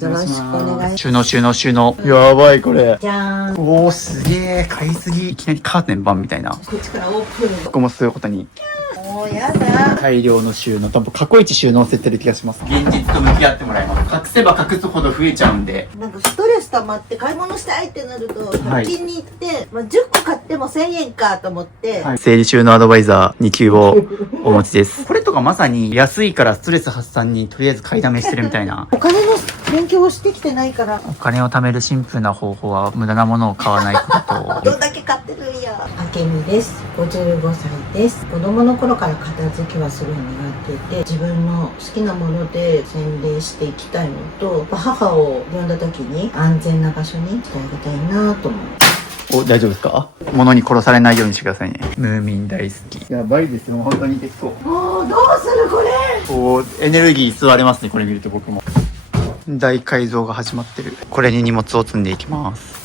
よろしくお願いし収納収納収納。やばいこれ。ます。じゃーん。おーすげえ。買いすぎ。いきなりカーテンバンみたいな。こっちからオープン。ここもそういうことに。もうやだ。大量の収納。多分過去一収納せてる気がします。現実と向き合ってもらいます。隠せば隠すほど増えちゃうんで。なんかストレス溜まって買い物したいってなると、100均に行って、まあ、10個買っても1000円かと思って、はい、整理収納アドバイザー2級をお持ちです。これとかまさに安いからストレス発散にとりあえず買いだめしてるみたいな。お金の勉強をしてきてないから、お金を貯めるシンプルな方法は無駄なものを買わないことどんだけ買ってるんや。あけみです。55歳です。子供の頃から片付けはすごい苦手で、自分の好きなもので洗礼していきたいのと、母を呼んだ時に安全な場所にしてあげたいなと思う。お、大丈夫ですか？物に殺されないようにしてくださいね。ムーミン大好き。やばいですよ、本当に結構。もうどうするこれ。こう、エネルギー吸われますね、これ見ると僕も。大改造が始まってる。これに荷物を積んでいきます。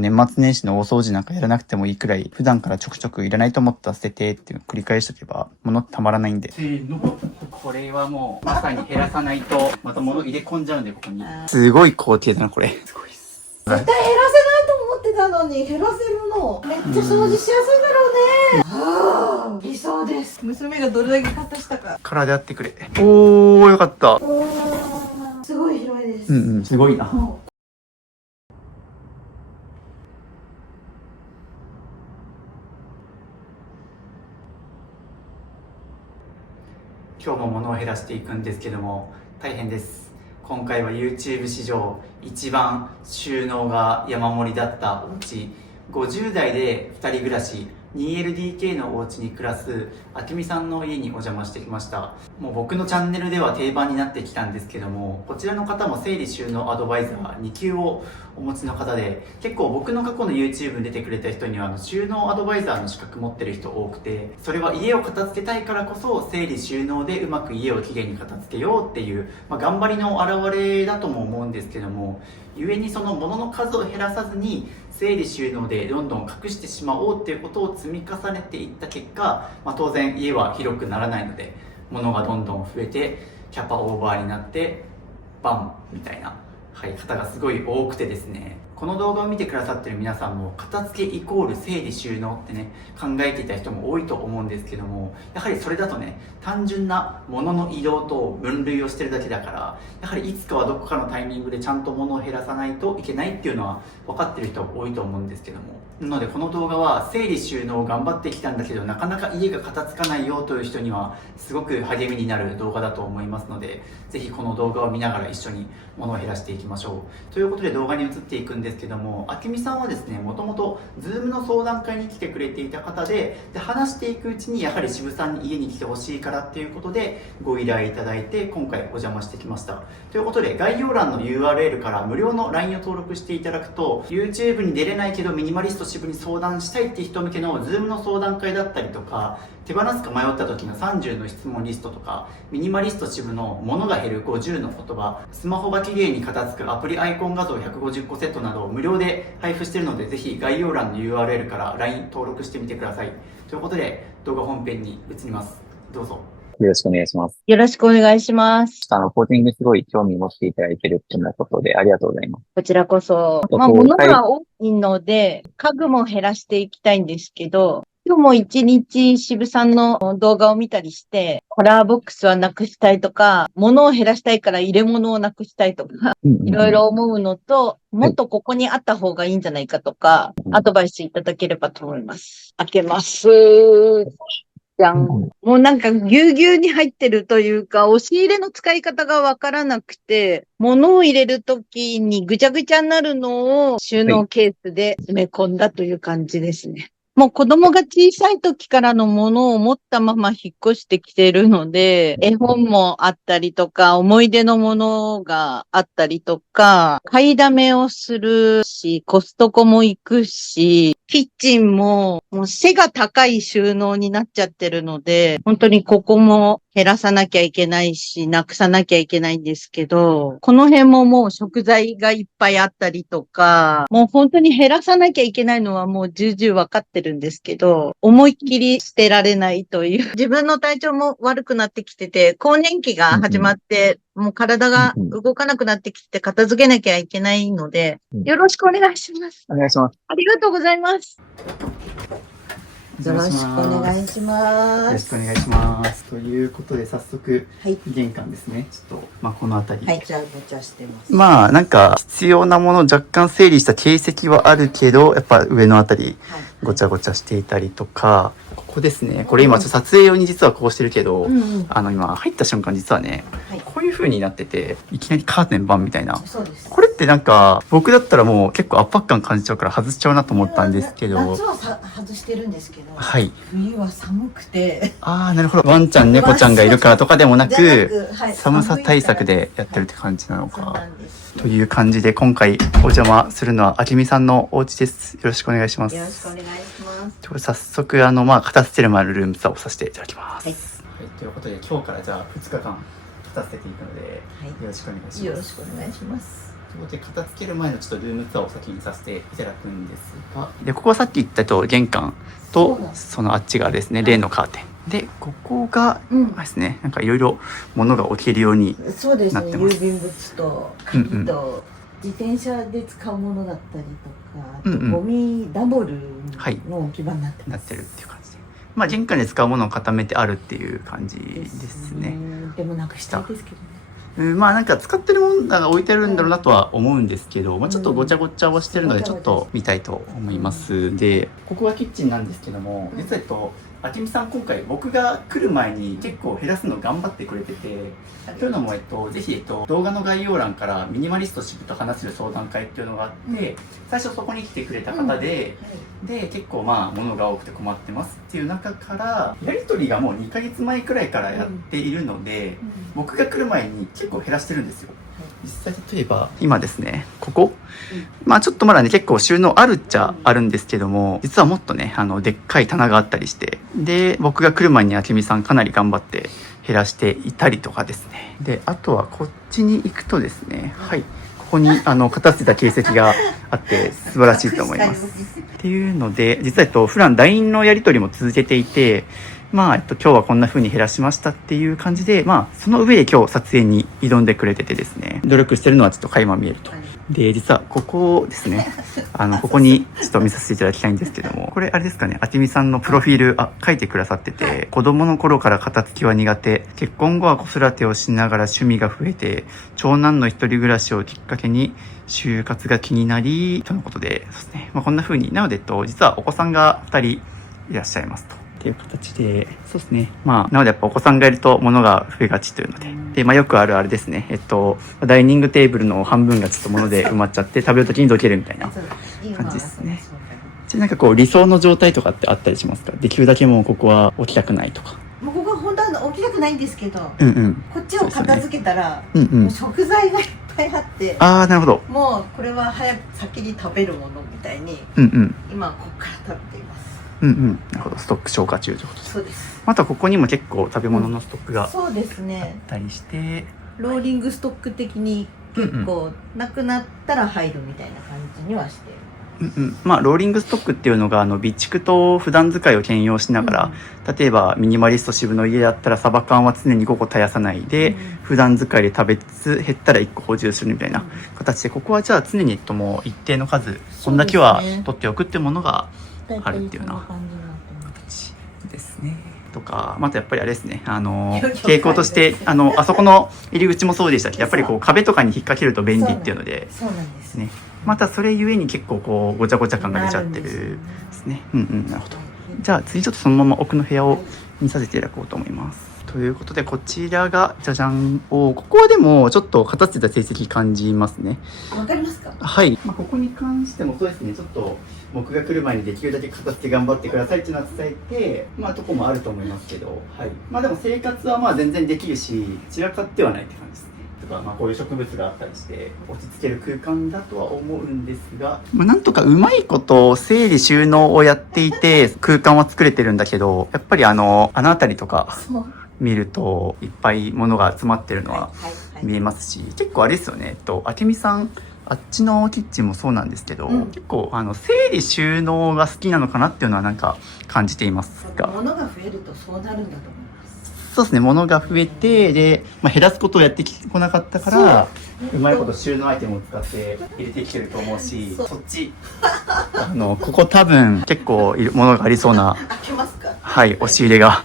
年末年始の大掃除なんかやらなくてもいいくらい、普段からちょくちょくいらないと思ったら捨ててっていうのを繰り返しとけば、物ってたまらないんで。せーの。これはもう、まさに減らさないと、また物入れ込んじゃうんで、ここに。すごい工程だな、これ。すごいっす。絶対減らせないと思ってたのに減らせるの。めっちゃ掃除しやすいだろうね。はあ、理想です。娘がどれだけ片したか。からであってくれ。おー、よかった。すごい広いです。うんうん、すごいな。今日も物を減らしていくんですけども、大変です。今回は YouTube 史上一番収納が山盛りだったお家、50代で2人暮らし 2LDK のお家に暮らすあけみさんの家にお邪魔してきました。もう僕のチャンネルでは定番になってきたんですけども、こちらの方も整理収納アドバイザー2級をお持ちの方で、結構僕の過去の YouTube に出てくれた人には収納アドバイザーの資格持ってる人多くて、それは家を片付けたいからこそ整理収納でうまく家をきれいに片付けようっていう、頑張りの表れだとも思うんですけども、故にその物の数を減らさずに整理収納でどんどん隠してしまおうっていうことを積み重ねていった結果、当然家は広くならないので物がどんどん増えてキャパオーバーになってバンみたいな、方がすごい多くてですね、この動画を見てくださってる皆さんも片付けイコール整理収納ってね考えていた人も多いと思うんですけども、やはりそれだとね単純な物の移動と分類をしてるだけだから、やはりいつかはどこかのタイミングでちゃんと物を減らさないといけないっていうのは分かってる人多いと思うんですけども、なのでこの動画は整理収納を頑張ってきたんだけどなかなか家が片付かないよという人にはすごく励みになる動画だと思いますので、ぜひこの動画を見ながら一緒に物を減らしていきましょう。ということで動画に移っていくんですけども、あけみさんはですね、もともと Zoom の相談会に来てくれていた方で、話していくうちにやはり渋さんに家に来てほしいからっていうことでご依頼いただいて今回お邪魔してきました。ということで概要欄の URL から無料の LINE を登録していただくと、 YouTube に出れないけどミニマリスト渋に相談したいって人向けの Zoom の相談会だったりとか、手放すか迷った時の30の質問リストとか、ミニマリスト渋の物が減る50の言葉、スマホが綺麗に片付くアプリアイコン画像150個セットなどを無料で配布しているので、ぜひ概要欄の URL から LINE 登録してみてください。ということで動画本編に移ります。どうぞよろしくお願いします。よろしくお願いします。コーディングすごい興味持っていただいてるっていうことでありがとうございます。こちらこそ。物が多いので、家具も減らしていきたいんですけど、今日も一日渋さんの動画を見たりして、ホラーボックスはなくしたいとか、物を減らしたいから入れ物をなくしたいとか、いろいろ思うのと、もっとここにあった方がいいんじゃないかとか、アドバイスいただければと思います。開けます。じゃん。もうなんかぎゅうぎゅうに入ってるというか、押し入れの使い方がわからなくて、物を入れるときにぐちゃぐちゃになるのを収納ケースで詰め込んだという感じですね。もう子供が小さい時からのものを持ったまま引っ越してきてるので、絵本もあったりとか、思い出のものがあったりとか、買いだめをするし、コストコも行くし、キッチンももう背が高い収納になっちゃってるので、本当にここも減らさなきゃいけないし、なくさなきゃいけないんですけど、この辺ももう食材がいっぱいあったりとか、もう本当に減らさなきゃいけないのはもう重々わかってるんですけど、思いっきり捨てられないという、自分の体調も悪くなってきてて、更年期が始まって、もう体が動かなくなってきて片付けなきゃいけないので、よろしくお願いします。お願いします。ありがとうございます。よろしくお願いします。よろしくお願いします。ということで、早速、はい、玄関ですね。ちょっと、まあ、この辺り。はい、じゃあ、ごちゃしてます。まあ、なんか、必要なものを若干整理した形跡はあるけど、やっぱ上のあたり、ごちゃごちゃしていたりとか、ここですね。これ今、撮影用に実はこうしてるけど、今、入った瞬間実はね、こういう風になってて、いきなりカーテンバンみたいな。そうです。これってなんか、僕だったらもう結構圧迫感感じちゃうから外しちゃうなと思ったんですけど。夏は外してるんですけど、はい。冬は寒くて。ああ、なるほど。ワンちゃん、猫ちゃんがいるからとかでもなく、寒さ対策でやってるって感じなのか。という感じで、今回お邪魔するのは、あきみさんのお家です。よろしくお願いします。よろしくお願いします。早速、まあ、片付ける前のルームツアーをさせていただきます。はい。ということで、今日からじゃあ、2日間片付けていくので、よろしくお願いします。よろしくお願いします。ということで、片付ける前のちょっとルームツアーを先にさせていただくんですが、で、ここはさっき言ったと玄関と、そのあっちがですね、例のカーテン。で、ここが、ですね、なんかいろいろ物が置けるようになってます。そうですね、郵便物と鍵と、自転車で使うものだったりとか、あとゴミダボルの置き場になってます。なってるっていう感じで。まあ、玄関で使うものを固めてあるっていう感じですね。でもなんかしたいですけどね。まあなんか使ってるものが置いてるんだろうなとは思うんですけど、まあ、ちょっとごちゃごちゃはしてるのでちょっと見たいと思います。で、ここはキッチンなんですけども、実はあきみさん今回僕が来る前に結構減らすの頑張ってくれてて、というのもぜひ動画の概要欄からミニマリスト支部と話せる相談会っていうのがあって、最初そこに来てくれた方で、結構まあ物が多くて困ってますっていう中からやり取りがもう2ヶ月前くらいからやっているので、僕が来る前に結構減らしてるんですよ。実際例えば今ですね、ここ、まあちょっとまだね結構収納あるっちゃあるんですけども、実はもっとねでっかい棚があったりして、で僕が来る前にあきみさんかなり頑張って減らしていたりとかですね。であとはこっちに行くとですね、はい、ここに片付けた形跡があって素晴らしいと思います。っていうので、実は普段 LINE のやり取りも続けていて、まあ、今日はこんな風に減らしましたっていう感じで、まあ、その上で今日撮影に挑んでくれててですね、努力してるのはちょっと垣間見えると。で、実はここですね、ここにちょっと見させていただきたいんですけども、これあれですかね、あきみさんのプロフィール、書いてくださってて、子供の頃から片付きは苦手、結婚後は子育てをしながら趣味が増えて、長男の一人暮らしをきっかけに、就活が気になり、とのことで、そうですね、まあ、こんな風に、なので、実はお子さんが2人いらっしゃいますと。っていう形で、そうですね。まあ、なのでやっぱお子さんがいると物が増えがちというので。で、まあよくあるあれですね。ダイニングテーブルの半分がちょっと物で埋まっちゃって、食べるときにどけるみたいな感じですね。なんかこう理想の状態とかってあったりしますか？できるだけもうここは置きたくないとか。もうここは本当は置きたくないんですけど、こっちを片付けたら、もう食材がいっぱいあって、ああ、なるほど。もうこれは先に食べるものみたいに、今ここから食べています。なるほど。ストック消化中ということです。そうです。またここにも結構食べ物のストックが、そうですね。あったりして、ローリングストック的に結構なくなったら入るみたいな感じにはしてる。まあローリングストックっていうのが備蓄と普段使いを兼用しながら、例えばミニマリスト支部の家だったらサバ缶は常に5個絶やさないで、普段使いで食べつつ減ったら1個補充するみたいな形で、ここはじゃあ常にもう一定の数、こんだけは取っておくっていうものがあるっていうような形ですね。とか、またやっぱりあれですね、傾向としてあそこの入り口もそうでしたけど、やっぱりこう壁とかに引っ掛けると便利っていうので、そうなんですね。またそれゆえに結構こうごちゃごちゃ感が出ちゃってるですね。なるほど。じゃあ次ちょっとそのまま奥の部屋を見させていただこうと思います。ということでこちらがじゃじゃん。ここはでもちょっと片付けた成績感じますね。わかりますか？はい。ここに関してもそうですね。ちょっと僕が来る前にできるだけ片付け頑張ってくださいっていうのは伝えて、とこもあると思いますけど、はい。でも生活は全然できるし、散らかってはないって感じですね。こういう植物があったりして落ち着ける空間だとは思うんですが、なんとかうまいこと整理収納をやっていて空間は作れてるんだけど、やっぱりあの辺りとか見るといっぱい物が集まってるのは見えますし、結構あれですよね。あけみさんあっちのキッチンもそうなんですけど、結構整理収納が好きなのかなっていうのはなんか感じていますが、物が増えるとそうなるんだと思います。そうですね、物が増えて、で、まあ、減らすことをやってこなかったから、うまいこと収納アイテムを使って入れてきてると思うし、そっち、ここ多分結構物がありそうな、開けますか？はい、押し入れが。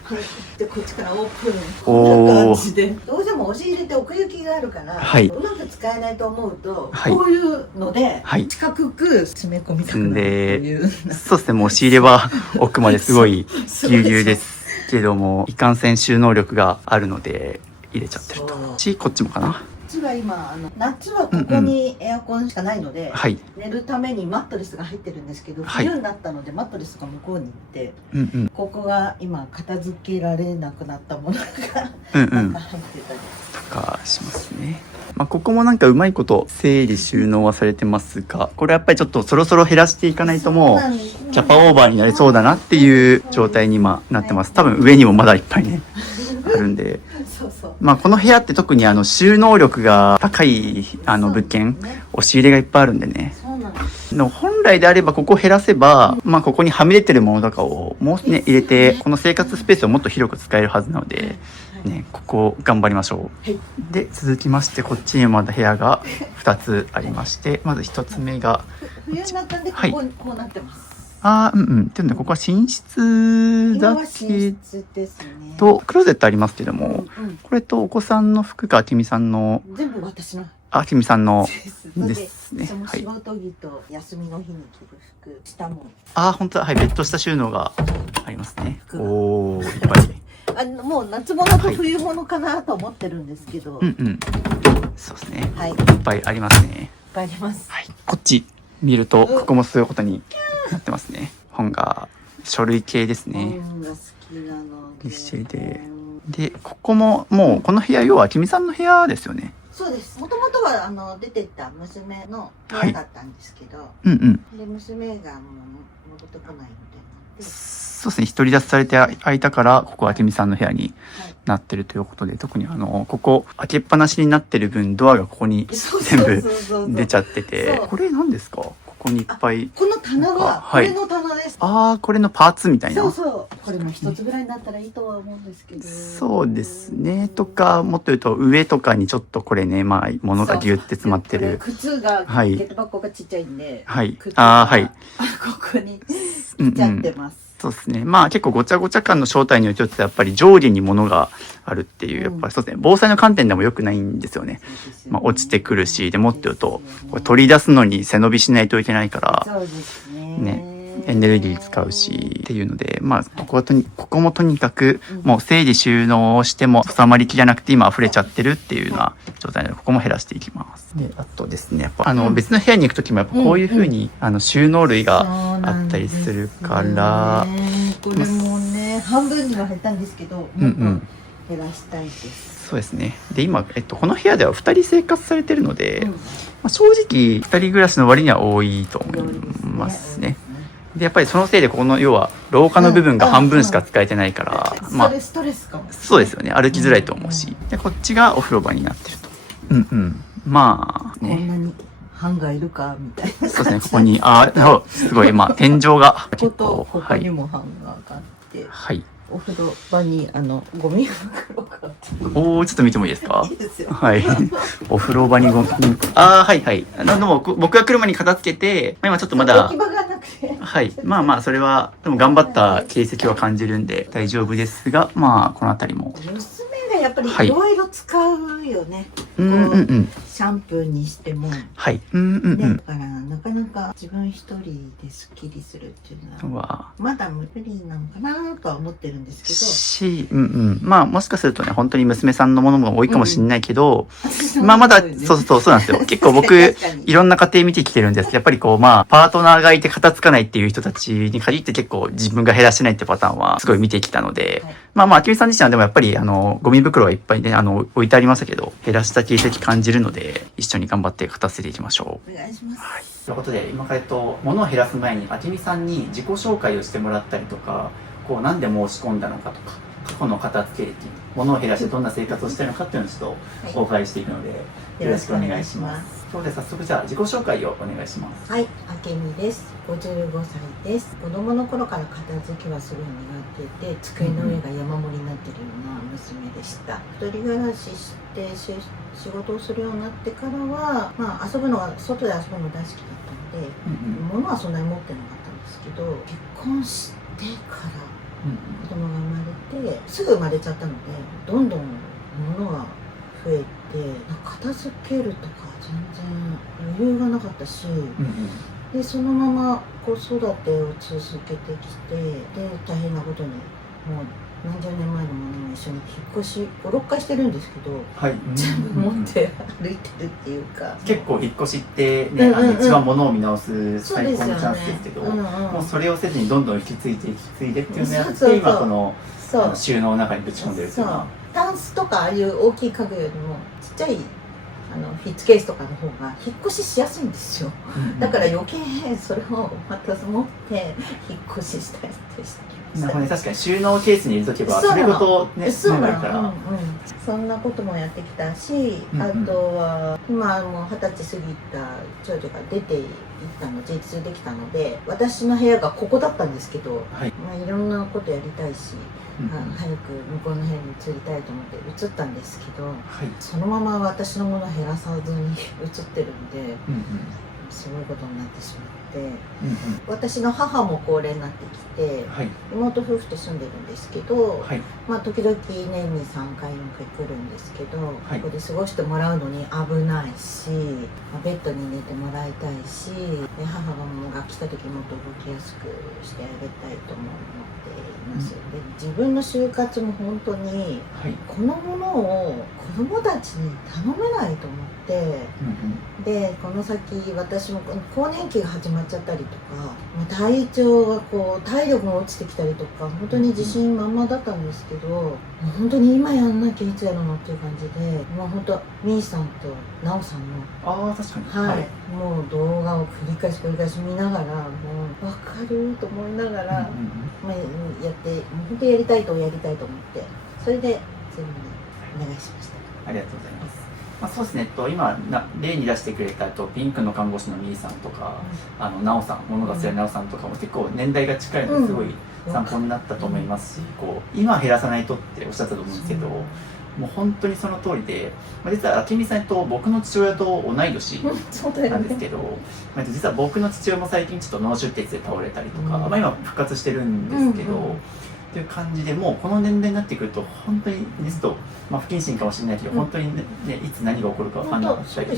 で、こっちからオープン。おー。こんな感じで。どうしても押し入れって奥行きがあるから、はい、うまく使えないと思うと、はい、こういうので、はい、四角く詰め込みたくなるっていう。そうですね、もう押し入れは奥まですごいぎゅうぎゅうですけども、いかんせん収納力があるので入れちゃってると。こっちもかな。こっちは今夏はここにエアコンしかないので、はい、寝るためにマットレスが入ってるんですけど、はい、冬になったのでマットレスが向こうに行って、ここが今片付けられなくなったものがなんか入ってたりとかしますね。まあ、ここもなんかうまいこと整理収納はされてますが、これやっぱりちょっとそろそろ減らしていかないともうキャパオーバーになりそうだなっていう状態に今なってます。多分上にもまだいっぱいねあるんで、まあこの部屋って特に収納力が高い物件、押し入れがいっぱいあるんでね。本来であればここを減らせば、まあここにはみ出てるものとかをもうね入れて、この生活スペースをもっと広く使えるはずなので、ね、ここ頑張りましょう。で、続きましてこっちにまだ部屋が2つありまして、まず1つ目が冬になったんでこうなってます。っていうので、ここは寝室だけとクローゼットありますけども、これとお子さんの服かあきみさんの、全部私のあきみさんのですね。仕事着と休みの日に着る服、下も。本当だ。はい、ベッド下収納がありますね。おー、いっぱい。もう夏物と冬物かなと思ってるんですけど。そうですね。はい。いっぱいありますね。いっぱいあります。はい。こっち見ると、ここもそういうことになってますね。本が、書類系ですね。本が好きなので。ぎっしりで。で、ここも、もう、この部屋、要は、きみさんの部屋ですよね。そうです。もともとは、出てった娘の部屋だったんですけど。で、娘がもう戻ってこないみたいな。そうですね。独り立ちされて空いたから、ここはきみさんの部屋になってるということで、特にここ、開けっぱなしになってる分、ドアがここに全部出ちゃってて、これ何ですか？ここにいっぱい。この棚は、これの棚です。これのパーツみたいな。これも一つぐらいになったらいいとは思うんですけど。そうですね。とか、もっと言うと、上とかにちょっとこれね、まあ、物がギュって詰まってる。靴が、ゲット箱がちっちゃいんで。はい。ここに、来ちゃってます。そうですね。まあ結構ごちゃごちゃ感の正体によってやっぱり上下に物があるっていう、やっぱりそうですね。防災の観点でも良くないんですよね。まあ落ちてくるし、でもって言うと、これ取り出すのに背伸びしないといけないから、ね。エネルギー使うしっていうので、まあここもとにかくもう整理収納をしても収まりきらなくて今溢れちゃってるっていうような状態なので、ここも減らしていきます。で、あとですね、やっぱ別の部屋に行くときもやっぱこういう風に収納類があったりするから、これもね、半分には減ったんですけど、減らしたいです。そうですね。で、今、この部屋では2人生活されてるので、まあ、正直2人暮らしの割には多いと思いますね。で、やっぱりそのせいでここの要は廊下の部分が半分しか使えてないから、まあ、ストレスかも。そうですよね。歩きづらいと思うし。で、こっちがお風呂場になってると。まあ、ね。こんなに班がいるかみたいな。そうですね。ここに、すごい、まあ、天井が結構、ここにも班があって。はい。お風呂場にゴミ袋が。ちょっと見てもいいですか？いいですよ。はい。お風呂場にゴミ。はいはい。僕が来る前に片付けて、今ちょっとまだ。置き場がなくて。はい。まあまあ、それは、でも頑張った形跡は感じるんで大丈夫ですが、まあ、このあたりも。娘がやっぱりいろいろ使うよね。シャンプーにしても。はい。だから、なかなか自分一人ですっきりするっていうのは、まだ無理なのかなとは思ってるんですけど。まあ、もしかするとね、本当に娘さんのものも多いかもしれないけど、まあ、まだ、そうなんですよ。結構僕、いろんな家庭見てきてるんですけど、やっぱりこう、まあ、パートナーがいて片付かないっていう人たちに限って結構自分が減らしてないってパターンはすごい見てきたので、まあ、あきみさん自身はでもやっぱり、ゴミ袋はいっぱいね、置いてありましたけど、減らした形跡感じるので、一緒に頑張って片付けていきましょう。お願いします。はい。ということで、今から物を減らす前に、あきみさんに自己紹介をしてもらったりとか、こう、なんで申し込んだのかとか、過去の片付け歴、物を減らしてどんな生活をしたいのかっていうのをちょっとお伺いしていくので、よろしくお願いします。そうで早速じゃあ自己紹介をお願いします。はい、明美です。55歳です。子供の頃から片付けはすごい苦手で、机の上が山盛りになってるような娘でした。一人暮らしして仕事をするようになってからは、遊ぶのが外で遊ぶの大好きだったので、物はそんなに持ってなかったんですけど、結婚してから子供が生まれてすぐ生まれちゃったので、どんどん物が増えて、片付けるとか全然余裕がなかったし、でそのまま子育てを続けてきて、で大変なことにもう何十年前のものも一緒に引っ越し56回してるんですけど、全部持って歩いてるっていうか、結構引っ越しってね、一番物を見直す最高のチャンスですけど、もうそれをせずにどんどん引き継いでっていうのをやって、今この収納の中にぶち込んでるっていうのは、タンスとかああいう大きい家具よりもちっちゃいフィッツケースとかの方が引っ越ししやすいんですよ。だから余計それをまた持って引っ越ししたりしてきました。なるほどね、確かに収納ケースに入れとけばそれごとね、そうなの、そんなこともやってきたし、あとは今もう20歳過ぎた長女が出ていったの、自立できたので、私の部屋がここだったんですけど、いろんなことやりたいし、早く向こうの部屋に移りたいと思って移ったんですけど、そのまま私のものを減らさずに移ってるんで、すごいことになってしまって、私の母も高齢になってきて、妹夫婦と住んでるんですけど、時々年に3回4回来るんですけど、ここで過ごしてもらうのに危ないし、ベッドに寝てもらいたいし、で母が来た時もっと動きやすくしてあげたいと思っています。で自分の就活も本当に、このものを子供たちに頼めないと思って、でこの先私も更年期が始まっちゃったりとか、体調が体力が落ちてきたりとか、本当に自信満々だったんですけど、もう本当に今やんなきゃいつやるのっていう感じで、もう本当みーさんとなおさんの確かに、もう動画を繰り返し見ながら、もう分かると思いながら、やってもう本当にやりたいと思って、それで全部お願いしました。ありがとうございます。そうですね、今例に出してくれたピンクの看護師のみーさんとか、なおさん、物がすやなおさんとかも結構年代が近いのですごい参考になったと思いますし、今減らさないとっておっしゃったと思うんですけど、もう本当にその通りで、実は明美さんと僕の父親と同い年なんですけど、実は僕の父親も最近ちょっと脳出血で倒れたりとか、今復活してるんですけど、っていう感じで、もうこの年齢になってくると本当にですと、不謹慎かもしれないけど、本当にね、いつ何が起こるか分かんなかったり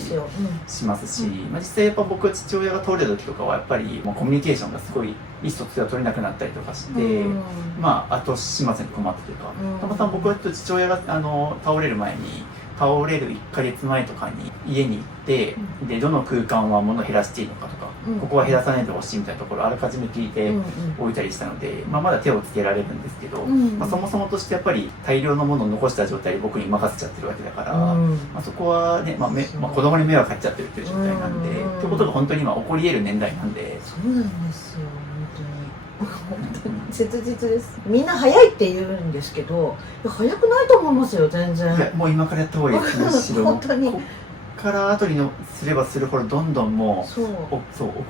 しますし、実際やっぱ僕は父親が倒れた時とかはやっぱりもうコミュニケーションがすごい意思疎通が取れなくなったりとかして、後始末に困ったというか、たまたま僕は父親が倒れる前に、倒れる1ヶ月前とかに家に行って、でどの空間は物を減らしていいのかとか、ここは減らさないでほしいみたいなところをあらかじめ聞いておいたりしたので、まだ手をつけられるんですけど、そもそもとしてやっぱり大量のものを残した状態で僕に任せちゃってるわけだから、そこはね、子供に迷惑かけちゃってるっていう状態なんで、ってことが本当に今起こり得る年代なんで。そうなんですよ、本当に切実です。みんな早いって言うんですけど、早くないと思いますよ、全然。いや、もう今からやった方がいいですね。本当にこっから後にすればするほどどんどんもう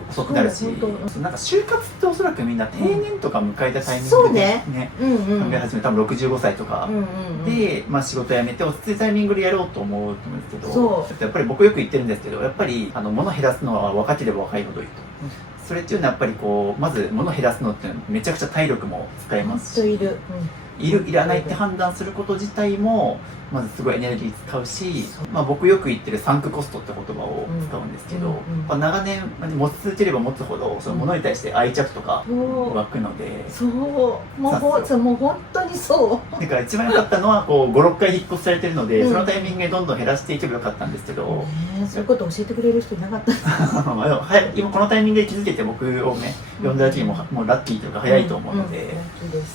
遅くなるし、なんか就活っておそらくみんな定年とか迎えたタイミングでね、考え始め、多分65歳とかで仕事辞めて落ち着いたタイミングでやろうと思うと思うんですけど、やっぱり僕よく言ってるんですけど、やっぱり物減らすのは若ければ若いほどいいと。それっていうのはやっぱりまず物減らすのってめちゃくちゃ体力も使えますし、いらないって判断すること自体もまずすごいエネルギー使うし、僕よく言ってるサンクコストって言葉を使うんですけど、長年持ち続ければ持つほどその物に対して愛着とか湧くので、もう本当にそう。だから一番良かったのは5、6回引っ越しされてるので、そのタイミングでどんどん減らしていけばよかったんですけど、そういうこと教えてくれる人いなかったんです今このタイミングで気づけて僕をね呼んだ時にもうラッキーというか早いと思うので、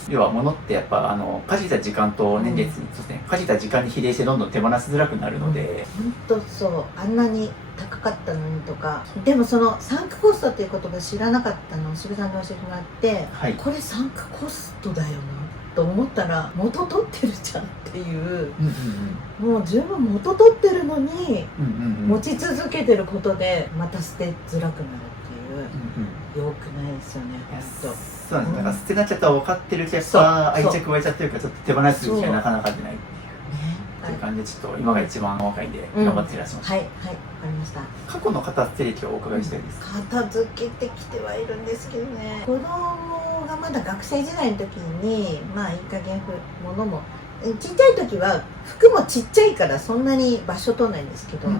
要は物ってやっぱ限った時間と年月に、限った時間に比例してどんどん手放しづらくなるので、本当そう、あんなに高かったのにとか。でもそのサンクコストっていう言葉知らなかったのを渋さんに教えてもらって、これサンクコストだよなっと思ったら元取ってるじゃんっていう、うんうんもう十分元取ってるのにうんうんうん持ち続けてることでまた捨てづらくなるっていう、うんうん良くないですよね、いや本そうなんです。だから捨てなっちゃったら分かってるけど、やっそうぱ愛着湧いちゃってるからちょっと手放す気がなかなか出ないっていう当ね。っていう感じで、ちょっと今が一番若いんでうん頑張っていらっしゃいます。はいはい、わかりました。過去の片付け歴をお伺いしたいです。片付けてきてはいるんですけどね、子供がまだ学生時代の時にまあいい加減物もちっちゃい時は服もちっちゃいからそんなに場所取らないんですけど、や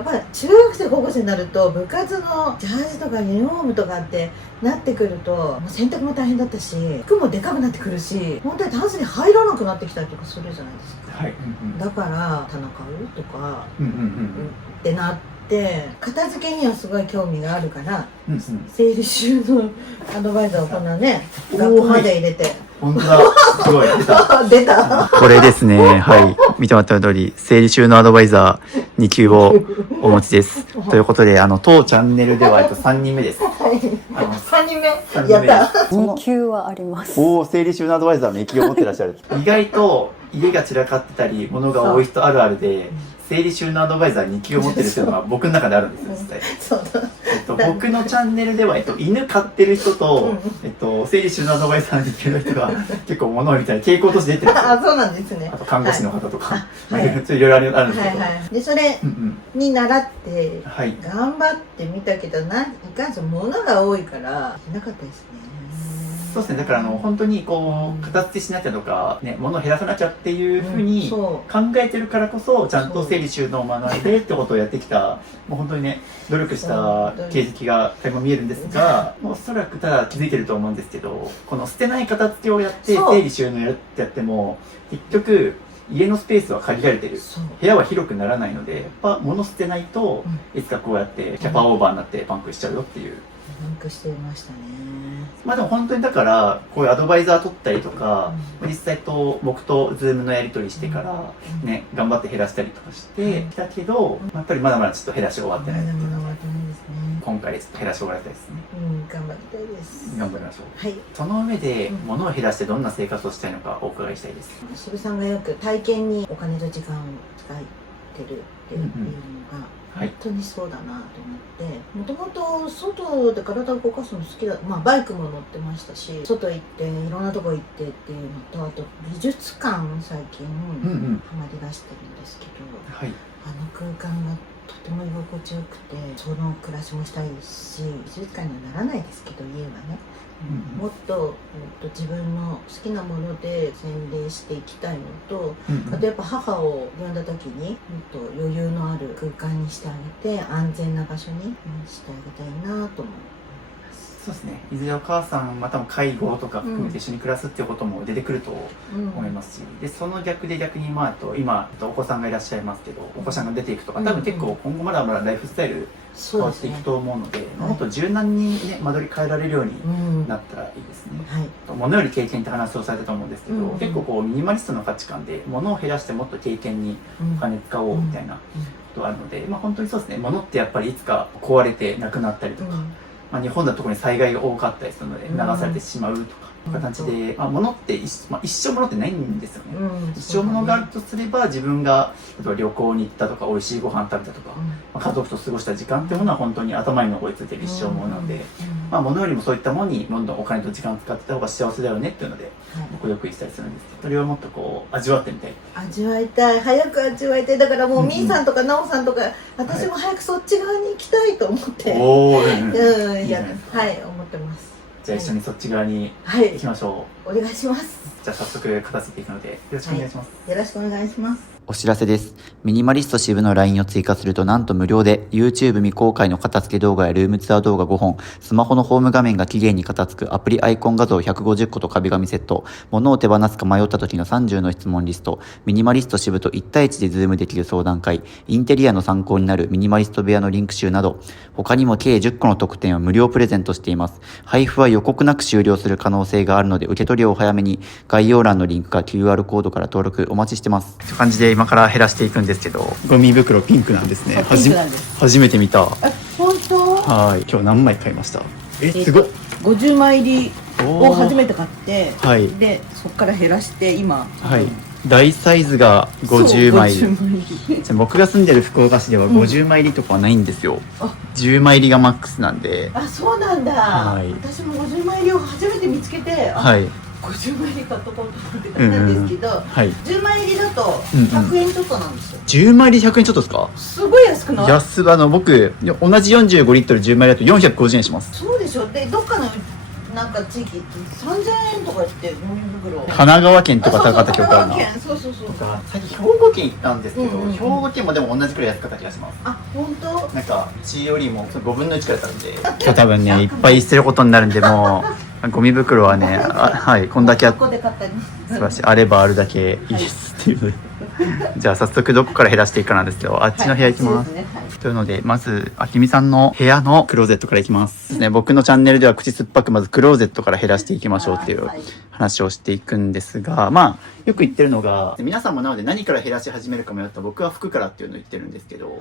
っぱり中学生高校生になると部活のジャージとかユニフォームとかってなってくるともう洗濯も大変だったし服もでかくなってくるし本当にタンスに入らなくなってきたりとかするじゃないですか、はい。だから棚買うとかうんうんうんってなって片付けにはすごい興味があるからうんうん。整理収納アドバイザーをこんなねおー学校まで入れて、本当だ。すごい出た。出たこれですね。はい。見てもらった通り、整理収納アドバイザー2級をお持ちです。ということで、当チャンネルでは3人目です。3人三目やった2級はあります。おー、整理収納アドバイザーの2級を持ってらっしゃる。意外と家が散らかってたり、物が多い人あるあるで、整理収納アドバイザー2級を持ってるっていうのが僕の中であるんですよ、実際。そうだ僕のチャンネルでは、犬飼ってる人と、整理収納アドバイザー2級の人が結構物を見たり傾向として出てるんですよ。あ、そうなんですね。あと看護師の方とか、はいいろいろあるんですけど。はいはい。で、それうんに習ってうん。はい。頑張ってみたけど、いかんせん物が多いからしなかったですね。そうですね。だから本当にこう片付けしなきゃとかね、物を減らさなきゃっていうふうにそ考えてるからこそ、ちゃんと整理収納を学んでってことをやってきた、もう本当にね、努力した形跡が垣間見えるんですが、おそらくただ気づいてると思うんですけど、この捨てない片付けをやってそう整理収納やっても、結局家のスペースは限られてる。そう。部屋は広くならないので、やっぱ物捨てないと、いつかこうやってキャパオーバーになってパンクしちゃうよっていう。パンクしていましたね。まあでも本当にだから、こういうアドバイザー取ったりとか、実際僕とズームのやり取りしてからね、頑張って減らしたりとかしてきたけど、やっぱりまだまだちょっと減らし終わってないっていうのが、まだまだ終わってないですね。今回ちょっと減らし終わりたいですね。頑張りたいです。頑張りましょう。はい。その上で、物を減らしてどんな生活をしたいのかお伺いしたいです。渋さんがよく体験にお金と時間を使ってるっていうのが、はい本当にそうだなと思って、もともと外で体を動かすの好きだ、まあバイクも乗ってましたし、外行っていろんなとこ行ってっていうのと、あと美術館最近ハマり出してるんですけど、はい。あの空間がとても居心地よくて、その暮らしもしたいし、美術館にはならないですけど家はね、もっと自分の好きなもので洗礼していきたいのと、あとやっぱ母を呼んだ時にもっと余裕のある空間にしてあげて、安全な場所にしてあげたいなと思います。そうですね。いずれお母さん、またも介護とか含めて一緒に暮らすっていうことも出てくると思いますし、で、その逆で逆に今、お子さんがいらっしゃいますけど、お子さんが出ていくとか、多分結構今後まだまだライフスタイル変わっていくと思うので、もっと柔軟にね、間取り変えられるようになったらいいですね。はい。物より経験って話をされたと思うんですけど、結構こうミニマリストの価値観で物を減らしてもっと経験にお金使おうみたいなことがあるので、まあ本当にそうですね。物ってやっぱりいつか壊れてなくなったりとか、まあ日本だと特に災害が多かったりするので流されてしまうとか、形で、まあ、物って一生物ってないんですよね。一生物があるとすれば、自分が例えば旅行に行ったとか美味しいご飯食べたとか、まあ、家族と過ごした時間っていうものは本当に頭に残りついてる一生ものなので、まあ、物よりもそういったものにどんどんお金と時間を使ってた方が幸せだよねっていうので、僕よく言ったりするんですけど、それをもっとこう味わってみたい。味わいたい、早く味わいたい。だからもうみーさんとかなおさんとか、私も早くそっち側に行きたいと思って、はい思ってます。じゃあ一緒にそっち側に行きましょう。お願いします。じゃあ早速片付けていくのでよろしくお願いします。よろしくお願いします。お知らせです。ミニマリスト支部の LINE を追加するとなんと無料で YouTube 未公開の片付け動画やルームツアー動画5本、スマホのホーム画面が綺麗に片付くアプリアイコン画像150個と壁紙セット、物を手放すか迷った時の30の質問リスト、ミニマリスト支部と1対1でズームできる相談会、インテリアの参考になるミニマリスト部屋のリンク集など、他にも計10個の特典を無料プレゼントしています。配布は予告なく終了する可能性があるので受け取りをお早めに、概要欄のリンクか QR コードから登録お待ちしてます。という感じで今から減らしていくんですけど、ゴミ袋ピンクなんですね。初めて見た。本当？はい。今日何枚買いました？すごい。50枚入りを初めて買って、はい。でそこから減らして今、はい。大サイズが50枚。そう50枚入り。僕が住んでる福岡市では50枚入りとかはないんですよ。10枚入りがマックスなんで。あ、そうなんだ。はい。私も50枚入りを初めて見つけて、はい。50枚入り買っとこうと思ってたんですけど、はい。10枚入りだと100円ちょっとなんですよ。10枚入り100円ちょっとですか？すごい安くない？僕同じ45リットル10枚だと450円します。そうでしょ。でどっかのなんか地域って3000円とかしてゴミ袋。神奈川県とか高かった記憶あるな。そうそうそう。最近兵庫県行ったんですけど、兵庫県もでも同じくらい安かった気がします。あ、本当？なんか市よりも5分の1くらいだったんで、今日多分ねいっぱい捨てることになるんで、もうゴミ袋はね、はい、こんだけここで買ったり素晴らしい、あればあるだけいいですっていうので、じゃあ早速どこから減らしていくかなんですけど、あっちの部屋行きます。というので、まずあきみさんの部屋のクローゼットからいきますね。僕のチャンネルでは口酸っぱくまずクローゼットから減らしていきましょうっていう話をしていくんですが、まあよく言ってるのが、皆さんもなので何から減らし始めるか迷ったら僕は服からっていうのを言ってるんですけど、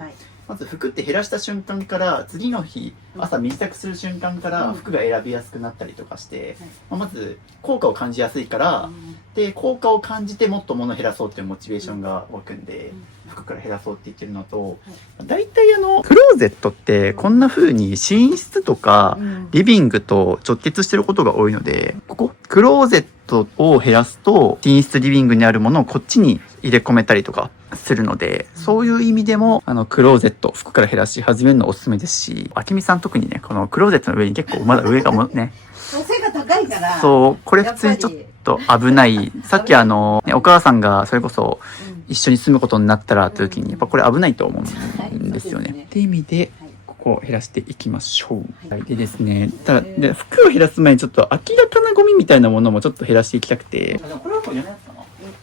まず服って減らした瞬間から次の日朝短くする瞬間から服が選びやすくなったりとかして、まず効果を感じやすいから、で効果を感じてもっと物を減らそうっていうモチベーションが湧くんで、服から減らそうって言ってるのと、大体クローゼットってこんな風に寝室とかリビングと直結してることが多いので、ここクローゼットを減らすと寝室リビングにあるものをこっちに入れ込めたりとかするので、そういう意味でもクローゼット服から減らし始めるのおすすめですし、あきみさん特にねこのクローゼットの上に結構まだ上がもね背が高いから、そうこれ普通にちょっと危ない。さっきね、お母さんがそれこそ一緒に住むことになったらという時にやっぱこれ危ないと思うんですよね。っていう意味でここを減らしていきましょう。はい、でですね、ただで服を減らす前にちょっと明らかなゴミみたいなものもちょっと減らしていきたくて。これはこれやめますか？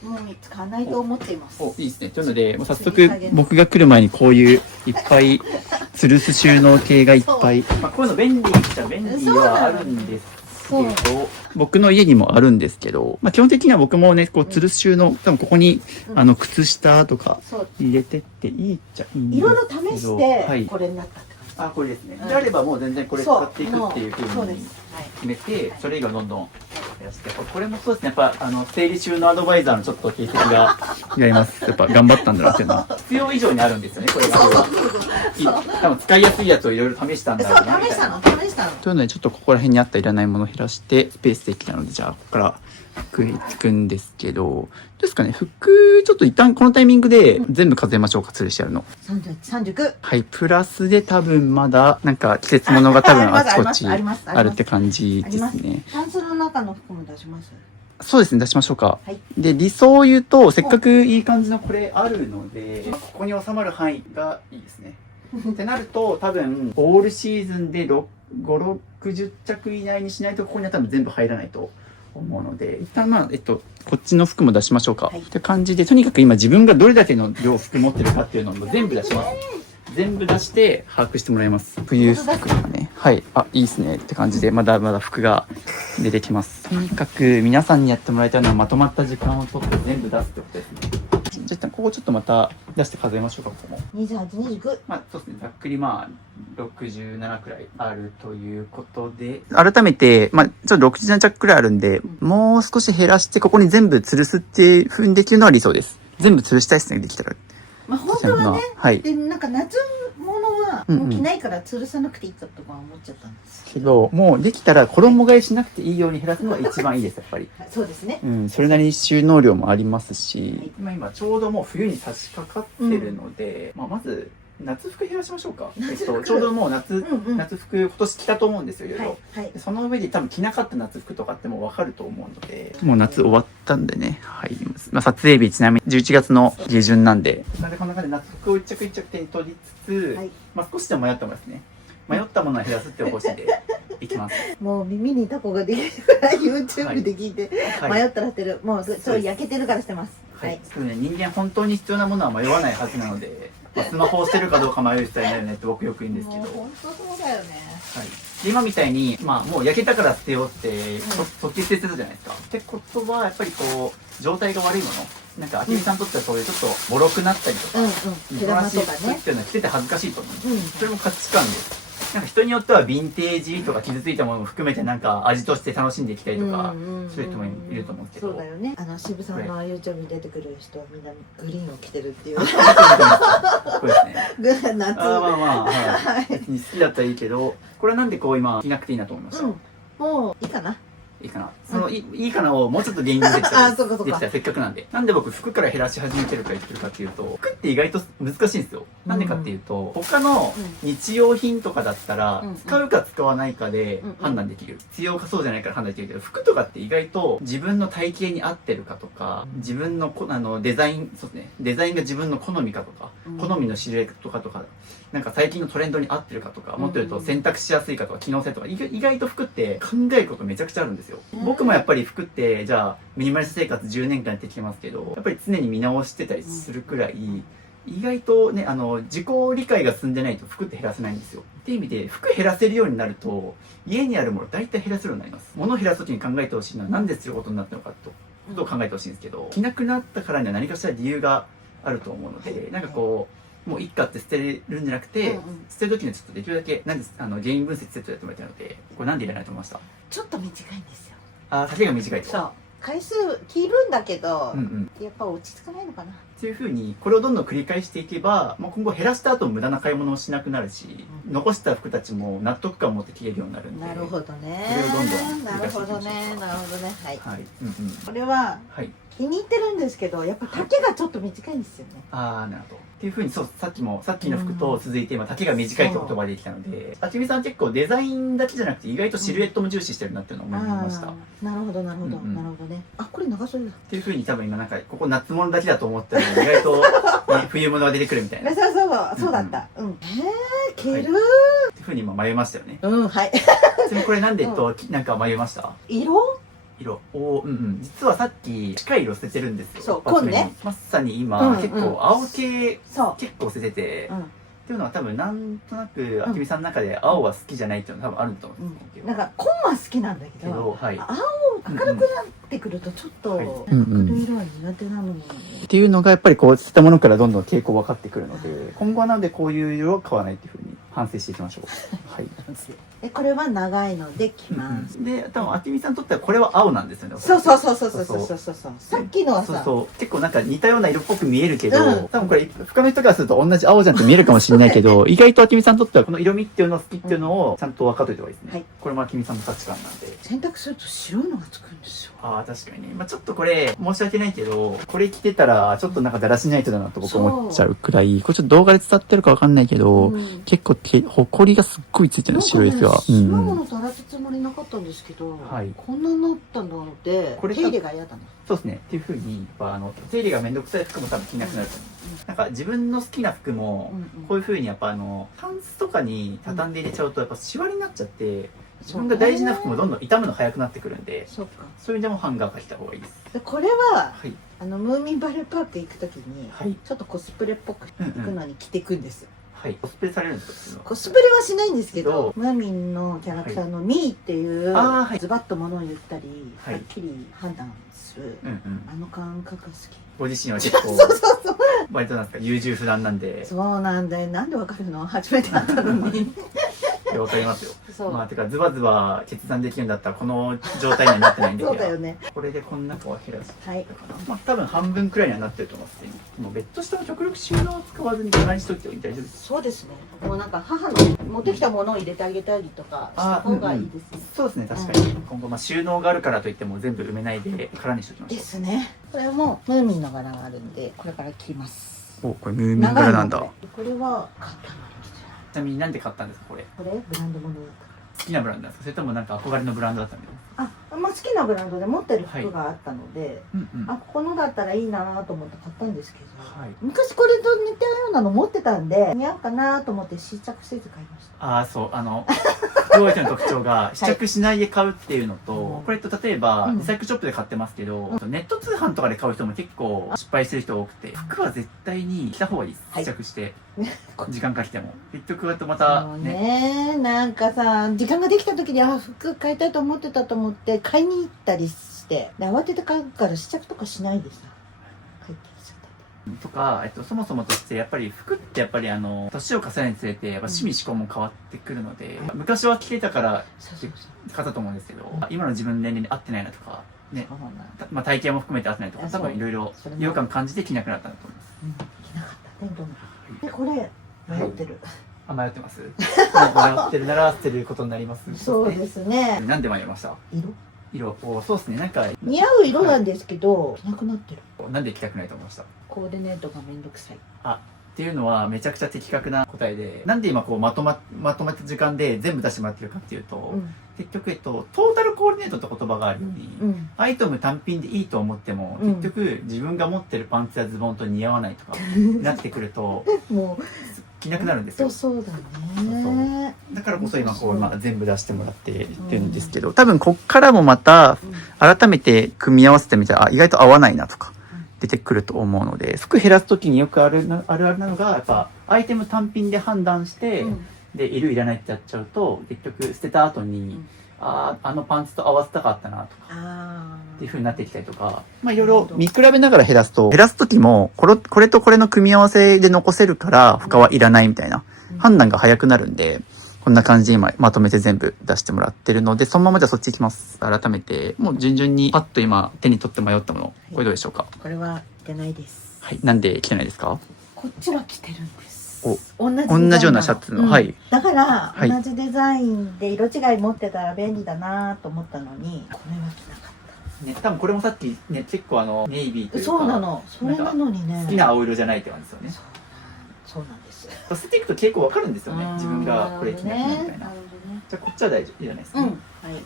もう使わないと思っています。いいですね。というので、もう早速僕が来る前にこういういっぱい吊るす収納系がいっぱい。まあこういうの便利っちゃ便利はあるんですけど、僕の家にもあるんですけど、まあ基本的には僕もね、こう吊るす収納、多分ここに靴下とか入れてっていいっちゃいいんですけど。いろいろ試してこれになったって感じ。あ、これですね。であればもう全然これ使っていくっていう風に決めて、それ以外どんどんやって、これもそうですね。やっぱ整理収納アドバイザーのちょっと形跡がやります。やっぱ頑張ったんだなっていうのは必要以上にあるんですよね。これが多分使いやすいやつをいろいろ試したんだろうな。そう、試したの。というのでちょっとここら辺にあったいらないものを減らしてスペースできたので、じゃあここから服につくんですけど、どうですかね。服ちょっと一旦このタイミングで全部数えましょうか。吊るしてあるの。39。はい、プラスで多分まだなんか季節物が多分あちこちあるって感じですね。タンスの中の服も出します。そうですね、出しましょうか。はい、で、理想を言うと、せっかくいい感じのこれあるので、ここに収まる範囲がいいですね。ってなると、多分、オールシーズンで5、60着以内にしないと、ここには多分全部入らないと思うので、一旦こっちの服も出しましょうか。って感じで、とにかく今自分がどれだけの量服持ってるかっていうのも全部出します。全部出して把握してもらいます。冬服がね。はい。あ、いいですね。って感じで、まだまだ服が出てきます。とにかく皆さんにやってもらいたいのはまとまった時間を取って全部出すってことですね。じゃあ、ここちょっとまた出して数えましょうか、ここも。28、29。まあ、そうですね。ざっくり67くらいあるということで。改めて、ちょっと67着くらいあるんで、もう少し減らして、ここに全部吊るすっていう風にできるのは理想です。全部吊るしたいですね、できたら。本当はね、はい、でなんか夏物はもう着ないから吊るさなくていいかとか思っちゃったんですけど、もうできたら衣替えしなくていいように減らすのが一番いいです、やっぱり。そうですね。それなりに収納量もありますし、今ちょうどもう冬に差し掛かってるので、まず夏服減らしましょうか。ちょうどもう夏服今年着たと思うんですよ、いろいろ。その上で多分着なかった夏服とかってもう分かると思うので、もう夏終わったんでね、はい。撮影日ちなみに11月の下旬なんで、こんな感じで夏服を一着一着手に取りつつ、少しでも迷ってもですね、迷ったものは減らすってお方針でいきます。もう耳にタコができるから YouTube で聞いて、迷ったらしてる。もうそう焼けてるからしてます。はい。人間本当に必要なものは迷わないはずなので、スマホを捨てるかどうか迷う人はいないよねって僕よく言うんですけど。本当そうだよね。はい。で今みたいに、もう焼けたから捨てようって即決してたじゃないですか。ってことはやっぱりこう状態が悪いもの、なんかあきみさんにとってはそういうちょっとボロくなったりとか、毛玉とかねっていうのは着てて恥ずかしいと思うんです。それも価値観です。なんか人によってはヴィンテージとか傷ついたものも含めてなんか味として楽しんでいきたいとかする人もいると思うんですけど。そうだよね。渋さんの YouTube に出てくる人はみんなグリーンを着てるっていう。これですね。夏。まあまあ、はい。別に好きだったらいいけど、これはなんでこう今着なくていいなと思いました。もういいかな。いいかな。いいかなをもうちょっと言及できたら、そうかできたらせっかくなんで。なんで僕服から減らし始めてるか言ってるかっていうと、服って意外と難しいんですよ。なんでかっていうと、他の日用品とかだったら、使うか使わないかで判断できる。必要かそうじゃないから判断できるけど、服とかって意外と自分の体型に合ってるかとか、自分のデザイン、そうですね。デザインが自分の好みかとか、好みのシルエットかとか、なんか最近のトレンドに合ってるかとか、もっと言うと選択しやすいかとか、機能性とか、意外と服って考えることめちゃくちゃあるんですよ。僕もやっぱり服って、じゃあ、ミニマリスト生活10年間やってきてますけど、やっぱり常に見直してたりするくらい、意外とね、自己理解が進んでないと服って減らせないんですよ。っていう意味で、服減らせるようになると、家にあるもの大体減らせるようになります。物を減らすときに考えてほしいのは、なんですることになったのかと、ことを考えてほしいんですけど、着なくなったからには何かしら理由があると思うので、なんかこう、もういっかって捨てるんじゃなくて、捨てるときにはちょっとできるだけ、原因分析セットやってもらいたいので、これなんでいらないと思いました？ちょっと短いんですよ。丈が短いと。そう。回数着るんだけど、やっぱ落ち着かないのかな。っていうふうに、これをどんどん繰り返していけば、もう今後減らした後無駄な買い物をしなくなるし、残した服たちも納得感を持って着れるようになるんで。なるほどね。それをどんどんなるほどね。なるほどね。はい。はい。これは、気に入ってるんですけど、やっぱ丈がちょっと短いんですよね。なるほど。っていうふうに、さっきの服と続いて今、丈が短いって言葉できたので、あきみさん結構デザインだけじゃなくて意外とシルエットも重視してるなっていうのを思いました。なるほど、なるほど、なるほどね。これ長袖だ。っていうふうに多分今なんか、ここ夏物だけだと思ったら意外と、冬物が出てくるみたいな。そうだった。着るっていうふうに今迷いましたよね。はい。ちなみにこれなんでなんか迷いました？色、実はさっき近い色捨ててるんですよ。そう、紺ね。まさに今、結構青系結構捨ててて、っていうのは多分なんとなくあきみさんの中で青は好きじゃないっていうのは多分あると思うんですけど。なんか紺は好きなんだけど、青明るくなってくるとちょっと明るい色は苦手なのに。っていうのがやっぱりこう捨てたものからどんどん傾向分かってくるので、今後はなのでこういう色を買わないっていうふうに反省していきましょう。はい。これは長いので着ます。で、多分あきみさんにとってはこれは青なんですよね。そう。さっきのはさ、結構なんか似たような色っぽく見えるけど、多分これ他の人からすると同じ青じゃんって見えるかもしれないけど、意外とあきみさんにとってはこの色味っていうのを好きっていうのをちゃんと分かっといた方がいいですね。これもあきみさんの価値観なんで。洗濯すると白いのがつくんですよ。確かにね。ちょっとこれ申し訳ないけど、これ着てたらちょっとなんかだらしない人だなと僕思っちゃうくらい、これちょっと動画で伝わってるかわかんないけど、結構ほこりがすっごいついてるんです、白いやつが。白いものと洗ったつもりなかったんですけど、こんなになったので、手入れが嫌だな。そうですね。っていうふうに、手入れがめんどくさい服も多分着なくなると思う。なんか自分の好きな服も、こういうふうにやっぱパンツとかに畳んで入れちゃうとやっぱシワになっちゃって、自分が大事な服もどんどん傷むの早くなってくるんで、そういう意味でもハンガーが着た方がいいです。これは、ムーミンバレーパーク行くときに、ちょっとコスプレっぽく行くのに着ていくんです。コスプレされるんですか？コスプレはしないんですけど、ムーミンのキャラクターのミーっていう、ズバッと物を言ったり、はっきり判断する、あの感覚が好き。ご自身は結構、割となんですか、優柔不断なんで。そうなんだよ。なんでわかるの？初めて会ったのに。わかりますよ。てかズバズバ決断できるんだったらこの状態にはなってないんで。そうだよね。これでこの中は減らして多分半分くらいにはなってると思いますね。もう別途しても極力収納を使わずに同じしといて大丈夫です。そうですね。もうなんか母の持ってきたものを入れてあげたりとかした方がいいですね。そうですね、確かに。今後収納があるからといっても全部埋めないで空にしておきましょう。ですね。これもムーミンの柄があるんでこれから着ます。これムーミン柄なんだ。これは買ったの。ちなみになんで買ったんですかこれ？これブランド物だった。好きなブランドなんですか？それともなんか憧れのブランドだったんですか？好きなブランドで持ってる服があったので、ここのだったらいいなと思って買ったんですけど、昔これと似たようなの持ってたんで似合うかなと思って試着せず買いました。そう福岡の特徴が試着しないで買うっていうのと、これと例えばリサイクルショップで買ってますけど、ネット通販とかで買う人も結構失敗してる人多くて、服は絶対に着た方がいいです。試着して時間かけても結局またね、なんかさ時間ができた時に服買いたいと思ってたと思って買いに行ったりして、慌てて買うから試着とかしないでさ帰ってきちゃった。とか、そもそもとしてやっぱり服ってやっぱり年を重ねるにつれてやっぱ趣味嗜好も変わってくるので、昔は着てたからって方だと思うんですけど、今の自分の年齢に合ってないなとかね、まあ体型も含めて合ってないとか多分いろいろ違和感感じて着なくなったんだと思います。着なかったね、どんな。で、これ迷ってる。あ、迷ってます。迷ってるなら捨てることになります。そうですね。なんで迷いました？色を、そうですね、なんか似合う色なんですけど、着なくなってる。なんで着たくないと思いました？コーディネートがめんどくさい。っていうのはめちゃくちゃ的確な答えで、なんで今こうまとまった時間で全部出してもらってるかっていうと、結局トータルコーディネートって言葉があるように、アイテム単品でいいと思っても、結局自分が持ってるパンツやズボンと似合わないとかなってくるともう着なくなるんですよ。そうだね。だからこそ今こう全部出してもらってるんですけど、多分こっからもまた改めて組み合わせてみたら意外と合わないなとか出てくると思うので、服減らす時によくあるあるなのがやっぱアイテム単品で判断して、でいるいらないってやっちゃうと結局捨てた後に、あのパンツと合わせたかったなとかっていう風になってきたりとか、まあいろいろ見比べながら減らす時もこれとこれの組み合わせで残せるから他はいらないみたいな判断が早くなるんで、こんな感じで今まとめて全部出してもらってるので、そのままじゃそっち行きます。改めてもう順々にパッと今手に取って迷ったもの、これどうでしょうか？これは着てないです。はい、なんで着てないですか？こっちは着てるんです。同じようなシャツの、はい。だから同じデザインで色違い持ってたら便利だなと思ったのに、これは着なかった。ね、多分これもさっきね、結構ネイビーというか、そうなの。それなのにね。好きな青色じゃないって感じですよね。そうなんです。捨てていくと結構わかるんですよね。自分がこれ着なきゃみたいな。じゃあこっちは大丈夫じゃないですか、ね。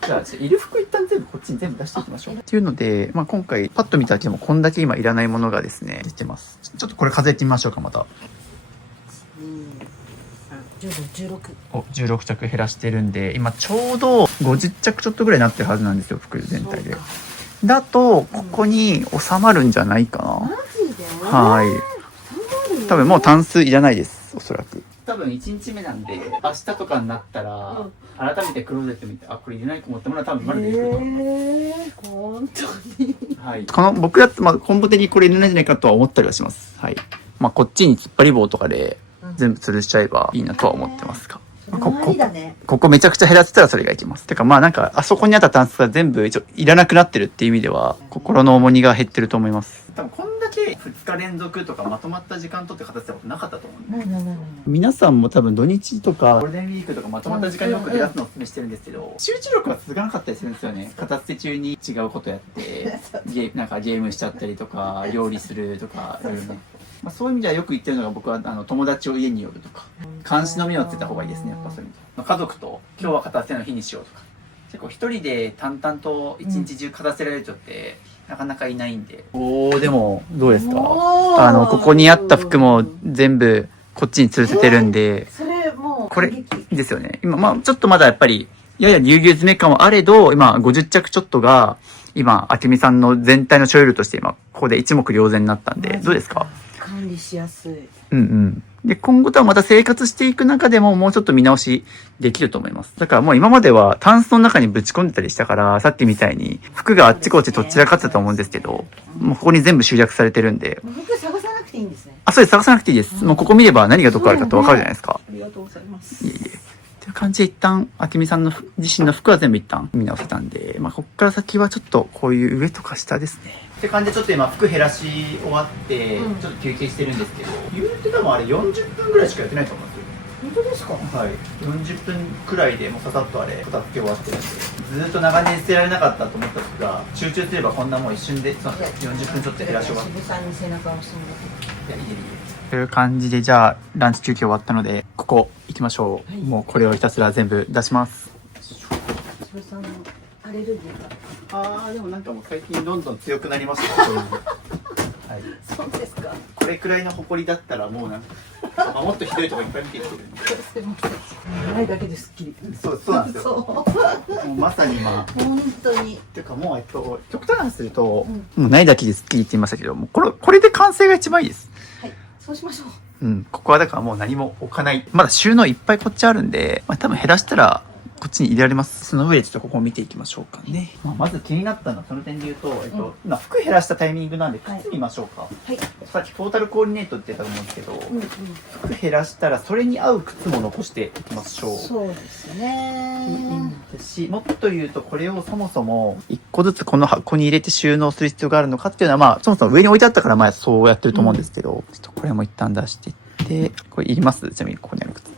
じゃあいる服一旦全部こっちに全部出していきましょう。っていうので、まあ今回パッと見ただけでもこんだけ今いらないものがですね出てます。ちょっとこれ数えてみましょうかまた。16着減らしてるんで、今ちょうど50着ちょっとぐらいになってるはずなんですよ、服全体で。だとここに収まるんじゃないかな。マジで？はい。多分もう単数いらないです、おそらく。多分1日目なんで、明日とかになったら、改めてクローゼット見て、あ、これ入れないと思ったものは多分まだ出てくると思います。本当に。はい。この僕だと、まあ、根本的にこれ入れないんじゃないかとは思ったりはします。はい。まあ、こっちに突っ張り棒とかで、全部吊るしちゃえばいいなとは思ってますが。ここめちゃくちゃ減らせたらそれがいきます。てかまあなんかあそこにあったタンスが全部いらなくなってるっていう意味では心の重荷が減ってると思います。多分こんだけ2日連続とかまとまった時間とって形したことなかったと思うんで、皆さんも多分土日とかゴールデンウィークとかまとまった時間によく減らすのをお勧めしてるんですけど、集中力が続かなかったりするんですよね。片付け中に違うことやってなんかゲームしちゃったりとか料理するとかいろいろね。まあ、そういう意味ではよく言ってるのが僕は友達を家に呼ぶとか監視の目をつけた方がいいですね。やっぱそういう意味で、まあ、家族と今日は片付けの日にしようとか、結構一人で淡々と一日中片付けられる人ってなかなかいないんで。でもどうですか？ここにあった服も全部こっちに吊るせてるんで、それもうこれですよね。今まあちょっとまだやっぱりややぎゅうぎゅう詰め感はあれど、今50着ちょっとが今あけみさんの全体の所有量として今ここで一目瞭然になったんで、どうですか？管理しやすい。で、今後とはまた生活していく中でももうちょっと見直しできると思います。だからもう今まではタンスの中にぶち込んでたりしたから、さっきみたいに服があっちこっちどちらかってたと思うんですけど、もうここに全部集約されてるんで。服探さなくていいんですね。そうです、探さなくていいです。もうここ見れば何がどこあるかってわかるじゃないですか。ありがとうございます。いえいえ。という感じで一旦、あけみさんの自身の服は全部一旦見直せたんで、まあこっから先はちょっとこういう上とか下ですね。って感じでちょっと今服減らし終わって、ちょっと休憩してるんですけど、言うて多分あれ40分ぐらいしかやってないと思うんですよ。本当ですか？はい。40分くらいでもうささっとあれ片付け終わってるんで、ずっと長年捨てられなかったと思った服が集中すればこんなもう一瞬で40分ちょっと減らし終わって。渋さんに背中を押すんだけど。いや、いいという感じで、じゃあランチ休憩終わったのでここ行きましょう。もうこれをひたすら全部出します。渋さんのアレルギーが。でもなんかもう最近どんどん強くなりましたね。はい。そうですか。これくらいの埃だったらもうなんか、もっとひどいとこいっぱい見てきてるんで。ないだけですっきり。そうなんですよ。もうまさにまあ。本当に。ていうかもう極端にすると、もうないだけですっきりって言いましたけど、もうこれで完成が一番いいです。はい。そうしましょう。ここはだからもう何も置かない。まだ収納いっぱいこっちあるんで、まあ多分減らしたらこっちに入れられます。その上でちょっとここを見ていきましょうかね。まず気になったのはその点で言うと、今服減らしたタイミングなんで靴見ましょうか。はい。さっきトータルコーディネートって言ったと思うんですけど、服減らしたらそれに合う靴も残していきましょう。そうですね。もっと言うとこれをそもそも一個ずつこの箱に入れて収納する必要があるのかっていうのはまあそもそも上に置いてあったから前そうやってると思うんですけど、ちょっとこれも一旦出していって、これいります？ちなみにここにある靴。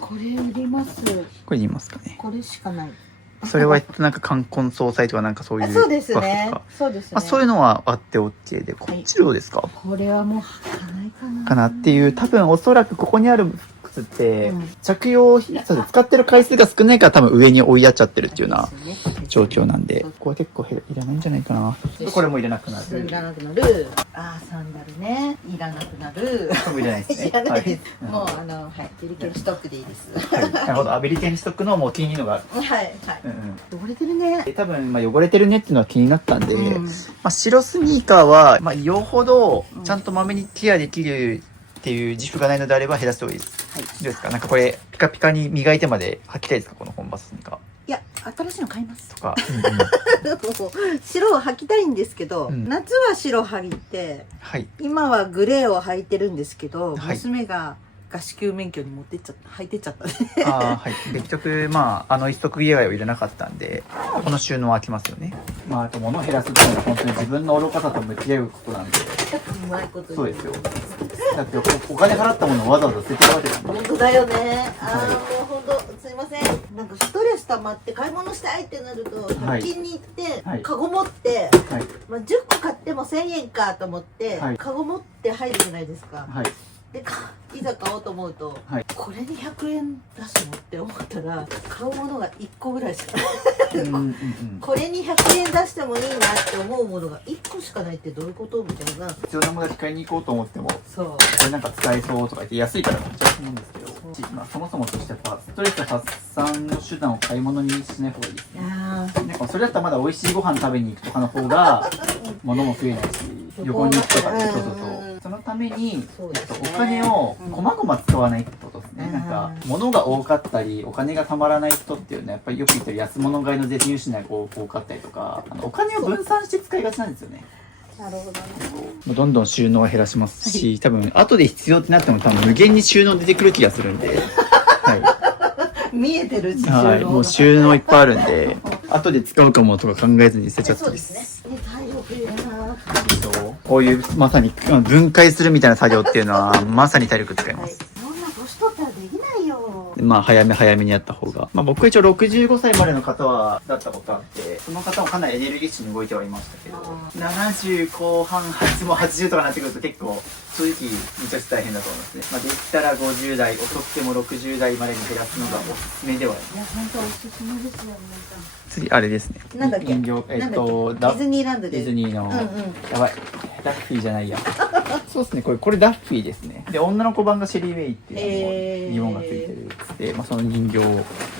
これいります。これいりますかね。これしかない。それはなんか冠婚葬祭とかなんかそういうそうですバッグねとか。そうですね。まあ、そういうのはあって OK で、こっちどうですか？これはもう履かないかな。かなっていう、多分おそらくここにある靴ってうん着用、そうです使ってる回数が少ないから多分上に追いやっちゃってるっていうような状況なんで、ここは結構いらないんじゃないかな。これもいらなくなる。いらなくなる。ああ、サンダルね。いらなくなる。これもいらないですね。いらないです。はいもうはい、デリケートストックでいいです。はい、なるほど。アベリケンストックのもう気に入りのがある。はいはい。汚れてるね。多分、まあ、汚れてるねっていうのは気になったんで、うんまあ、白スニーカーは、まあ、よほどちゃんとまめにケアできるっていう自負がないのであれば減らしておいいです。はい。どうですか？なんかこれピカピカに磨いてまで履きたいですか？この本場スニーカいや、新しいの買います。ーとか。白を履きたいんですけど、うん夏は白履いて、はい。今はグレーを履いてるんですけど、はい娘が合宿免許に持ってっちゃった履いてっちゃったね。ああ、はい。結局、まあ、一足以外はいらなかったんで、この収納は空きますよね。まあ、あと物を減らすっていうのは本当に自分の愚かさと向き合うことなんで。うまいことそうですよ。だってお金払ったものをわざわざ捨ててるわけなんで。本当だよね。もう本当すいません。なんかストレス溜まって買い物したいってなると100均に行って、はいカゴ持って、はい。まあ、10個買っても1000円かと思って、はいカゴ持って入るじゃないですか。はい。でいざ買おうと思うと、はいこれに100円出すのって思ったら買うものが1個ぐらいしかない。うんうんうん。これに100円出してもいいなって思うものが1個しかないってどういうことみたいな。必要なものだけ買いに行こうと思っても、こそうれなんか使えそうとか言って安いから買っちゃうと思うんですけど、まあ、そもそもとしてやっぱストレス発散の手段を買い物にしない方がいいですね。なんかそれだったらまだ美味しいご飯食べに行くとかの方が物も増えないし、旅行に行くとかってことと、そのためにそうですねお金をこまごま使わないってことですね。なんか物が多かったりお金がたまらない人っていうのはやっぱりよく言ってる安物買いの絶入しない多かったりとか、お金を分散して使いがちなんですよね。なるほどね。どんどん収納は減らしますし、多分後で必要ってなっても多分無限に収納出てくる気がするんで、見えてる収はい、はい、もう収納いっぱいあるんで、後で使うかもとか考えずに捨てちゃったりそうですね。体力いるな。こういうまさに分解するみたいな作業っていうのはまさに体力使いまはい。す。そんな年取ったらできないよ。まあ早めにやった方が。まあ僕は一応65歳までの方はだったことあって、その方もかなりエネルギッシュに動いてはいましたけど、70後半、もう80とかなってくると結構正直めちゃくちゃ大変だと思いますね。まあできたら50代、遅くても60代までに減らすのがおすすめではあります。いや、本当おすすめですよ、皆次、あれですね。なんだっけ人形、なんだっけディズニーランドで。ディズニーの、うんうん。やばい。ダッフィーじゃないや。そうですね。これダッフィーですね。で、女の子版がシェリー・ウェイっていう疑問がついてるやつで、まあその人形を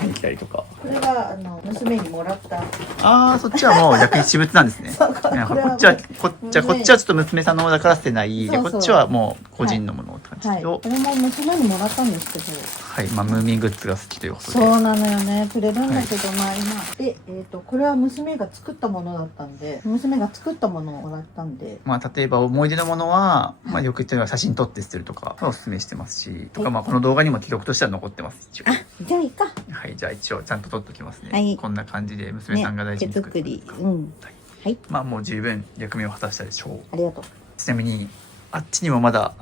見たりとか。これが娘にもらった。ああ、そっちはもう逆に私物なんですね。そうこれはこっちはちょっと娘さんのものだから捨てない。で、そうそうこっちはもう個人のものって感じですけど、これも娘にもらったんですけど。はい、まあムーミングッズが好きということで。そうなのよね。くれるんだけど、まあ今。で、これは娘が作ったものだったんで、娘が作ったものをもらったんで。まあ例えば思い出のものは、まあよく言ってるのは写真撮って捨てるとかおすすめしてますし、とかまあこの動画にも記録としては残ってます一応。じゃあいいか。はい、じゃあ一応ちゃんと撮っときますね。はいこんな感じで娘さんが大事に手作作ってり。うん。はい。まあもう十分役目を果たしたでしょう。ありがとう。ちなみにあっちにもまだ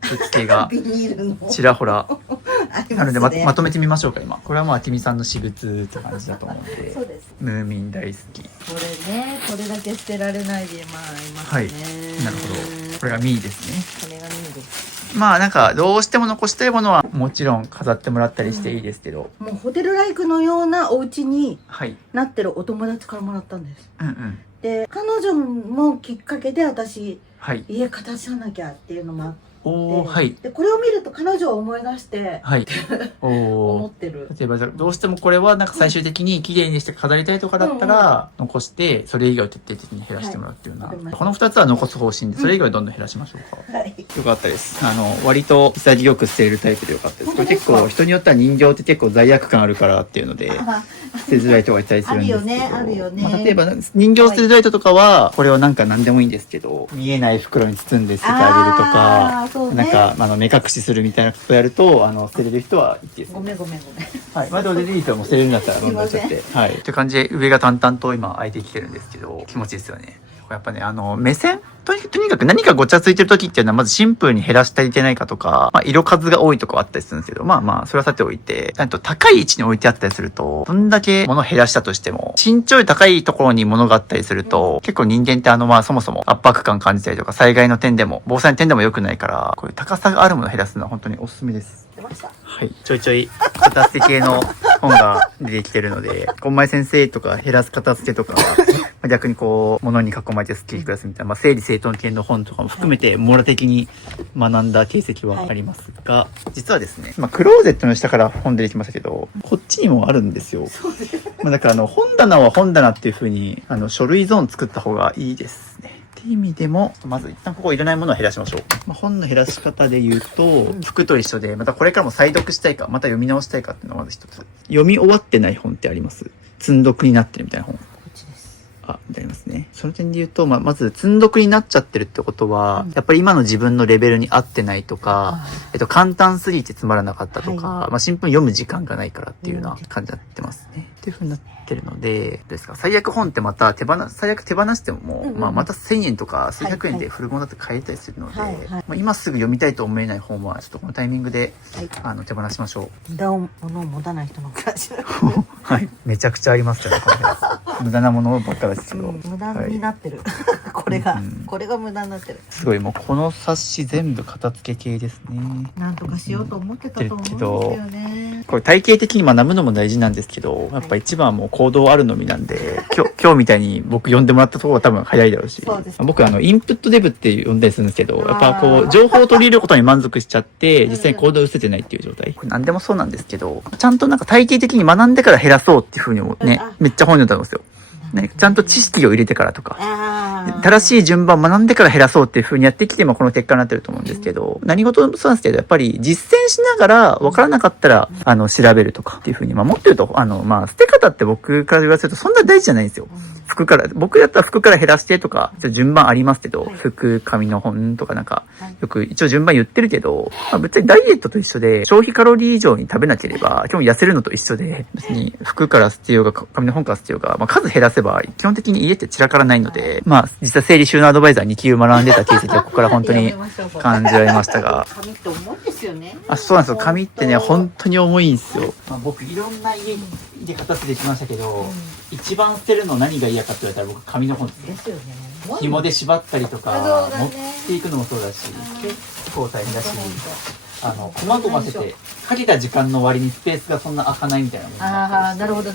風景がビニールの。ちらほらありなのでますね。まとめてみましょうか今。これはまあティミさんの私物って感じだと思うんでそうです。ムーミン大好き。これね、これだけ捨てられないで、まあ、いますね。はいなるほど。これがミーですね。これがミーです。まあなんかどうしても残したいものはもちろん飾ってもらったりしていいですけど、もうホテルライクのようなお家にはい。なってるお友達からもらったんです。うんうん。で、彼女もきっかけで私、はい。家形さなきゃっていうのもあって、おー、はい。で、これを見ると彼女を思い出して、はい。おー。思ってる。例えばどうしてもこれはなんか最終的に綺麗にして飾りたいとかだったら残してそれ以外を徹底的に減らしてもらうっていうような、はいこの2つは残す方針でそれ以外はどんどん減らしましょうか。はい。よかったです。割と潔く捨てれるタイプでよかったです。これ結構人によっては人形って結構罪悪感あるからっていうので、捨てづらい人がいたりするんですけど。あるよね。まあ、例えば人形捨てづらい人とかは、これをなんか何でもいいんですけど、見えない袋に包んで捨ててあげるとか、なんか、目隠しするみたいなことやると、捨てれる人はいいです。ごめん。はい。まあ、でも全然いいですよ。もう捨てれるんだったらどんどんしちゃって。はい。って感じで上が淡々と今開いてきてるんですけど、気持ちいいですよね。やっぱね、目線とにかく何かごちゃついてる時っていうのはまずシンプルに減らしていけないかとか、まあ色数が多いとかはあったりするんですけど、まあそれはさておいて、高い位置に置いてあったりすると、どんだけ物減らしたとしても、身長より高いところに物があったりすると、結構人間ってそもそも圧迫感感じたりとか、災害の点でも、防災の点でも良くないから、こういう高さがあるものを減らすのは本当におすすめです。出ました。はい。ちょいちょい片付け系の本が出てきてるので、こんまい先生とか減らす片付けとか、逆にこう、物に囲まれてスッキリ暮らすみたいな、整理整頓系の本とかも含めて、網羅的に学んだ形跡はありますが、実はですね、クローゼットの下から本出てきましたけど、こっちにもあるんですよ。だから本棚は本棚っていう風に、書類ゾーン作った方がいいですね。っていう意味でも、まず一旦ここいらないものを減らしましょう。本の減らし方で言うと、服と一緒で、またこれからも再読したいか、また読み直したいかっていうのがまず一つ。読み終わってない本ってあります？積んどくになってるみたいな本。ありますね。その点で言うと、まず積んどくになっちゃってるってことは、やっぱり今の自分のレベルに合ってないとか、簡単すぎてつまらなかったとか、新聞読む時間がないからっていうような感じになってますね。っていう風になってるので、どうですか？最悪本ってまた最悪手放しても、また1000円とか数百円で古本だって買えたりするので、今すぐ読みたいと思えない本は、ちょっとこのタイミングで、手放しましょう。無駄を物を持たない人の暮らし。はい。めちゃくちゃありますよね、これ。無駄なものばっかりですけど。無駄になってる。これが無駄になってる。すごい、もうこの冊子全部片付け系ですね。なんとかしようと思ってたと思うんですよね。これ体系的に学ぶのも大事なんですけど、やっぱ一番はもう行動あるのみなんで、今日みたいに僕呼んでもらったところは多分早いだろうし、僕インプットデブって呼んだりするんですけど、やっぱこう、情報を取り入れることに満足しちゃって、実際に行動を移せてないっていう状態。これ何でもそうなんですけど、ちゃんとなんか体系的に学んでから減らそうっていうふうにね、めっちゃ本読んだんですよ。ね、ちゃんと知識を入れてからとか、正しい順番を学んでから減らそうっていう風にやってきてもこの結果になってると思うんですけど、何事もそうなんですけど、やっぱり実践しながら分からなかったら、調べるとかっていう風に、持ってると、捨て方って僕から言わせるとそんな大事じゃないんですよ。僕だったら服から減らしてとか、順番ありますけど、服、紙の本とかなんか、よく一応順番言ってるけど、別にダイエットと一緒で、消費カロリー以上に食べなければ、基本痩せるのと一緒で、別に服から捨てようが、紙の本から捨てようが、数減らせば、基本的に家って散らからないので、実は整理収納アドバイザー2級学んでた形跡はここから本当に感じられましたが。紙って重いですよね。そうなんですよ。紙ってね、本当に重いんですよ。僕いろんな家で片付けてきましたけど、一番捨てるの何が嫌かって言われたら僕紙の本ですよね。紐で縛ったりとか、持っていくのもそうだし、結構大変だし、細々せて、かけた時間の割にスペースがそんな開かないみたいなもの。なるほど。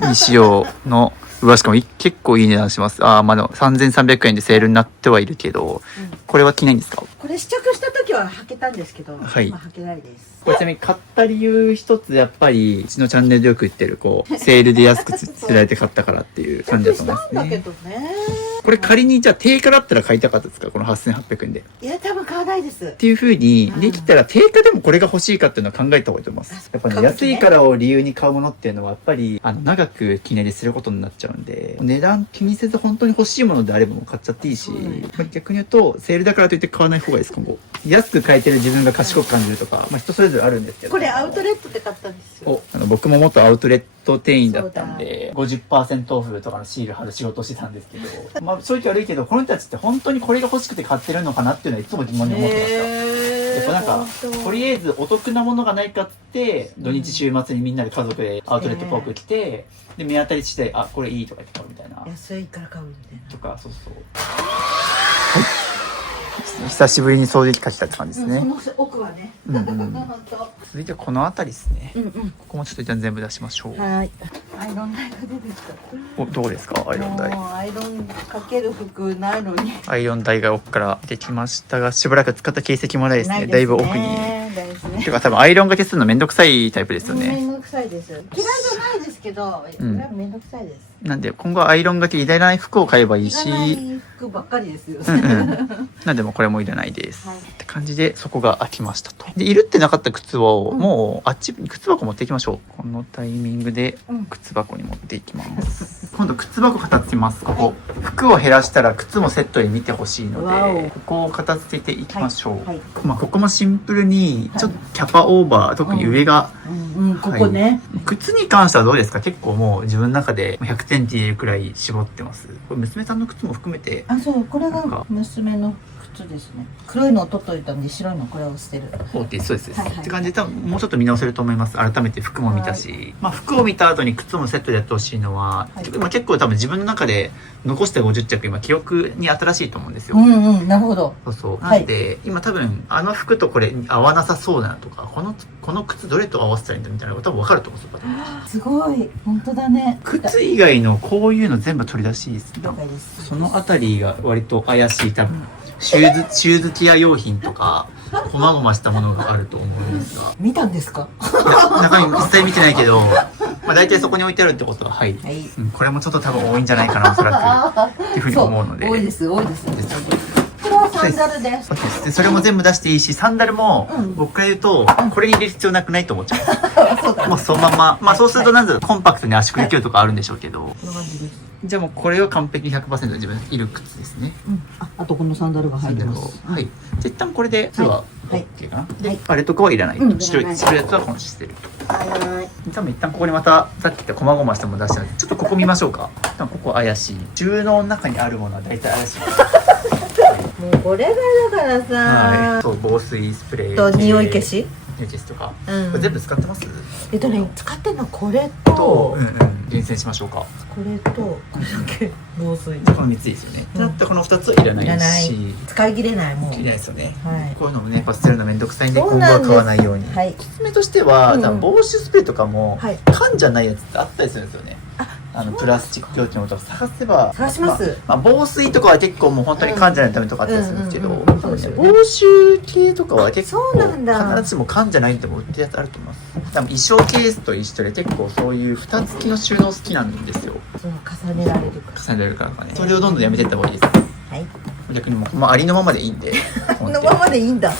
未使用の、しかも結構いい値段します。3300円でセールになってはいるけど、これは着ないんですか？これ試着した時は履けたんですけど、今履けないです。これちなみに買った理由一つ、やっぱり、うちのチャンネルでよく言ってる、セールで安くつられて買ったからっていう感じだと思いますね。これ仮にじゃあ定価だったら買いたかったですか？この8800円で。いや、多分買わないです。っていう風に、できたら定価でもこれが欲しいかっていうのは考えた方がいいと思います。やっぱね、安いからを理由に買うものっていうのは、やっぱり、長く記念ですることになっちゃうんで、値段気にせず本当に欲しいものであればもう買っちゃっていいし、逆に言うと、セールだからといって買わない方がいいです、今後。安く買えてる自分が賢く感じるとか、人それぞれあるんですけど。これアウトレットで買ったんですよ。僕も元アウトレット店員だったんで、50% オフとかのシール貼る仕事をしてたんですけど、正直悪いけど、この人たちって本当にこれが欲しくて買ってるのかなっていうのはいつも疑問に思ってました。やっぱとりあえずお得なものがないかって、土日週末にみんなで家族でアウトレットポーク来て、で、目当たりして、これいいとか言って買うみたいな。安いから買うみたいな。とか、そう。久しぶりに掃除機かけたって感じですね。その奥はね。続いてこの辺りですね。ここもちょっと一旦全部出しましょう。はい。アイロン台が出てきた。どうですか、アイロン台。アイロンかける服ないのに。アイロン台が奥から出てきましたが、しばらく使った形跡もないですね。だいぶ奥に。てか多分アイロンがけするのめんどくさいタイプですよね。めんどくさいです。嫌いじゃないですけど、めんどくさいです。なんで今後はアイロンがけいらない服を買えばいいし、いらない服ばっかりですよ。なんでもこれもいらないです、はいって感じでそこが空きましたと。でいるってなかった靴をもうあっちに靴箱持っていきましょう。このタイミングで靴箱に持っていきます、今度靴箱片付けます。ここ、服を減らしたら靴もセットで見てほしいのわおで、ここを片付けていきましょう、はい。まあここもシンプルにちょっとキャパオーバー、特に上が、ここね。靴に関してはどうですか？結構もう自分の中で100点って言えるくらい絞ってます。これ娘さんの靴も含めて。あ、そう、これが娘の靴ですね。黒いのを取っといたんで、白いのこれを捨てる。そうです、そうです。はいはい、って感じで多分もうちょっと見直せると思います。改めて服も見たし、まあ服を見た後に靴もセットでやってほしいのは、まあ結構多分自分の中で残した50着今記憶に新しいと思うんですよ。なるほど。そうそう。はい、なんで今多分あの服とこれ合わなさそうだなとか、この靴どれと合わせたらいいんだみたいなのが多分分かると思うんですよ。すごい、本当だね。靴以外のこういうの全部取り出しいです。了解です。そのあたりが割と怪しい。多分シューズケア用品とか細々したものがあると思うんですが、見たんですか？中身実際見てないけど、まあ大体そこに置いてあるってことは、はい、はい、これもちょっと多分多いんじゃないかな、おそらくっていうふうに思うので。多いです、多いです。これはサンダルです。そうです。でそれも全部出していいし、サンダルも僕から言うと、これに入れる必要なくないと思っちゃう。もうそのまま、まあそうするとなんだろう、コンパクトに圧縮できるとかあるんでしょうけど、こんな感じです。じゃあもうこれを完璧に 100% 自分いる靴ですね。あとこのサンダルが入ってます。はい。一旦これで靴は OK かな。で、あれとかはいらない。白いやつはこのシステム。多分一旦ここにまたさっき言った細々したもの出したので、ちょっとここ見ましょうか。多分ここ怪しい。収納の中にあるものは大体怪しい。もうこれがだからさ、はい、そう防水スプレーと匂い消しとか、これ全部使ってます？使ってんのこれと、厳選しましょうか。これとこれだけ防水。この3つですよね。だってこの2つはいらないし、使い切れないもん。いらないですよね。はい。こういうのもね、やっぱ捨てるのめんどくさいんで、今後は買わないように。はい。おすすめとしては、多分防臭スプレーとかも缶じゃないやつってあったりするんですよね。プラスチック容器のとか探せば探します。まあ防水とかは結構もう本当に缶じゃないためとかあったりするんですけど、防臭系とかは結構必ずしも缶じゃないっても売ってるやつあると思います。多分衣装ケースと一緒で結構そういう蓋付きの収納好きなんですよ。そう重ねられるからとかね。それをどんどんやめていった方がいいです。はい。逆にもう、まあ、ありのままでいいんで。ありのままでいいんだ。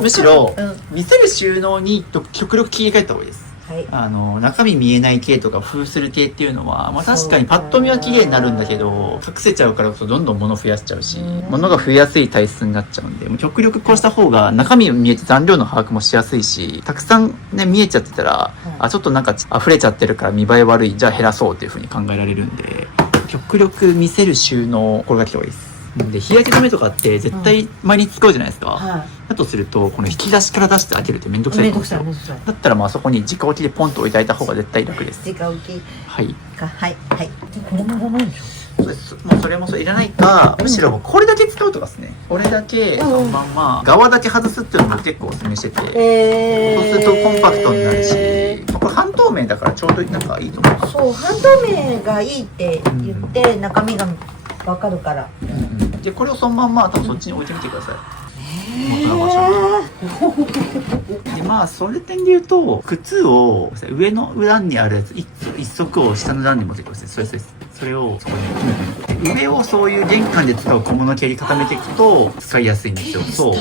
むしろ、見せる収納に極力切り替えた方がいいです。はい、中身見えない系とか封する系っていうのは、まあ、確かにパッと見は綺麗になるんだけど隠せちゃうからこそどんどん物増やしちゃうし、物が増えやすい体質になっちゃうんで、もう極力こうした方が中身見えて残量の把握もしやすいし、たくさんね見えちゃってたら、あちょっとなんか溢れちゃってるから見栄え悪い、じゃあ減らそうっていう風に考えられるんで、極力見せる収納を心がけた方がいいです。で日焼け止めとかって絶対毎日使うじゃないですか、だとするとこの引き出しから出して開けるってめんどくさいと思うんですよ。だったらまあそこに直置きでポンと置いてあげた方が絶対楽です。直置きはいはいはい。これもいらないでしょ。そうです。もうそれもいらないか、むしろこれだけ使うとかですね。これだけそのまんま側だけ外すっていうのも結構おすすめしてて、そうするとコンパクトになるし、これ半透明だからちょうどなんかいいと思います。そう、半透明がいいって言って中身がわかるから。でこれをそのまんま多分そっちに置いてみてください。でまあそれ点で言うと、靴を上の段にあるやつ一足を下の段に持ってください。それをそこに、上をそういう玄関で使う小物系に固めていくと使いやすいんですよ。そう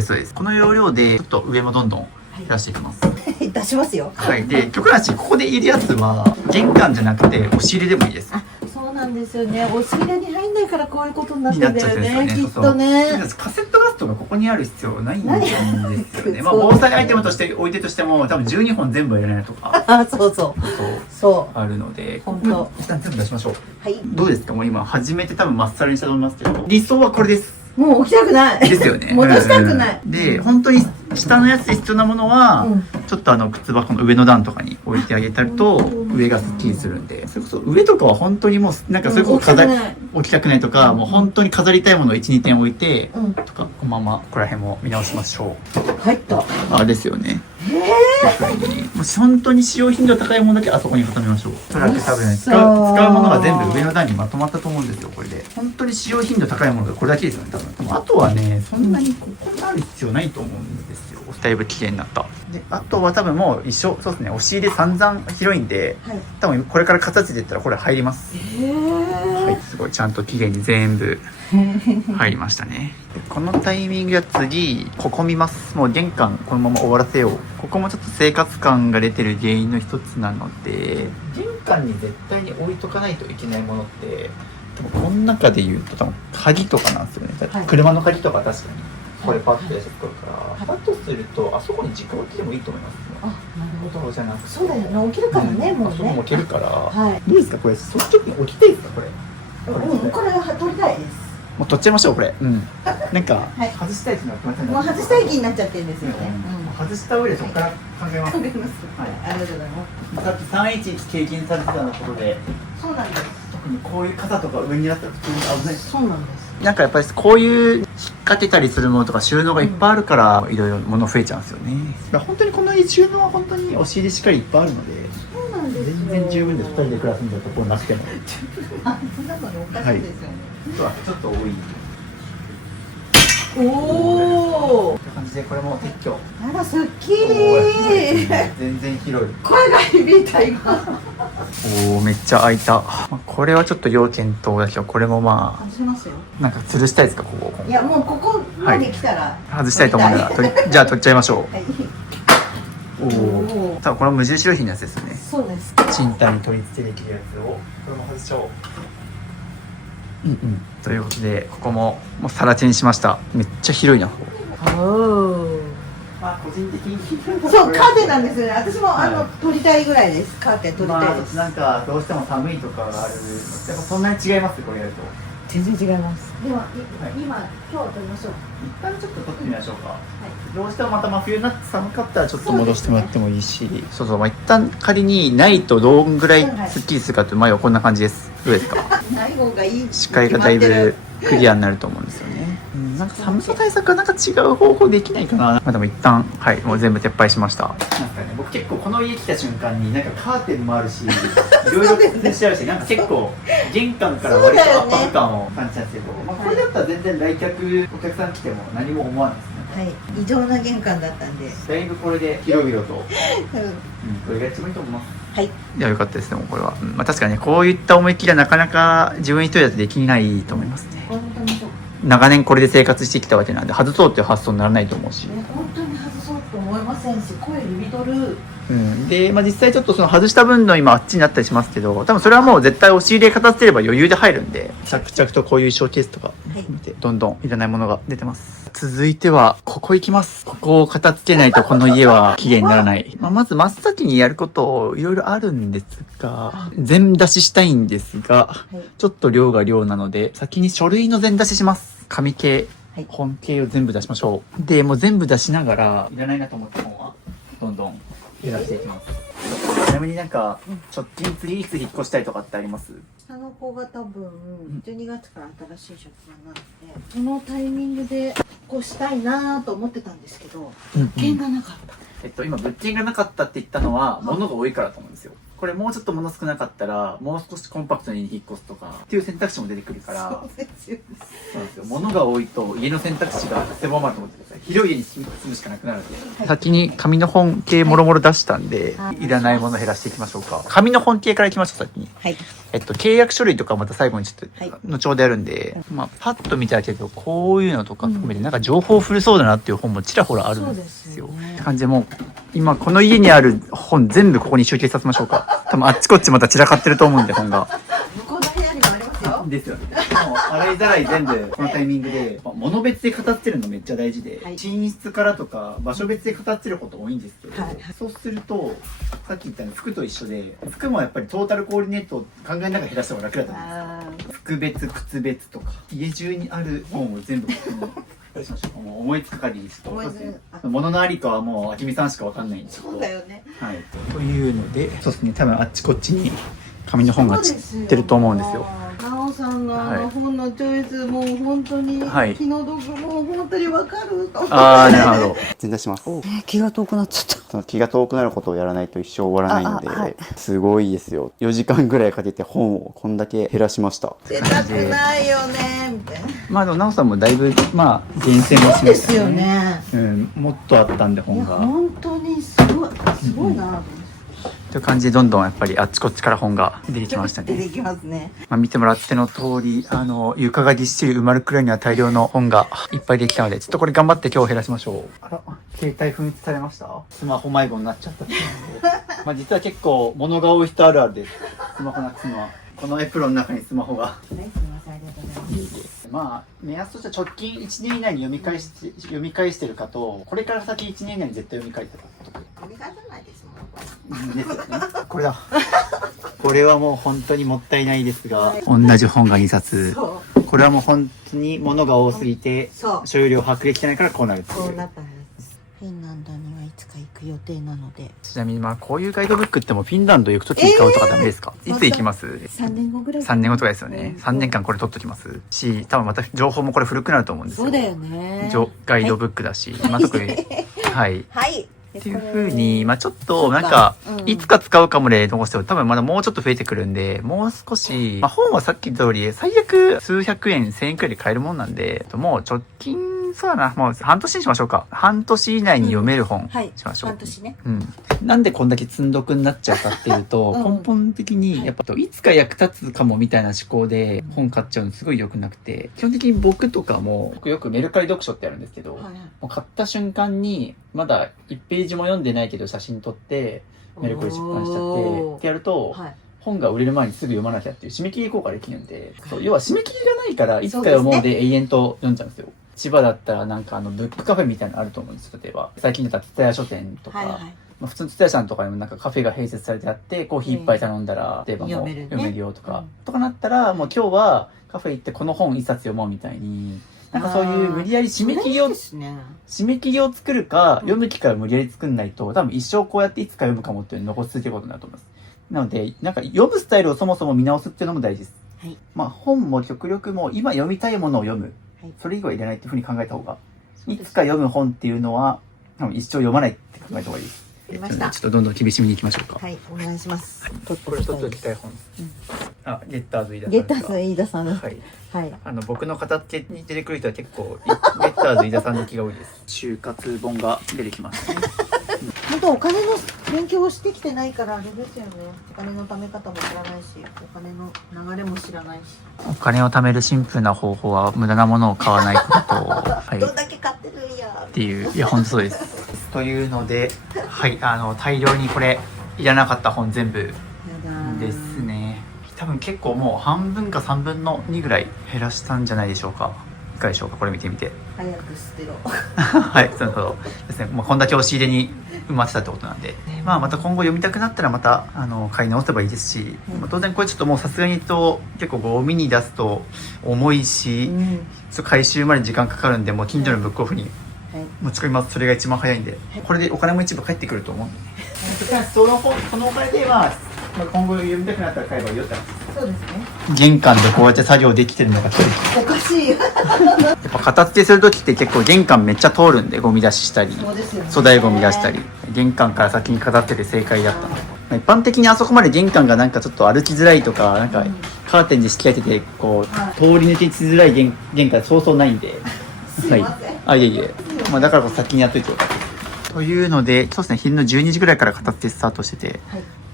です。この要領でちょっと上もどんどん出していきます。出しますよ。はい。で極端にここで入れるやつは玄関じゃなくて押し入れでもいいです。そうなんですよね。押し入れに入んないからこういうことになってるんだよね。きっとね。カセットガスとかここにある必要ないんですよね。まあ防災アイテムとして置いてとしても多分12本全部は入れないとか。そうあるので、本当一旦全部出しましょう。はい。どうですか？もう今初めて多分まっさらにしたと思いますけど、理想はこれです。もう置きたくないですよね。戻したくない。で本当に下のやつで必要なものは、ちょっと靴箱の上の段とかに置いてあげたりと、上がスッキリするんで、それこそ上とかは本当にもうなんかそれこそ置きたくないとか、もう本当に飾りたいものを 1,2 点置いて、とかこのままここら辺も見直しましょう。入った。ですよね。もう本当に使用頻度高いものだけあそこに固めましょう。おそらく多分使うものが全部上の段にまとまったと思うんですよ。これで本当に使用頻度高いものがこれだけですよね。多分あとはね、そんなにここにある必要ないと思うんですよ。だいぶ綺麗になった。であとは多分もう一緒、そうですね、押し入れ散々広いんで、はい。多分これから片付けていったらこれ入ります。はい、すごいちゃんと綺麗に全部入りましたね。でこのタイミングは次ここ見ます。もう玄関このまま終わらせよう。ここもちょっと生活感が出てる原因の一つなので、玄関に絶対に置いとかないといけないものって多分この中で言うと多分鍵とかなんですよね。はい、車の鍵とか確かにこれパッとやっちゃってるから、だとするとあそこに直置きでもいいと思いますね。あ、なるほど。じゃなくて、そうだよね、起きるからね、もうね。あそこも置けるから、はい。いいですかこれ、率直に置きたいですかこれ。これは取りたいです。もう取っちゃいましょうこれ。なんか、はい、外したいっていうのは決まってない。もう外したい気になっちゃってるんですよね。外した上でそこから考えます。考えます。はい、ありがとうございます。さっき311経験されてたのことで、そうなんです。特にこういう傘とか上にあったら普通に危ない。そうなんです。なんかやっぱりこういう引っ掛けたりするものとか収納がいっぱいあるからいろいろ物増えちゃうんですよね。だから本当にこの家収納は本当に押し入れしっかりいっぱいあるので、そうなんですよ。全然十分で2人で暮らすんだところなくても。あ、そんなのおかしいですよね。ちょっと多い。おお。こんな感じでこれも撤去。あら、すっきり。全然広い。声が響いた今。おお、めっちゃ開いた。これはちょっと要検討だけど、これもま外しますよ。あなんか吊るしたいですかここ。いや、もうここまで来たら、外したいと思うならじゃあ取っちゃいましょはい。う。おお。多分これも無印良品のやつですよね。そうです。賃貸に取り付けできるやつをこれも外しちゃおう。ということでここもう更地にしました。めっちゃ広いなここ。おお。まあ個人的にそう、カーテンなんですよね。私もはい取りたいぐらいです。カーテン取りたいです。なんかどうしても寒いとかがある。やっぱそんなに違いますこれやると。全然違います。では、今日取りましょう。一旦ちょっと取ってみましょうか。どうしてもまた真冬になって寒かったらちょっと戻してもらってもいいし、そうそう、まあ、一旦仮にないとどんぐらいスッキリするかという前はこんな感じです。どうですか？ない方がいい。視界がだいぶクリアになると思うんですよね。なんか寒さ対策はなんか違う方法できないかな。まあでも一旦はいもう全部撤廃しました。なんかね、僕結構この家来た瞬間になんかカーテンもあるし、いろいろ工夫してあるし、なんか結構玄関から割と圧迫感を感じたんですけど、まあこれだったら全然来客お客さん来ても何も思わないですね。はい、異常な玄関だったんで。だいぶこれで広々と、これが一番いいと思います。はい。いや良かったですね。もうこれは、まあ確かにこういった思い切りはなかなか自分一人だとできないと思いますね。本当にそう。長年これで生活してきたわけなんで外そうっていう発想にならないと思うし、ね、本当に外そうと思いませんし、声指取る。で、まあ、実際ちょっとその外した分の今あっちになったりしますけど、多分それはもう絶対押し入れ片付ければ余裕で入るんで、着々とこういうショーケースとか見てどんどんいらないものが出てます。続いてはここ行きます。ここを片付けないとこの家は綺麗にならない。まず真っ先にやることいろいろあるんですが、全出ししたいんですが、ちょっと量が量なので先に書類の全出しします。紙系、本系を全部出しましょう。でもう全部出しながらいらないなと思った本はどんどん減らしていきます。ちなみになんか直近次いつ引っ越したいとかってあります？下の子が多分12月から新しい職場なので、そのタイミングで引っ越したいなと思ってたんですけど、物件がなかった。今物件がなかったって言ったのは物が多いからと思うんですよ。これもうちょっと物少なかったらもう少しコンパクトに引っ越すとかっていう選択肢も出てくるから。そうですよ。そうなんですよ。物が多いと家の選択肢が狭まると思ってください。広い家に住むしかなくなるんで、先に紙の本系もろもろ出したんで、いらないもの減らしていきましょうか。紙の本系からいきましょう。先に、契約書類とかまた最後にちょっと後ほどやるんで、まあパッと見たけどこういうのとか含めてなんか情報古そうだなっていう本もちらほらあるんですよ。って感じでもう今この家にある本全部ここに集計させましょうか。多分あっちこっちまた散らかってると思うんで本が。向こうの部屋にもありますよ。ですよね。もう洗いざらい全部このタイミングで、物別で片付けるのめっちゃ大事で、寝室からとか場所別で片付けること多いんですけど、そうするとさっき言ったように服と一緒で、服もやっぱりトータルコーディネートを考えながら減らした方が楽だと思うんですよ。服別、靴別とか家中にある本を全部ここにもう思いつく限りちょっと物のありかはもうあきみさんしかわかんないんですけど。そうだよね。はい。というので、そうですね。多分あっちこっちに紙の本が散ってると思うんですよ。なおさんの本のチョイスもう本当に気の毒、もう本当にわかると思って。ああ、なるほど。全出します。気が遠くなっちゃった。その気が遠くなることをやらないと一生終わらないので、すごいですよ。4時間ぐらいかけて本をこんだけ減らしました。出たくないよねみたいな。まあでも奈緒さんもだいぶまあ厳選もしましたですよね。うん、もっとあったんでいや本が。本当にすごいなと思って。という感じでどんどんやっぱりあっちこっちから本が出てきましたね。出てきますね。まあ、見てもらっての通り床がぎっしり埋まるくらいには大量の本がいっぱいできたので、ちょっとこれ頑張って今日減らしましょう。あら、携帯紛失されました。スマホ迷子になっちゃったっていうのでまあ実は結構物が多い人あるあるです。スマホなくすのは。このエプロンの中にスマホが。はい、すみません、ありがとうございます。まあ目安としては直近1年以内に読み返してるかと、これから先1年以内に絶対読み返してるかと。読み返さないですもん。ですよね。これだ。これはもう本当にもったいないですが、同じ本が2冊。そこれはもう本当に物が多すぎて、そう所有量把握できてないからこうなるっていう。そうなったんです。フィンランドにはいつか行く予定なので。ちなみにまあこういうガイドブックってもフィンランド行くときに買うとかダメですか？いつ行きます？ 3年後ぐらい。 3年後とかですよね。3年間これ取っときますし、多分また情報もこれ古くなると思うんですよ。そうだよね。ガイドブックだし、まあ特にはいはいっていう風に、まあちょっとなんか、いつか使うかもで残しても多分まだもうちょっと増えてくるんで、もう少し、まあ本はさっき言った通り、最悪数百円、1000円くらいで買えるもんなんで、もう直近、そうだな、もう半年にしましょうか。半年以内に読める本しましょう。半年ね。うん。なんでこんだけ積んどくになっちゃうかっていうと、根本的にやっぱいつか役立つかもみたいな思考で本買っちゃうのすごい良くなくて、基本的に僕とかも、僕よくメルカリ読書ってやるんですけど、もう買った瞬間にまだ1ページも読んでないけど写真撮ってメルカリ出版しちゃってってやると、本が売れる前にすぐ読まなきゃっていう締め切り効果ができるんで、そう要は締め切りがないからいつか読もうで永遠と読んじゃうんですよ。千葉だったらなんかブックカフェみたいなのあると思うんですよ。例えば最近だったら蔦屋書店とか、まあ、普通の蔦屋さんとかにもなんかカフェが併設されてあってコーヒー一杯頼んだら例えばもう読めるよとか、とかなったらもう今日はカフェ行ってこの本一冊読もうみたいに、なんかそういう無理やり締め切りを作るか、読む機会を無理やり作んないと多分一生こうやっていつか読むかもっていうのを残し続けることになると思います。なのでなんか読むスタイルをそもそも見直すっていうのも大事です。まあ本も極力もう今読みたいものを読む、それ以外はいらないっていうふうに考えた方が、いつか読む本っていうのは多分一生読まないって考えた方がいいです。ちょっとどんどん厳しめにいきましょうか。はい、お願いします。これ取っておきたい本。あ、ゲッターズ飯田さん。ゲッターズ飯田さんです。はい。はい。僕の片付けに出てくる人は結構ゲッターズ飯田さんの気が多いです。就活本が出てきます。本当お金の勉強をしてきてないからあれですよね。お金の貯め方も知らないし、お金の流れも知らないし。お金を貯めるシンプルな方法は無駄なものを買わないことと、はい。どんだけ買ってるんやっていう、いや本当そうです。というので、はい、大量にこれいらなかった本全部ですね。多分結構もう半分か3分の2ぐらい減らしたんじゃないでしょうか。いかがでしょうか。これ見てみて。早く捨てろ。はい、そういうことですね。もうこんだけ押し入れに埋まってたってことなんで、まあまた今後読みたくなったらまた買い直せばいいですし、まあ、当然これちょっともうさすがに言うと結構ゴミに出すと重いし、ちょっと回収まで時間かかるんで、もう近所のブックオフに持ち込みます。それが一番早いんで、これでお金も一部返ってくると思うんで、このお金では今後読みたくなったら買えばいいよって話。そうですね。玄関でこうやって作業できてるのがおかしい。やっぱ片付けする時って結構玄関めっちゃ通るんで、ゴミ出ししたり、粗大ゴミ出したり、玄関から先に片付けて正解だったの。一般的にあそこまで玄関がなんかちょっと歩きづらいとか、なんかカーテンで仕切られててこう、通り抜けしづらい玄関そうそうないんで、はい、あ、いえいえ、まあ、だからこそ先にやっといてよかった。というので、そうですね、昼の12時ぐらいから片付けスタートしてて、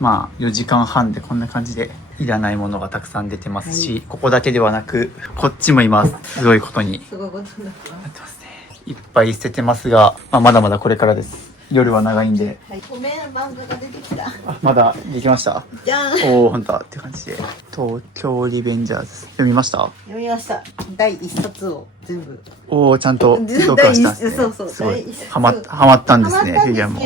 まあ4時間半でこんな感じでいらないものがたくさん出てますし、ここだけではなくこっちもいます。すごいことにすごいことになってますね。いっぱい捨ててますが、まあ、まだまだこれからです。夜は長いんで。ごめん、漫画が出てきた。あ、まだできました。じゃん。おお、本当だって感じで。東京リベンジャーズ読みました。読みました。第一冊を全部。おお、ちゃんと読破したんですね。そうそう。すごいハマったんですね。フィギュアも。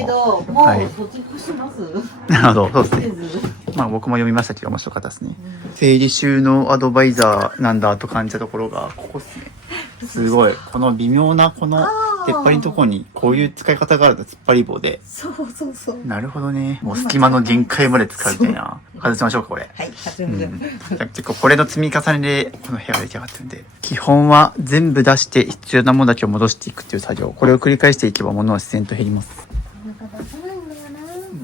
もう卒業します。なるほど、そうですね。まあ僕も読みましたけど面白かったですね。整理収納アドバイザーなんだと感じたところがここですね。すごいこの微妙なこの出っ張りのところにこういう使い方があると、突っ張り棒で。そう。なるほどね。もう隙間の限界まで使うみたいな。外しましょうか、これ。はい、外しましょう。結構これの積み重ねでこの部屋が出来上がってるんで、基本は全部出して必要なものだけを戻していくっていう作業。これを繰り返していけば物は自然と減ります。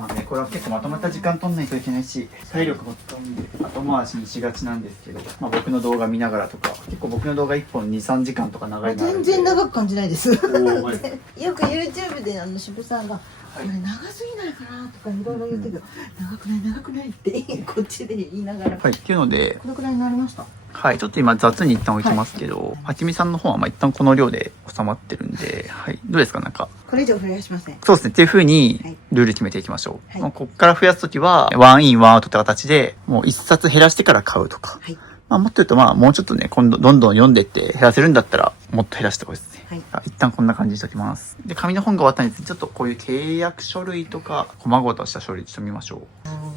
まあね、これは結構まとまった時間取んないといけないし、体力も使うんで、後回しにしがちなんですけど、まあ僕の動画見ながらとか、結構僕の動画1本2、3時間とか長いのあるんで。全然長く感じないです。よくーはい YouTube で渋さんがこれ長すぎないかなとかいろいろ言ってるけど、長くないってこっちで言いながら、はい、っていうので、このくらいになりました。はい、ちょっと今雑に一旦置いてますけど、はちみさんの方はまあ一旦この量で収まってるんで、はい、どうですかなんか。これ以上増やしません。そうですね。っていう風にはい、ルール決めていきましょう。はいもうこっから増やすときは、ワンイン、ワンアウトって形で、もう一冊減らしてから買うとか。はい。まあ、もっと言うと、まあ、もうちょっとね、今度、どんどん読んでいって減らせるんだったら、もっと減らしてほしいですね。はい。一旦こんな感じにしておきます。で、紙の本が終わったんですけど、ちょっとこういう契約書類とか、細々とした書類ちょっと見ましょ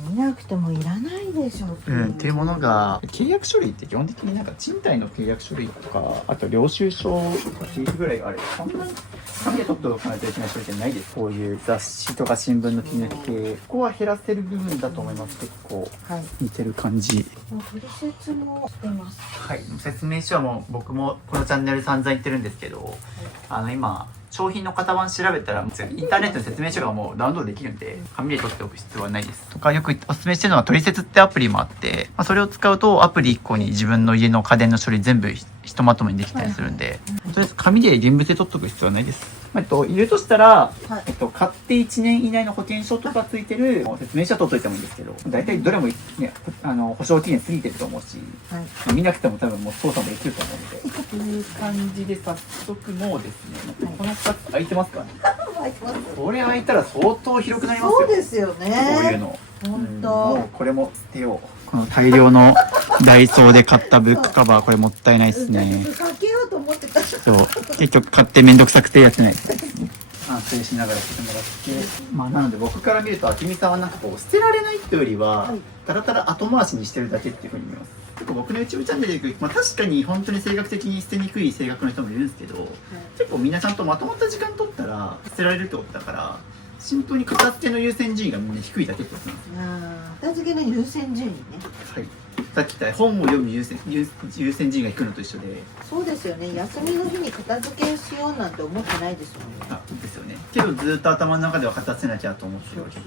見なくてもいらないでしょう。っていうものが、契約書類って基本的になんか賃貸の契約書類とか、あと領収書とかっていうぐらいがあれ、そんなに紙で取っておかないといけない書類じゃないです。こういう雑誌とか新聞の切り抜き系、ここは減らせる部分だと思います。結構はい。似てる感じ。もう取説もしてます。はい、説明書はもう僕もこのチャンネル散々言ってるんですけど、今商品の型番調べたらインターネットの説明書がもうダウンロードできるんで紙で取っておく必要はないです。とかよくお勧めしてるのは取説ってアプリもあって、それを使うとアプリ1個に自分の家の家電の処理全部ひとまとめにできたりするんで、とりあえず紙で現物で取っとく必要はないです。入れるとしたら、はい買って1年以内の保険証とかついてる説明書は取っといてもいいんですけど、大体どれもね、保証期限過ぎてると思うし、はい。見なくても多分もう操作もできると思うので。という感じで早速もうですね、この2つ空いてますからね。入ってます。これ空いたら相当広くなりますよ。そうですよこういうね。の。本も当う。これも捨てよう。この大量のダイソーで買ったブックカバー、これもったいないですね。かけようと思ってた。そう。結局買ってめんどくさくてやってないですね。反省しながらしてもらって。まあなので僕から見ると、あきみさんはなんかこう、捨てられないっていうよりははい、たらたら後回しにしてるだけっていう風に見えます。結構僕の YouTube チャンネルで行く、確かに本当に性格的に捨てにくい性格の人もいるんですけど、結構みんなちゃんとまとまった時間取ったら捨てられるってことだから、シンプルに片付けの優先順位がみんな低いだけってことなんですよ。片付けの優先順位ね。はい。さっき言った本を読む優先順位が低いのと一緒で、そうですよね。休みの日に片付けをしようなんて思ってないですもんね。ですよね。けどずっと頭の中では片付けなきゃと思ってるわけで、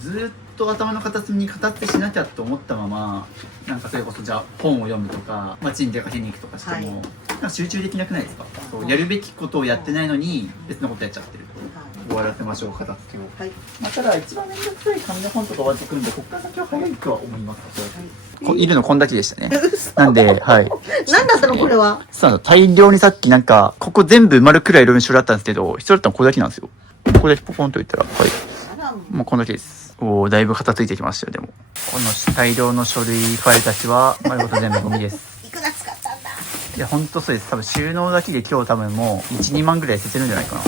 ずっと頭の片隅に片付けしなきゃと思ったまま、なんかそれこそじゃあ本を読むとか、街に出かけに行くとかしても、なんか集中できなくないですか？そうやるべきことをやってないのに別のことやっちゃってる。終わらせましょう、片付けを。はい。ただ一番面倒くさい紙の本とか終わってくるんで、ここから先は早いとは思います。はい。いるのこんだけでしたね。なんで、はい。何だったのこれは。そう大量にさっきなんか、ここ全部埋まるくらいいろいろ書類あったんですけど、必要だったのこれだけなんですよ。ここでポコンといったら、はい。あら、もうこんだけです。おー、だいぶ片付いてきましたよ、でも。この大量の書類ファイルたちは、丸ごと全部ゴミです。いくら使ったんだ。いや、ほんとそうです。多分収納だけで今日多分もう、1、2万ぐらい捨ててるんじゃないかな。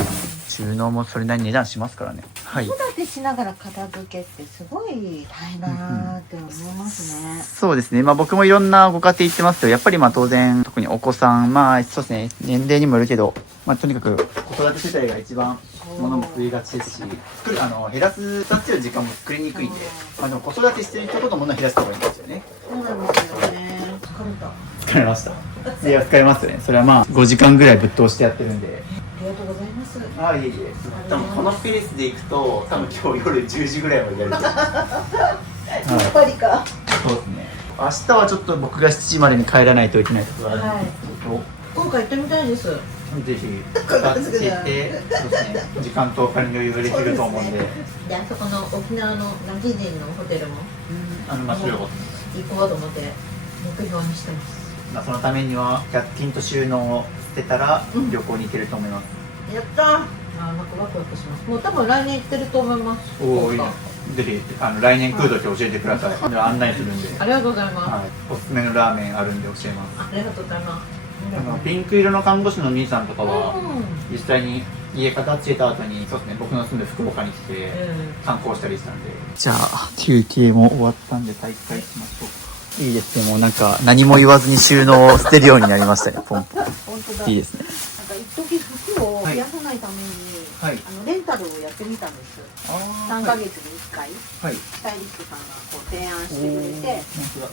収納もそれなりに値段しますからね。はい。子育てしながら片付けってすごい大変だなって思いますね。そうですね。僕もいろんなご家庭行ってますけど、やっぱり当然、特にお子さん、そうですね、年齢にもよるけど、とにかく子育て世帯が一番物も増えがちですし、減らす、使ってる時間も作りにくいんで、でも子育てしてる人ほど物を減らした方がいいんですよね。そうなんですよね。疲れた。疲れました。いや、疲れますよね。それは5時間ぐらいぶっ通してやってるんで。ありがとうございます。いえいえ。多分このペースでいくと、多分今日夜10時ぐらいまでやると思います。やっぱりか。そうですね。明日はちょっと僕が7時までに帰らないといけないことがあるんですけど、今回行ってみたいです。ぜひ片付けて、そうですね、時間とお金に余裕ができると思うんで、で、あそこの沖縄のラジ人のホテルもマッシュロボッ行こうと思って目標にしてます。ト。そのためには100均と収納を捨てたら旅行に行けると思います。やったー。なんかワクワクします。もう多分来年行ってると思います。おお、いいね。ぜひ来年来るとき教えてください。案内するんで。ありがとうございます。はい。おすすめのラーメンあるんで教えます。ありがとうございます。ピンク色の看護師の兄さんとかは、う実際に家片付けた後に、そうですね、僕の住んでる福岡に来て観光したりしたんで。じゃあ休憩も終わったんで再開しましょうか。いいですね。もうなんか何も言わずに収納を捨てるようになりましたね。ポンポン。本当だ。いいですね。なんか一時服を増やさないために、はいレンタルをやってみたんです。3ヶ月に1回、はい。スタイリストさんがこう提案してくれて、本当だ。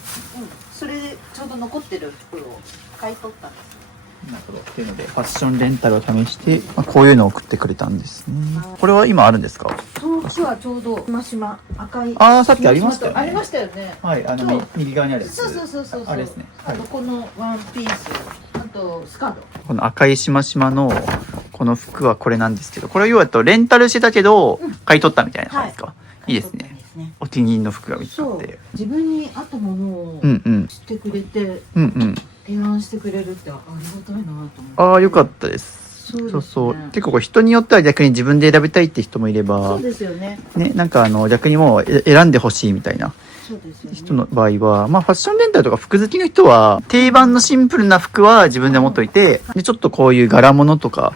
それでちょうど残ってる服を買い取ったんです。なるほど。っていうので、ファッションレンタルを試して、こういうのを送ってくれたんですね。これは今あるんですか？遠くはちょうど、しましま、赤い。ああ、さっきありましたよね。ありましたよね。はい、右側にあるやつ。そう。あれですね。あと、このワンピース、あと、スカート。この赤いしましまの、この服はこれなんですけど、これは要はレンタルしてたけど、買い取ったみたいな感じですか？いいですね。お気に入りの服が見つかって。自分に合ったものを知ってくれて、提案してくれるってありがたいなと思って。ああ、よかったです。そう結構人によっては逆に自分で選びたいって人もいれば、そうですよね。ね、なんか逆にもう選んでほしいみたいな人の場合は、ファッションレンタルとか服好きの人は定番のシンプルな服は自分で持っといて、でちょっとこういう柄物とか、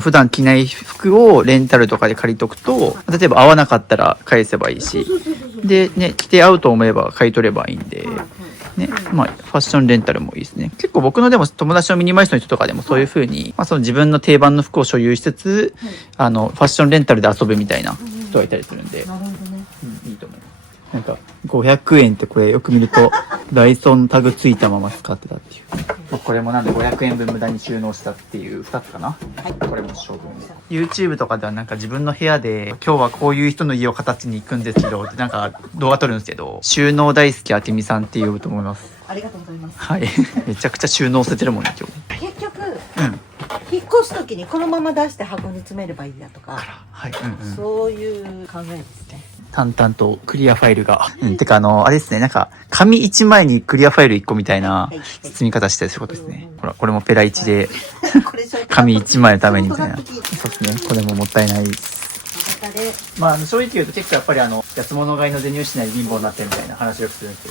普段着ない服をレンタルとかで借りとくと、例えば合わなかったら返せばいいし、でね、着て合うと思えば買い取ればいいんで、ね、ファッションレンタルもいいですね。結構僕のでも友達のミニマリストの人とかでもそういう風に、その自分の定番の服を所有しつつ、ファッションレンタルで遊ぶみたいな人がいたりするんで、なるほどね。いいと思います。なんか500円ってこれよく見るとダイソーのタグついたまま使ってたっていう。これもなんで500円分無駄に収納したっていう2つかな。これも処分。YouTube とかではなんか自分の部屋で今日はこういう人の家を形に行くんですけどってなんか動画撮るんですけど、収納大好きあけみさんって呼ぶと思います。ありがとうございます。はい。めちゃくちゃ収納捨ててるもんね今日。結局、引っ越す時にこのまま出して箱に詰めればいいやとか、そういう考えですね。淡々とクリアファイルが。てかあれですね、なんか、紙1枚にクリアファイル1個みたいな包み方したりすることですね。ほら、これもペラ1で、紙1枚のためにみたいな。そうですね、これももったいないです。正直言うと結構やっぱり安物買いの銭失い貧乏になってるみたいな話をするんです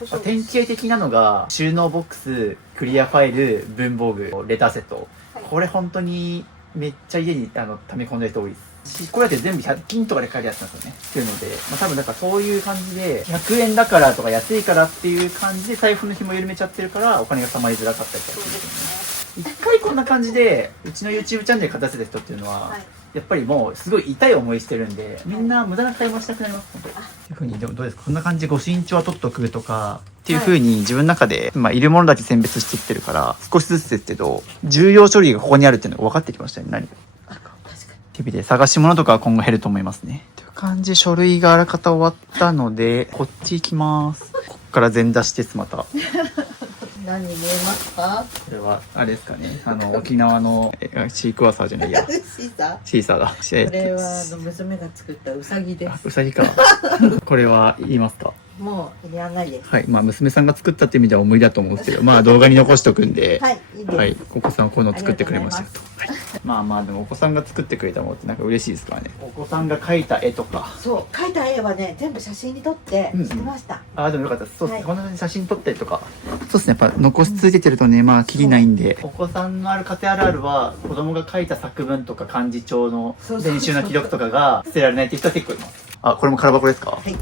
けど、典型的なのが、収納ボックス、クリアファイル、文房具、レターセット。これ本当にめっちゃ家に溜め込んでる人多いです。これだって全部100均とかで買えるやつなんですよね。っていうので、多分だからそういう感じで、100円だからとか安いからっていう感じで財布の紐緩めちゃってるから、お金が溜まりづらかったりするんですよね。一回こんな感じで、うちの YouTube チャンネル勝たせた人っていうのは、やっぱりもうすごい痛い思いしてるんで、みんな無駄な買い物したくなります、本当に。っていう風に、でもどうですか？こんな感じでご身長は取っとくとか、っていう風に自分の中で、いるものだけ選別していってるから、少しずつですけど、重要書類がここにあるっていうのが分かってきましたね、何か。日々で探し物とかは今後減ると思いますね。という感じ、書類があらかた終わったので、こっち行きます。こっから全出しです、また。何に見えますか？これは、あれですかね。沖縄のシークワーサーじゃないや。シーサーだ。これは娘が作ったウサギです。ウサギか。これは言いますか？もういらないです。はい。娘さんが作ったって意味では無理だと思うんですけど、動画に残しとくんで。はい、いいです。はい。お子さんこういうの作ってくれましたよと。でもお子さんが作ってくれたものってなんか嬉しいですからね。お子さんが描いた絵とか。そう、描いた絵はね、全部写真に撮ってしてました。でもよかったです。そうですね。こんな感じで写真撮ったりとか。そうですね。やっぱ残し続けてるとね、キリないんで。お子さんのある家庭あるあるは、子供が書いた作文とか漢字帳の練習の記録とかが捨てられないっていう人は結構います。これも空箱ですか？はい。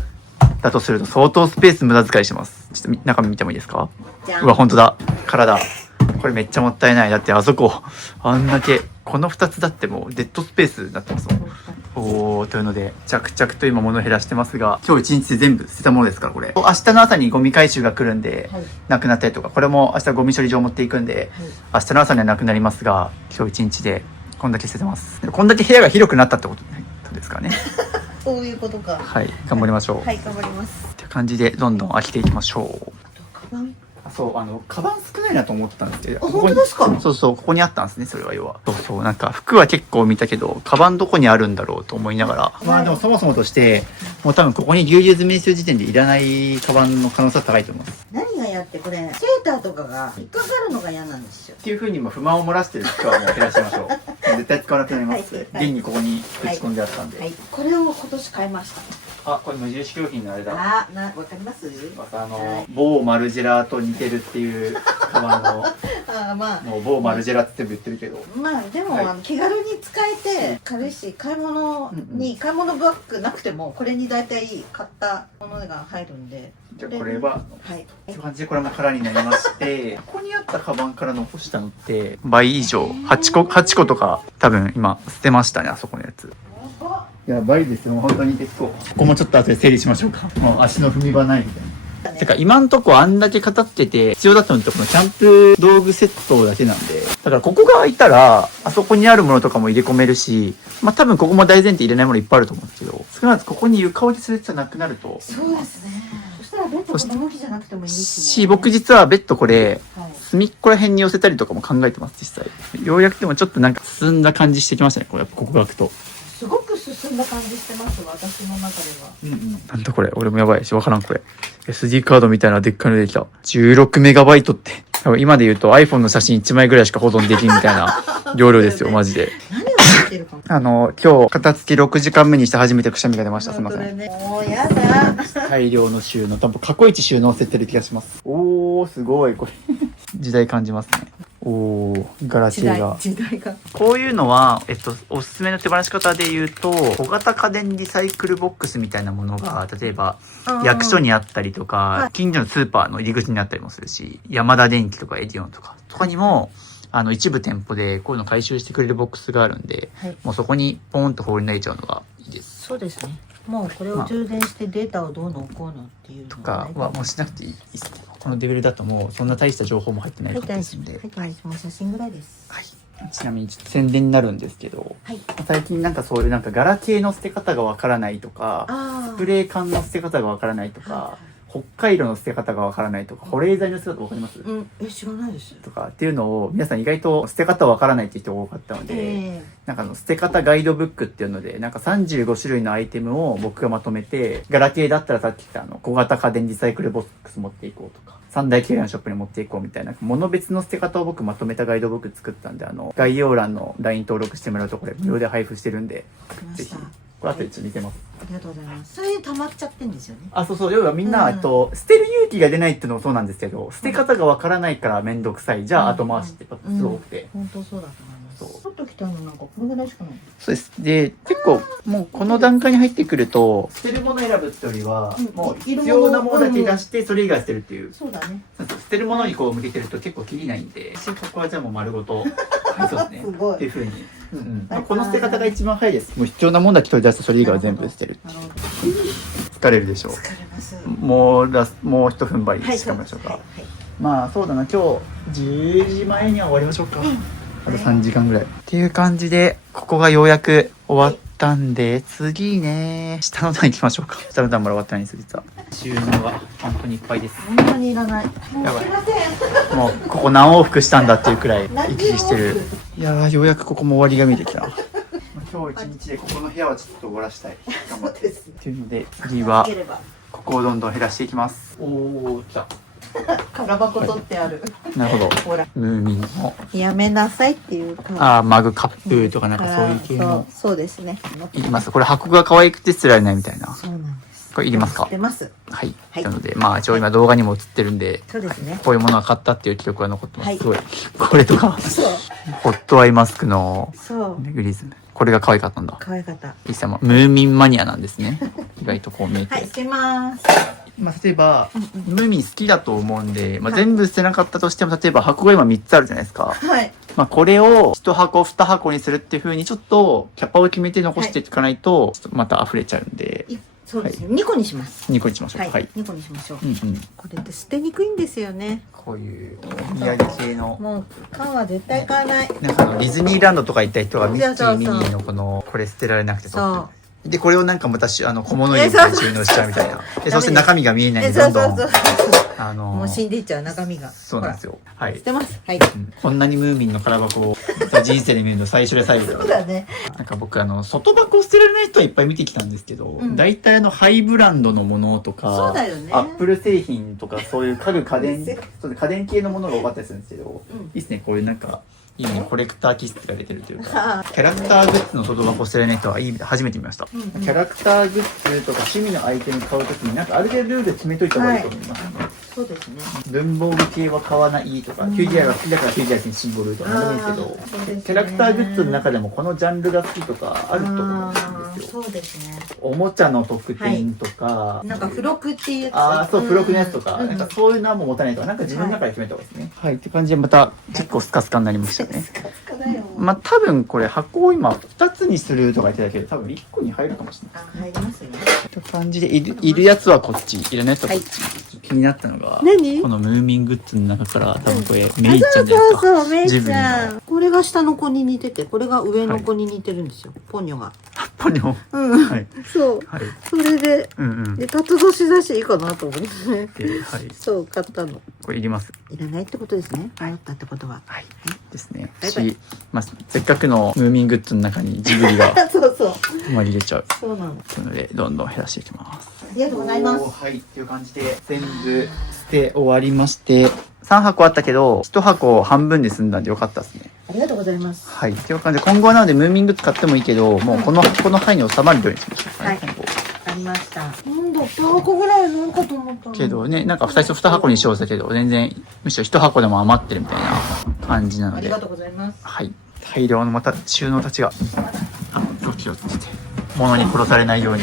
だとすると相当スペース無駄遣いしてます。ちょっと中身見てもいいですか？うわ、本当だ。空だ。これめっちゃもったいない。だってあそこ、あんだけ、この2つだってもうデッドスペースになってますもん。というので、着々と今物を減らしてますが、今日1日で全部捨てたものですから、これ。明日の朝にゴミ回収が来るんで、なくなったりとか、これも明日ゴミ処理場持っていくんで、明日の朝にはなくなりますが、今日1日でこんだけ捨ててます。こんだけ部屋が広くなったってことですからね。そういうことか。はい、頑張りましょう。はい、頑張ります。って感じで、どんどん飽きていきましょう。カバン？そう、カバン少ないなと思ったんですけど。本当ですか？そう、ここにあったんですね、それは要は。そう、なんか服は結構見たけど、カバンどこにあるんだろうと思いながら。でもそもそもとして、もう多分ここにぎゅうぎゅう詰めにする時点でいらないカバンの可能性は高いと思います。何がやってこれ、セーターとかが引っかかるのが嫌なんですよ。っていう風に不満を漏らしてる人はもう減らしましょう。絶対使わなくなります。現にここに打ち込んであったんで。はい、これを今年買いました。これ無印良品のあれだ。わかります？某マルジェラと似てるっていうカバンの。もう某マルジェラって全部言ってるけど。でも、気軽に使えて軽いし、買い物バッグなくてもこれに大体買ったものが入るんで。じゃあこれは、という感じでこれも空になりまして、ここにあったカバンから残したのって倍以上、8個とか多分今捨てましたね、あそこのやつ。やばいですよ、本当に結構。ここもちょっと後で整理しましょうか。もう足の踏み場ないみたいな。てか今んとこあんだけ語ってて必要だったのってこのキャンプ道具セットだけなんで、だからここが開いたらあそこにあるものとかも入れ込めるし、まあ多分ここも大前提入れないものいっぱいあると思うんですけど、少なくともここに床置きする必要なくなると。そうですね。そしたらベッドこの向きじゃなくてもいいしね。僕実はベッドこれはい、隅っこら辺に寄せたりとかも考えてます、実際。ようやくでもちょっとなんか進んだ感じしてきましたね、これやっぱここが開くと。すごく進んだ感じしてます、私の中では。なんだこれ、俺もやばいし、わからんこれ。SD カードみたいなでっかいの出てきた。16メガバイトって。多分今で言うと iPhone の写真1枚ぐらいしか保存できんみたいな容量ですよ、マジで。何を言ってるか。今日、片付き6時間目にして初めてくしゃみが出ました。すいません。もうやだ。大量の収納。多分過去一収納せてる気がします。おー、すごい、これ。時代感じますね。おー、ガラケーが。時代が。こういうのは、おすすめの手放し方で言うと、小型家電リサイクルボックスみたいなものが、例えば、役所にあったりとか、近所のスーパーの入り口にあったりもするし、ヤマダ電機とかエディオンとかにも、一部店舗でこういうの回収してくれるボックスがあるんで、はい、もうそこにポーンと放り投げちゃうのがいいです。そうですね。もうこれを充電してデータをどうのこうのっていうのとかはもうしなくていいですね。このレベルだともうそんな大した情報も入ってないですんで。はい、もう写真ぐらいです。はい。ちなみにちょっと宣伝になるんですけど、はい、最近なんかそういうなんかガラケーの捨て方がわからないとか、スプレー缶の捨て方がわからないとか、北海道の捨て方がわからないとか、保冷剤の捨て方わかります？知らないです。とかっていうのを皆さん意外と捨て方わからないっていう人が多かったので、なんか捨て方ガイドブックっていうので、なんか35種類のアイテムを僕がまとめて、ガラケーだったらさっき言った小型家電リサイクルボックス持っていこうとか、三大経営のショップに持っていこうみたいな、物別の捨て方を僕まとめたガイドブック作ったんで、概要欄の LINE 登録してもらうとこれ無料で配布してるんで、ぜひ。これ後でちょっと見せます。ありがとうございます。それ溜まっちゃってんですよね。そう。要はみんな、捨てる勇気が出ないっていうのもそうなんですけど、捨て方がわからないからめんどくさい。じゃあ後回しってやっぱすごくて。本当そうだと思います。ちょっと来たのなんかこれぐらいしかない。そうです。で、結構もうこの段階に入ってくると、捨てるもの選ぶってよりは、もう必要なものだけ出して、それ以外捨てるっていう。そうだね。捨てるものにこう向けてると結構キリないんで、ここはじゃあもう丸ごと。そうですね。すごい。っていう風に。この捨て方が一番早いです。もう必要なものだけ取り出してそれ以外は全部捨てる。疲れるでしょう。疲れます。もう一踏ん張りしかましょうか。まあそうだな、今日10時前には終わりましょうか。あと3時間ぐらい。っていう感じで、ここがようやく終わったんで、次ね、下の段行きましょうか。下の段まだ終わってないんです、実は。収納が本当にいっぱいです。本当にいらない。やばい。もうここ何往復したんだっていうくらい行き来してる。いやー、ようやくここも終わりが見えてきた。今日一日でここの部屋はちょっと終わらしたい。頑張って。っていうので、次は、ここをどんどん減らしていきます。おー、来た。空箱取ってある。なるほど。ほら。ムーミンの。やめなさいっていうか。マグカップとかなんかそういう系の。そうですね。いります。これ箱が可愛くて捨てられないみたいな。そうなんです。これいりますか？捨てます。はい。なので、まあ一応今動画にも映ってるんで、そうですね。こういうものが買ったっていう記録が残ってます。すごい。これとか、ホットアイマスクのグリズム。これが可愛かったんだ。可愛かった。実際もムーミンマニアなんですね。意外とこう見えて。はい、捨てます。例えば、ムーミン好きだと思うんで、全部捨てなかったとしても、例えば箱が今3つあるじゃないですか。はい。これを1箱2箱にするっていう風にちょっとキャパを決めて残していかないと、また溢れちゃうんで。そうですね。2個にします。2個にしましょう。はい。2個にしましょう。これって捨てにくいんですよね。こういうお土産系の。もう缶は絶対買わない。なんかディズニーランドとか行った人がミッキーミニーのこれ捨てられなくて取って。で、これをなんかまた小物入れに収納しちゃうみたいな。で、そして中身が見えないんで、どんどん。もう死んでいっちゃう中身が。そうなんですよ。はい。捨てます。はい。こんなにムーミンの空箱を人生で見るの最初で最後だ。そうだね。なんか僕外箱捨てられない人はいっぱい見てきたんですけど、大体ハイブランドのものとか、そうだよね。アップル製品とかそういう家電系のものが多かったりするんですけど、いいですね、こういうなんか、いいね、コレクター気質が出てるというか、キャラクターグッズの外箱捨てられない人はいい意味で初めて見ました。キャラクターグッズとか趣味のアイテム買うときになんかある程度ルールで決めといた方がいいと思いますね。そうですね。文房具系は買わないとか、フィギュアが好きだからフィギュアにシンボルとかなんでもいいですけど、キャラクターグッズの中でもこのジャンルが好きとかあると思うんですよ。そうですね。おもちゃの特典とか、なんか付録っていうそう、付録のやつとか、なんかそういうのはもう持たないとか、なんか自分の中で決めた方がいいですね。はい、って感じでまた結構スカスカになりましたね。多分これ箱を今2つにするとか言ってたけど、多分1個に入るかもしれない。入りますね。って感じでいるやつはこっち、いらないやつはこっち。気になったのが、何このムーミングッズの中から多分これメイちゃんじゃないですか。そう、メイジブリちゃのん。これが下の子に似てて、これが上の子に似てるんですよ。ポニョが。ポニョ。うん。はい。そう。はい。それで、うんうん。で、辰年だしいいかなと思ってね。で、はい。そう、買ったの。これいります。いらないってことですね。迷ったってことは。はい。ですね。バイバイまあ、せっかくのムーミングッズの中にジブリがそうそう。埋まり入れちゃう。そうなの。なので、どんどん減らしていきます。ありがとうございます。はい。っていう感じで、全部捨て終わりまして、3箱あったけど、1箱半分で済んだんでよかったですね。ありがとうございます。はい。っていう感じで、今後はなので、ムーミングッズ買ってもいいけど、もうこの箱の範囲に収まるようにしましょうかね。はい今後ありました。なんだ、2箱ぐらいなんかと思ったの。けどね、なんか最初2箱にしようとしたけど、全然、むしろ1箱でも余ってるみたいな感じなのでありが、とうございます。はい。大量のまた収納たちが、ドキドキして、物に殺されないように。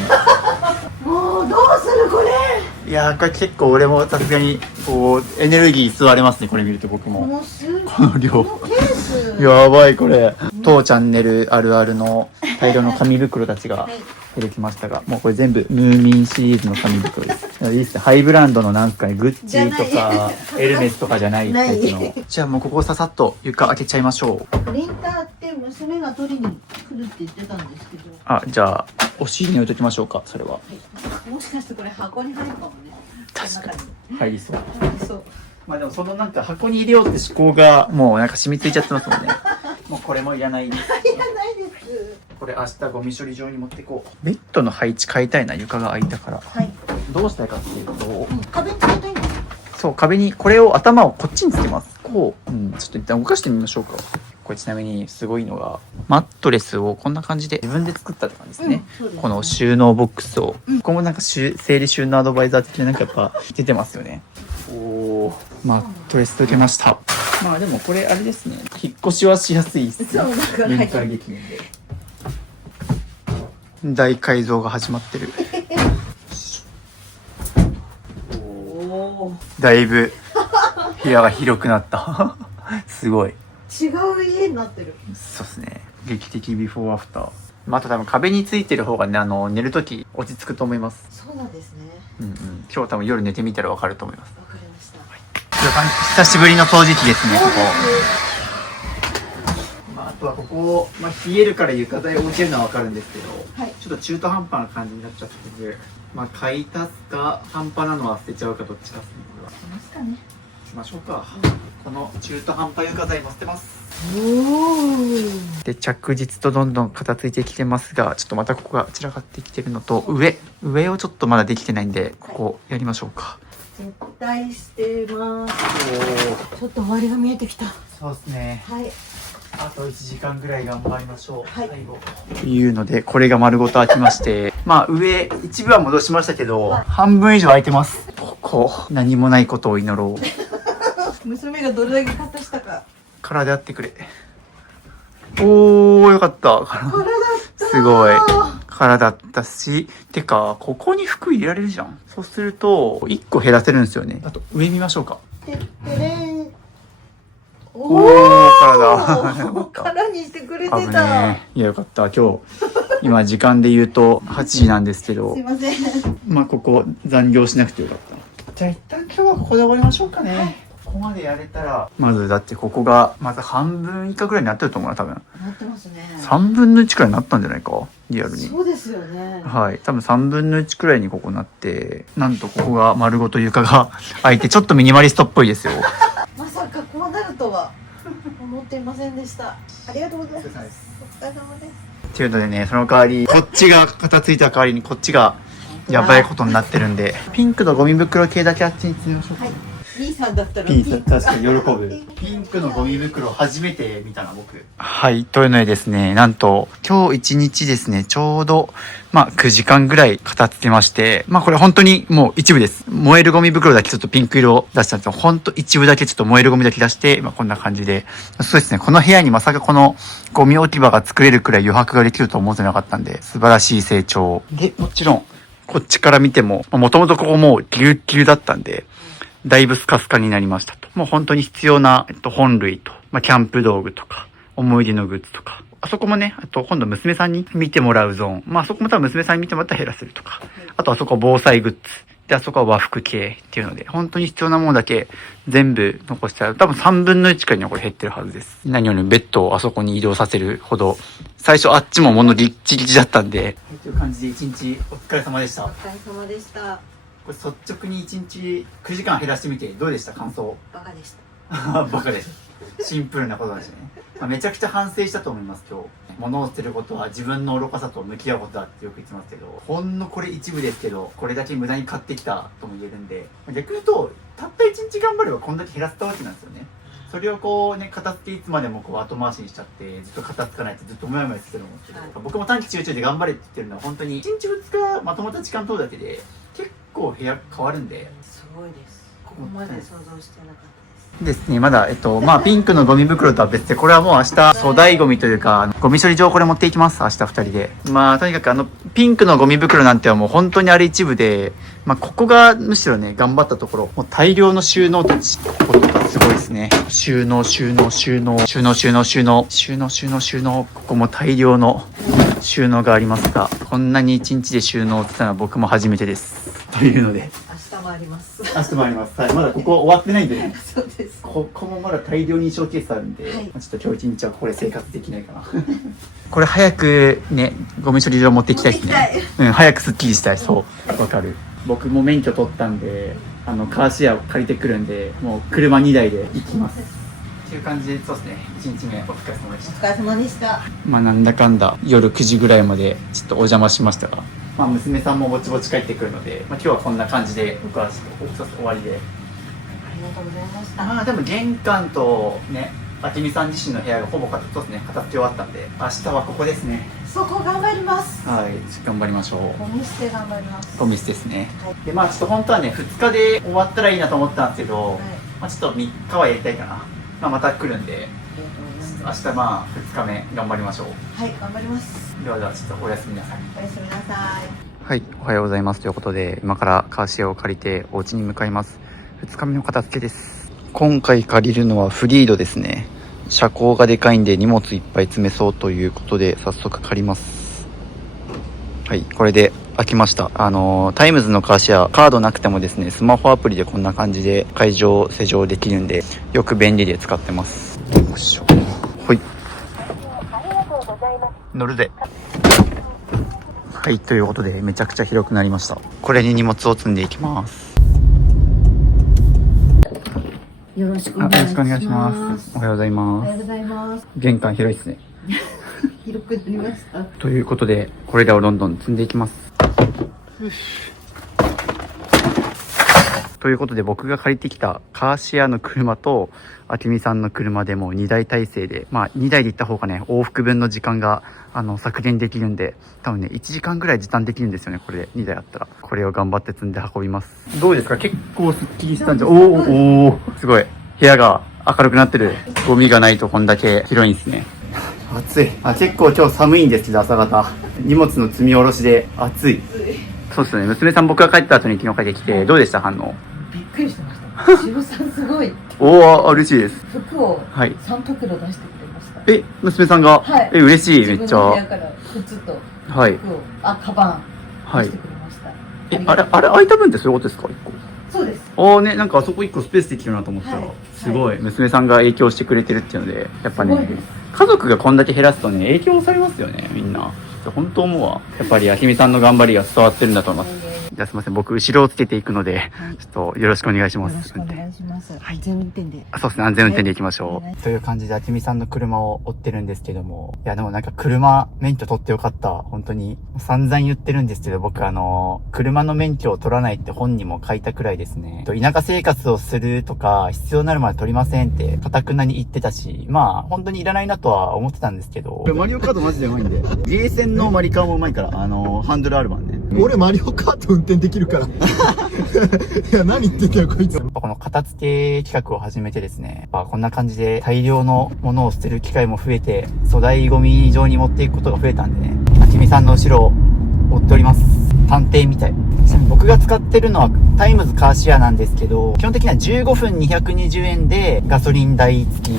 もう、どうするこれ。いやー、これ結構俺もさすがに、こう、エネルギー吸われますね、これ見ると僕も。もうすぐ。この量。このケース。やばい、これ。当チャンネルあるあるの大量の紙袋たちがはい。出てきましたが、もうこれ全部ムーミンシリーズの紙袋です。いいですね。ハイブランドのなんすかね、グッチとかじゃないエルメスとかじゃないタイプなの。じゃあもうここささっと床開けちゃいましょう。プリンターって娘が取りに来るって言ってたんですけど。あ、じゃあ、お尻に置いときましょうか、それは。はい。もしかしてこれ箱に入るかもね。確かに。入りそう。入りそう。まあでもそのなんか箱に入れようって思考がもうなんか染みついちゃってますもんね。もうこれもいらないです。いらないです。これ明日ゴミ処理場に持ってこう。ベッドの配置変えたいな、床が空いたから。はい。どうしたいかっていうと、壁につけたいんです。そう、壁にこれを頭をこっちにつけます。こう、ちょっと一旦動かしてみましょうか。これちなみにすごいのが、マットレスをこんな感じで自分で作ったって感じですね。そうですねこの収納ボックスを。ここもなんか整理収納アドバイザー的ななんかやっぱ出てますよね。おー、マットレス受けました。まあでもこれあれですね。引っ越しはしやすいですね。そうだからレンタル劇面で。大改造が始まってる。おお。だいぶ部屋が広くなった。すごい。違う家になってる。そうですね。劇的ビフォーアフター。まあ、あと多分壁についてる方がね、寝るとき落ち着くと思います。そうなんですね。今日多分夜寝てみたらわかると思います。わかりました。久しぶりの掃除機ですね、こそうこ。まあ、あとはここ、まあ、冷えるから床材を置けるのはわかるんですけど、はい。ちょっと中途半端な感じになっちゃってて、まあ、買い足すか、半端なのは捨てちゃうかどっちかですね、これは。いますかね。しましょうか。この中途半端床材も捨てます。おお。で、着実とどんどん片付いてきてますが、ちょっとまたここが散らかってきてるのと、上をちょっとまだできてないんで、ここやりましょうか。絶対捨てます。ちょっと周りが見えてきた。そうですね。はい。あと1時間ぐらい頑張りましょう。はい最後。というので、これが丸ごと開きまして、まあ上、一部は戻しましたけど、半分以上開いてます。ここ、何もないことを祈ろう。娘がどれだけ片したか。空であってくれ。おー、よかった。これだった。すごい。空だったし、てか、ここに服入れられるじゃん。そうすると、1個減らせるんですよね。あと、上見ましょうか。てってれん。おー、空だ。空にしてくれ危てた。ねえ。いや、よかった。今日、今時間で言うと8時なんですけどすい、ません。まあ、ここ残業しなくてよかった。じゃあ一旦今日はここで終わりましょうかね。ここまでやれたら、まずだってここが、まず半分以下ぐらいになってると思うな、多分。なってますね。 3分の1くらいになったんじゃないかリアルに。そうですよね。はい。多分3分の1くらいにここなって、なんとここが丸ごと床が開いて、ちょっとミニマリストっぽいですよ。まさかこうなるとは思っていませんでした。ありがとうございます。お疲れ様です。っていうのでね、その代わり、こっちが片付いた代わりにこっちがやばいことになってるんで、ピンクのゴミ袋系だけあっちに詰めましょうか。はい。P さんだったら P さん確かに喜ぶ。ピンクのゴミ袋初めて見たな、僕。はい。というのでですね、なんと、今日一日ですね、ちょうど、まあ、9時間ぐらい片付けまして、まあ、これ本当にもう一部です。燃えるゴミ袋だけちょっとピンク色を出したんですよ。本当一部だけちょっと燃えるゴミだけ出して、まあ、こんな感じで。そうですね、この部屋にまさかこのゴミ置き場が作れるくらい余白ができると思ってなかったんで、素晴らしい成長。で、もちろん、こっちから見ても、もともとここもうギュッギュだったんで、だいぶスカスカになりましたと。もう本当に必要な、本類と、まあ、キャンプ道具とか、思い出のグッズとか。あそこもね、あと今度娘さんに見てもらうゾーン。まああそこも多分娘さんに見てもらったら減らせるとか。あとあそこ防災グッズで、あそこは和服系っていうので、本当に必要なものだけ全部残したら、多分3分の1くらいにはこれ減ってるはずです。何よりベッドをあそこに移動させるほど、最初あっちも物ギッチギチだったんで、という感じで1日お疲れ様でした。お疲れ様でした。これ率直に1日9時間減らしてみてどうでした？感想。バカでした。バカです。シンプルなことだしね。めちゃくちゃ反省したと思います、今日。物を捨てることは自分の愚かさと向き合うことだってよく言ってますけど、ほんのこれ一部ですけど、これだけ無駄に買ってきたとも言えるんで、逆に言うと、たった1日頑張ればこんだけ減らせたわけなんですよね。それをこうね、片付けいつまでもこう後回しにしちゃって、ずっと片付かないってずっとモヤモヤしてると思うんですけど、はい、僕も短期集中で頑張れって言ってるのは本当に1日2日まとまった時間取るだけで、結構部屋変わるんで。すごいです。ここまで想像してなかった。ですね。まだ、ピンクのゴミ袋とは別で、これはもう明日、粗大ゴミというか、ゴミ処理場これ持っていきます。明日2人で。とにかくピンクのゴミ袋なんてはもう本当にあれ一部で、ここがむしろね、頑張ったところ、もう大量の収納たち、こことかすごいですね。収納、ここも大量の収納がありますが、こんなに1日で収納って言ったのは僕も初めてです。というので。明日もあります。明日もあります。はい。まだここ終わってないんでね。そうです。ここもまだ大量にショーケースあるんで、はい、ちょっと今日一日はこれ生活できないかな。これ早くね、ゴミ処理場持って行きたいですね。うん、早くスッキリしたい。そう。わかる。僕も免許取ったんで、カーシェアを借りてくるんで、もう車2台で行きます。っていう感じで、そうですね。1日目お疲れ様でした。お疲れ様でした。なんだかんだ夜9時ぐらいまでちょっとお邪魔しましたが、娘さんもぼちぼち帰ってくるので、今日はこんな感じで僕はちょっと終わりで。ありがとうございました。でも玄関とね、明美さん自身の部屋がほぼ片付け終わったんで、明日はここですね。そこ頑張ります。はい、頑張りましょう。ゴミ捨て頑張ります。ゴミ捨てですね。はい、で、ちょっと本当はね、2日で終わったらいいなと思ったんですけど、はい、ちょっと3日はやりたいかな。また来るんで、明日2日目頑張りましょう。はい、頑張ります。ではちょっとおやすみなさい。おやすみなさい。はい、おはようございますということで、今からカーシェアを借りてお家に向かいます。2日目の片付けです。今回借りるのはフリードですね。車高がでかいんで荷物いっぱい詰めそうということで早速借ります。はい、これで開きました。タイムズのカーシェア、カードなくてもですね、スマホアプリでこんな感じで解錠、施錠できるんで、よく便利で使ってます。よいしょ。はい。乗るで。はい、ということでめちゃくちゃ広くなりました。これに荷物を積んでいきます。よろしくお願いします。おはようございます。おはようございます。玄関広いですね。広くなりました。ということで、これらをどんどん積んでいきます。ということで、僕が借りてきたカーシェアの車と、明美さんの車でもう2台体制で、2台で行った方がね、往復分の時間が、削減できるんで、多分ね、1時間ぐらい時短できるんですよね、これで2台あったら。これを頑張って積んで運びます。どうですか？結構スッキリしたんじゃ、おー、すごい。部屋が明るくなってる。ゴミがないとこんだけ広いんですね。暑い。結構今日寒いんですけど、朝方。荷物の積み下ろしで暑い。そうですね。娘さん僕が帰った後に昨日帰ってきて、どうでした反応？びっくりしてました。渋さんすごい。嬉しいです。服を3袋出してくれました。娘さんが？はい。嬉しい、めっちゃ。自分の部屋から靴と服を、カバン出してくれました。あれ空いた分ってそういうことですか？1個。そうです。なんかあそこ1個スペースできるなと思ったら、すごい、娘さんが影響してくれてるっていうので、やっぱね、家族がこんだけ減らすとね、影響されますよね、みんな。本当思うわ。やっぱり明美さんの頑張りが伝わってるんだと思います。じゃあすみません、僕後ろをつけていくので、ちょっとよろしくお願いします。よろしくお願いします。安全運転で。そうですね、安全運転で行きましょう。という感じで明美さんの車を追ってるんですけども、いやでもなんか車免許取ってよかった。本当に散々言ってるんですけど、僕車の免許を取らないって本にも書いたくらいですね。田舎生活をするとか、必要なるまで取りませんって堅くなに言ってたし、本当にいらないなとは思ってたんですけど。これマリオカートマジでうまいんで。ゲーセンのマリカーもうまいから、ハンドルあるわね。俺マリオカート運転できるから。いや、何言ってんだよ、こいつ。この片付け企画を始めてですね、こんな感じで大量のものを捨てる機会も増えて、粗大ゴミ場に持っていくことが増えたんでね、明美さんの後ろを追っております。探偵みたい。ちなみに僕が使ってるのはタイムズカーシェアなんですけど、基本的には15分220円でガソリン代付き。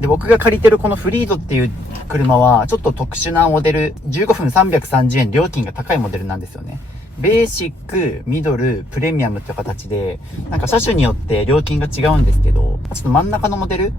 で、僕が借りてるこのフリードっていう車はちょっと特殊なモデル、15分330円料金が高いモデルなんですよね。ベーシック、ミドル、プレミアムって形で、なんか車種によって料金が違うんですけど、ちょっと真ん中のモデル、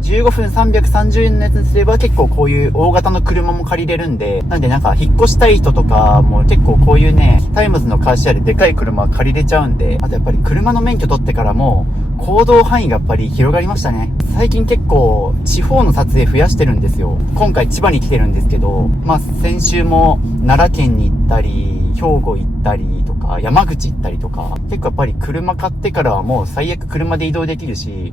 15分330円のやつにすれば結構こういう大型の車も借りれるんで、なんでなんか引っ越したい人とかも結構こういうね、タイムズのカーシェアででかい車借りれちゃうんで、あとやっぱり車の免許取ってからも行動範囲がやっぱり広がりましたね。最近結構地方の撮影増やしてるんですよ。今回千葉に来てるんですけど、まあ先週も奈良県に行ったり、兵庫行ったりとか、山口行ったりとか、結構やっぱり車買ってからはもう最悪車で移動できるし、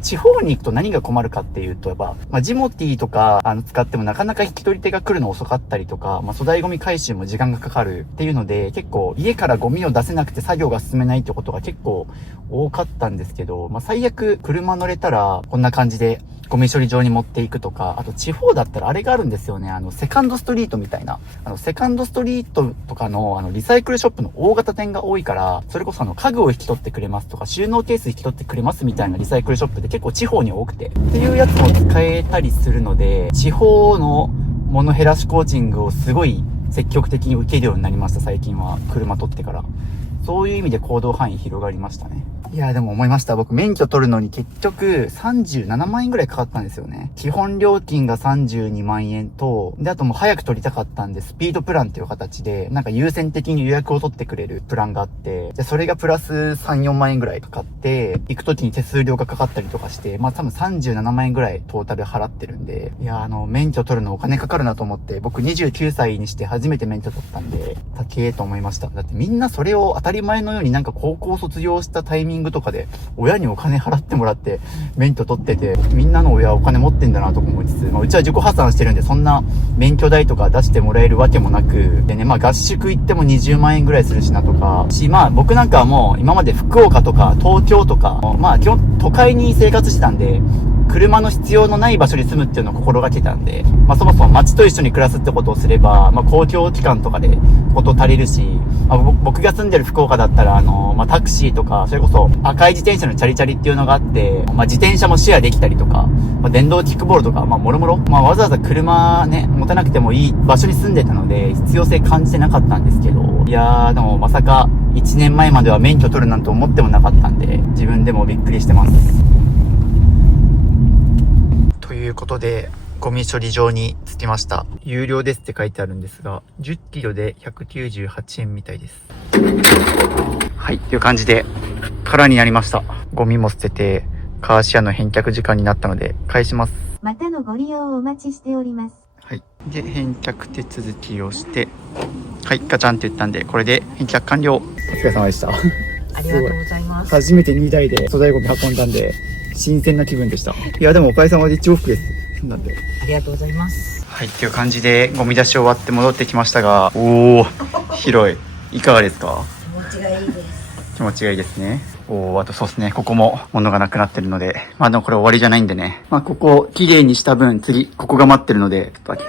地方に行くと何が困るかっていうと、やっぱ、ジモティーとか、使ってもなかなか引き取り手が来るの遅かったりとか、粗大ゴミ回収も時間がかかるっていうので、結構家からゴミを出せなくて作業が進めないってことが結構多かったんですけど、最悪車乗れたらこんな感じでゴミ処理場に持っていくとか、あと地方だったらあれがあるんですよね。セカンドストリートみたいな。セカンドストリートとかの、リサイクルショップの大型店が多いから、それこそ家具を引き取ってくれますとか、収納ケース引き取ってくれますみたいなリサイクルショップで結構地方に多くて。っていうやつも使えたりするので、地方の物減らしコーチングをすごい積極的に受けるようになりました、最近は。車取ってから。そういう意味で行動範囲広がりましたね。いやーでも思いました。僕免許取るのに結局37万円ぐらいかかったんですよね。基本料金が32万円と、で、あともう早く取りたかったんで、スピードプランっていう形で、なんか優先的に予約を取ってくれるプランがあって、で、それがプラス3、4万円ぐらいかかって、行く時に手数料がかかったりとかして、多分37万円ぐらいトータル払ってるんで、いや免許取るのお金かかるなと思って、僕29歳にして初めて免許取ったんで、高えと思いました。だってみんなそれを当たり前のようになんか高校卒業したタイミングとかで親にお金払ってもらって免許取ってて、みんなの親はお金持ってんだなとか思いつつ、うちは自己破産してるんでそんな免許代とか出してもらえるわけもなく、でね、合宿行っても20万円ぐらいするしなとか、僕なんかはもう今まで福岡とか東京とか、基本都会に生活してたんで、車の必要のない場所に住むっていうのを心がけたんで、そもそも街と一緒に暮らすってことをすれば、公共機関とかでこと足りるし、僕が住んでる福岡だったら、タクシーとか、それこそ赤い自転車のチャリチャリっていうのがあって、自転車もシェアできたりとか、電動キックボールとか、もろもろ、わざわざ車ね、持たなくてもいい場所に住んでたので、必要性感じてなかったんですけど、いやー、でもまさか1年前までは免許取るなんて思ってもなかったんで、自分でもびっくりしてます。ということで、ゴミ処理場に着きました。有料ですって書いてあるんですが、10キロで198円みたいです。はい、という感じで、空になりました。ゴミも捨てて、カーシェアの返却時間になったので、返します。またのご利用をお待ちしております。はい。で、返却手続きをして、はい、ガチャンって言ったんで、これで返却完了。お疲れ様でした。ありがとうございます。初めて2台で粗大ゴミ運んだんで、新鮮な気分でした。いや、でもおかげさまで1往復です。なんで。ありがとうございます。はい、っていう感じでゴミ出し終わって戻ってきましたが、おー、広い。いかがですか？気持ちがいいです。気持ちがいいですね。あとそうですね、ここも物がなくなってるので、でもこれ終わりじゃないんでね。ここ綺麗にした分、次、ここが待ってるので、ちょっと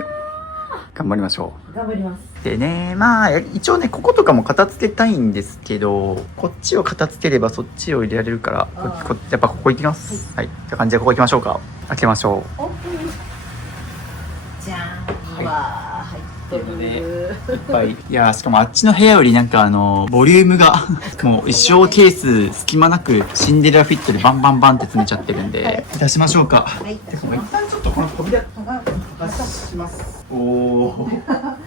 頑張りましょ頑張ります。う。でね、一応ね、こことかも片付けたいんですけど、こっちを片付ければそっちを入れられるから、やっぱここ行きます。はい。って感じでここ行きましょうか。開けましょう。オープン。じゃーん。わー、入ってる。いっぱい。いやー、しかもあっちの部屋よりなんかボリュームが、もう衣装ケース隙間なくシンデレラフィットでバンバンバンって詰めちゃってるんで、出しましょうか。はい。一旦ちょっとこの扉出します。お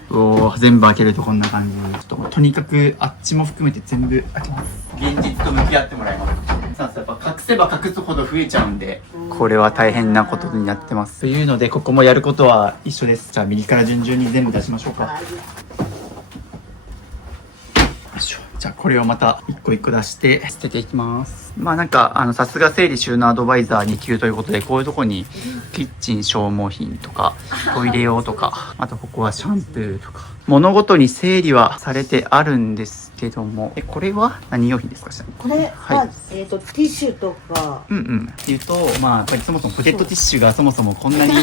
ー、全部開けるとこんな感じ。ちょっととにかくあっちも含めて全部開けます。現実と向き合ってもらいます。さあ、やっぱ隠せば隠すほど増えちゃうんで、これは大変なことになってます。というので、ここもやることは一緒です。じゃあ右から順々に全部出しましょうか。よいしょ。じゃあこれをまた一個一個出して捨てていきます。さすが整理収納アドバイザー2級ということで、こういうとこにキッチン消耗品とかトイレ用とか、あとここはシャンプーとか、物ごとに整理はされてあるんですけども、これは何用品ですか？これは、はい、ティッシュとか。っていうと、やっぱりそもそもポケットティッシュがそもそもこんなに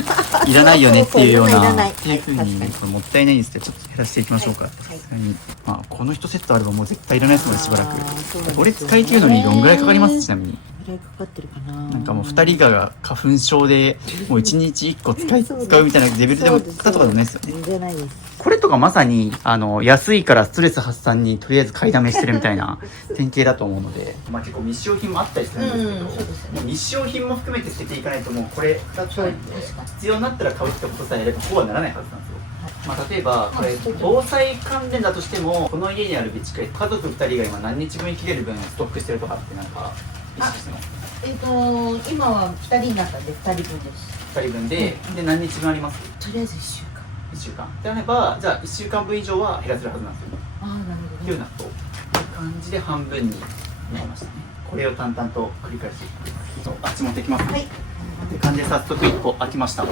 いらないよねっていうような、っていうふうに、もったいないんですけど、ちょっと減らしていきましょうか。この1セットあればもう絶対いらないですので、しばらく。これ使い切るのにどんぐらいかかります？ちなみに。ぐらいかかってるかな。もう2人が花粉症で、もう1日1個使うみたいなレベルでも使ったとかじゃないですよね。じゃないです。これとかまさに、安いからストレス発散にとりあえず買いだめしてるみたいな典型だと思うので、まあ結構未使用品もあったりするんですけど、そうですね。未使用品も含めて捨てていかないともうこれ2つないんで、確かに必要になったら買うってことさえやればこうはならないはずなんですよ。まあ例えばこれ防災関連だとしても、この家にある備蓄家族2人が今何日分生きれる分ストックしてるとかってなんか意識してます？今は2人になったんで2人分です。2人分で、で何日分あります？とりあえず1週間。1週間であれば、じゃあ1週間分以上は減らせるはずなんですよ。ああ、なるっていうなと、こういう感じで半分になりましたね。これを淡々と繰り返していく。あっち持ってきます。はい。って感じで早速1個開きました。っ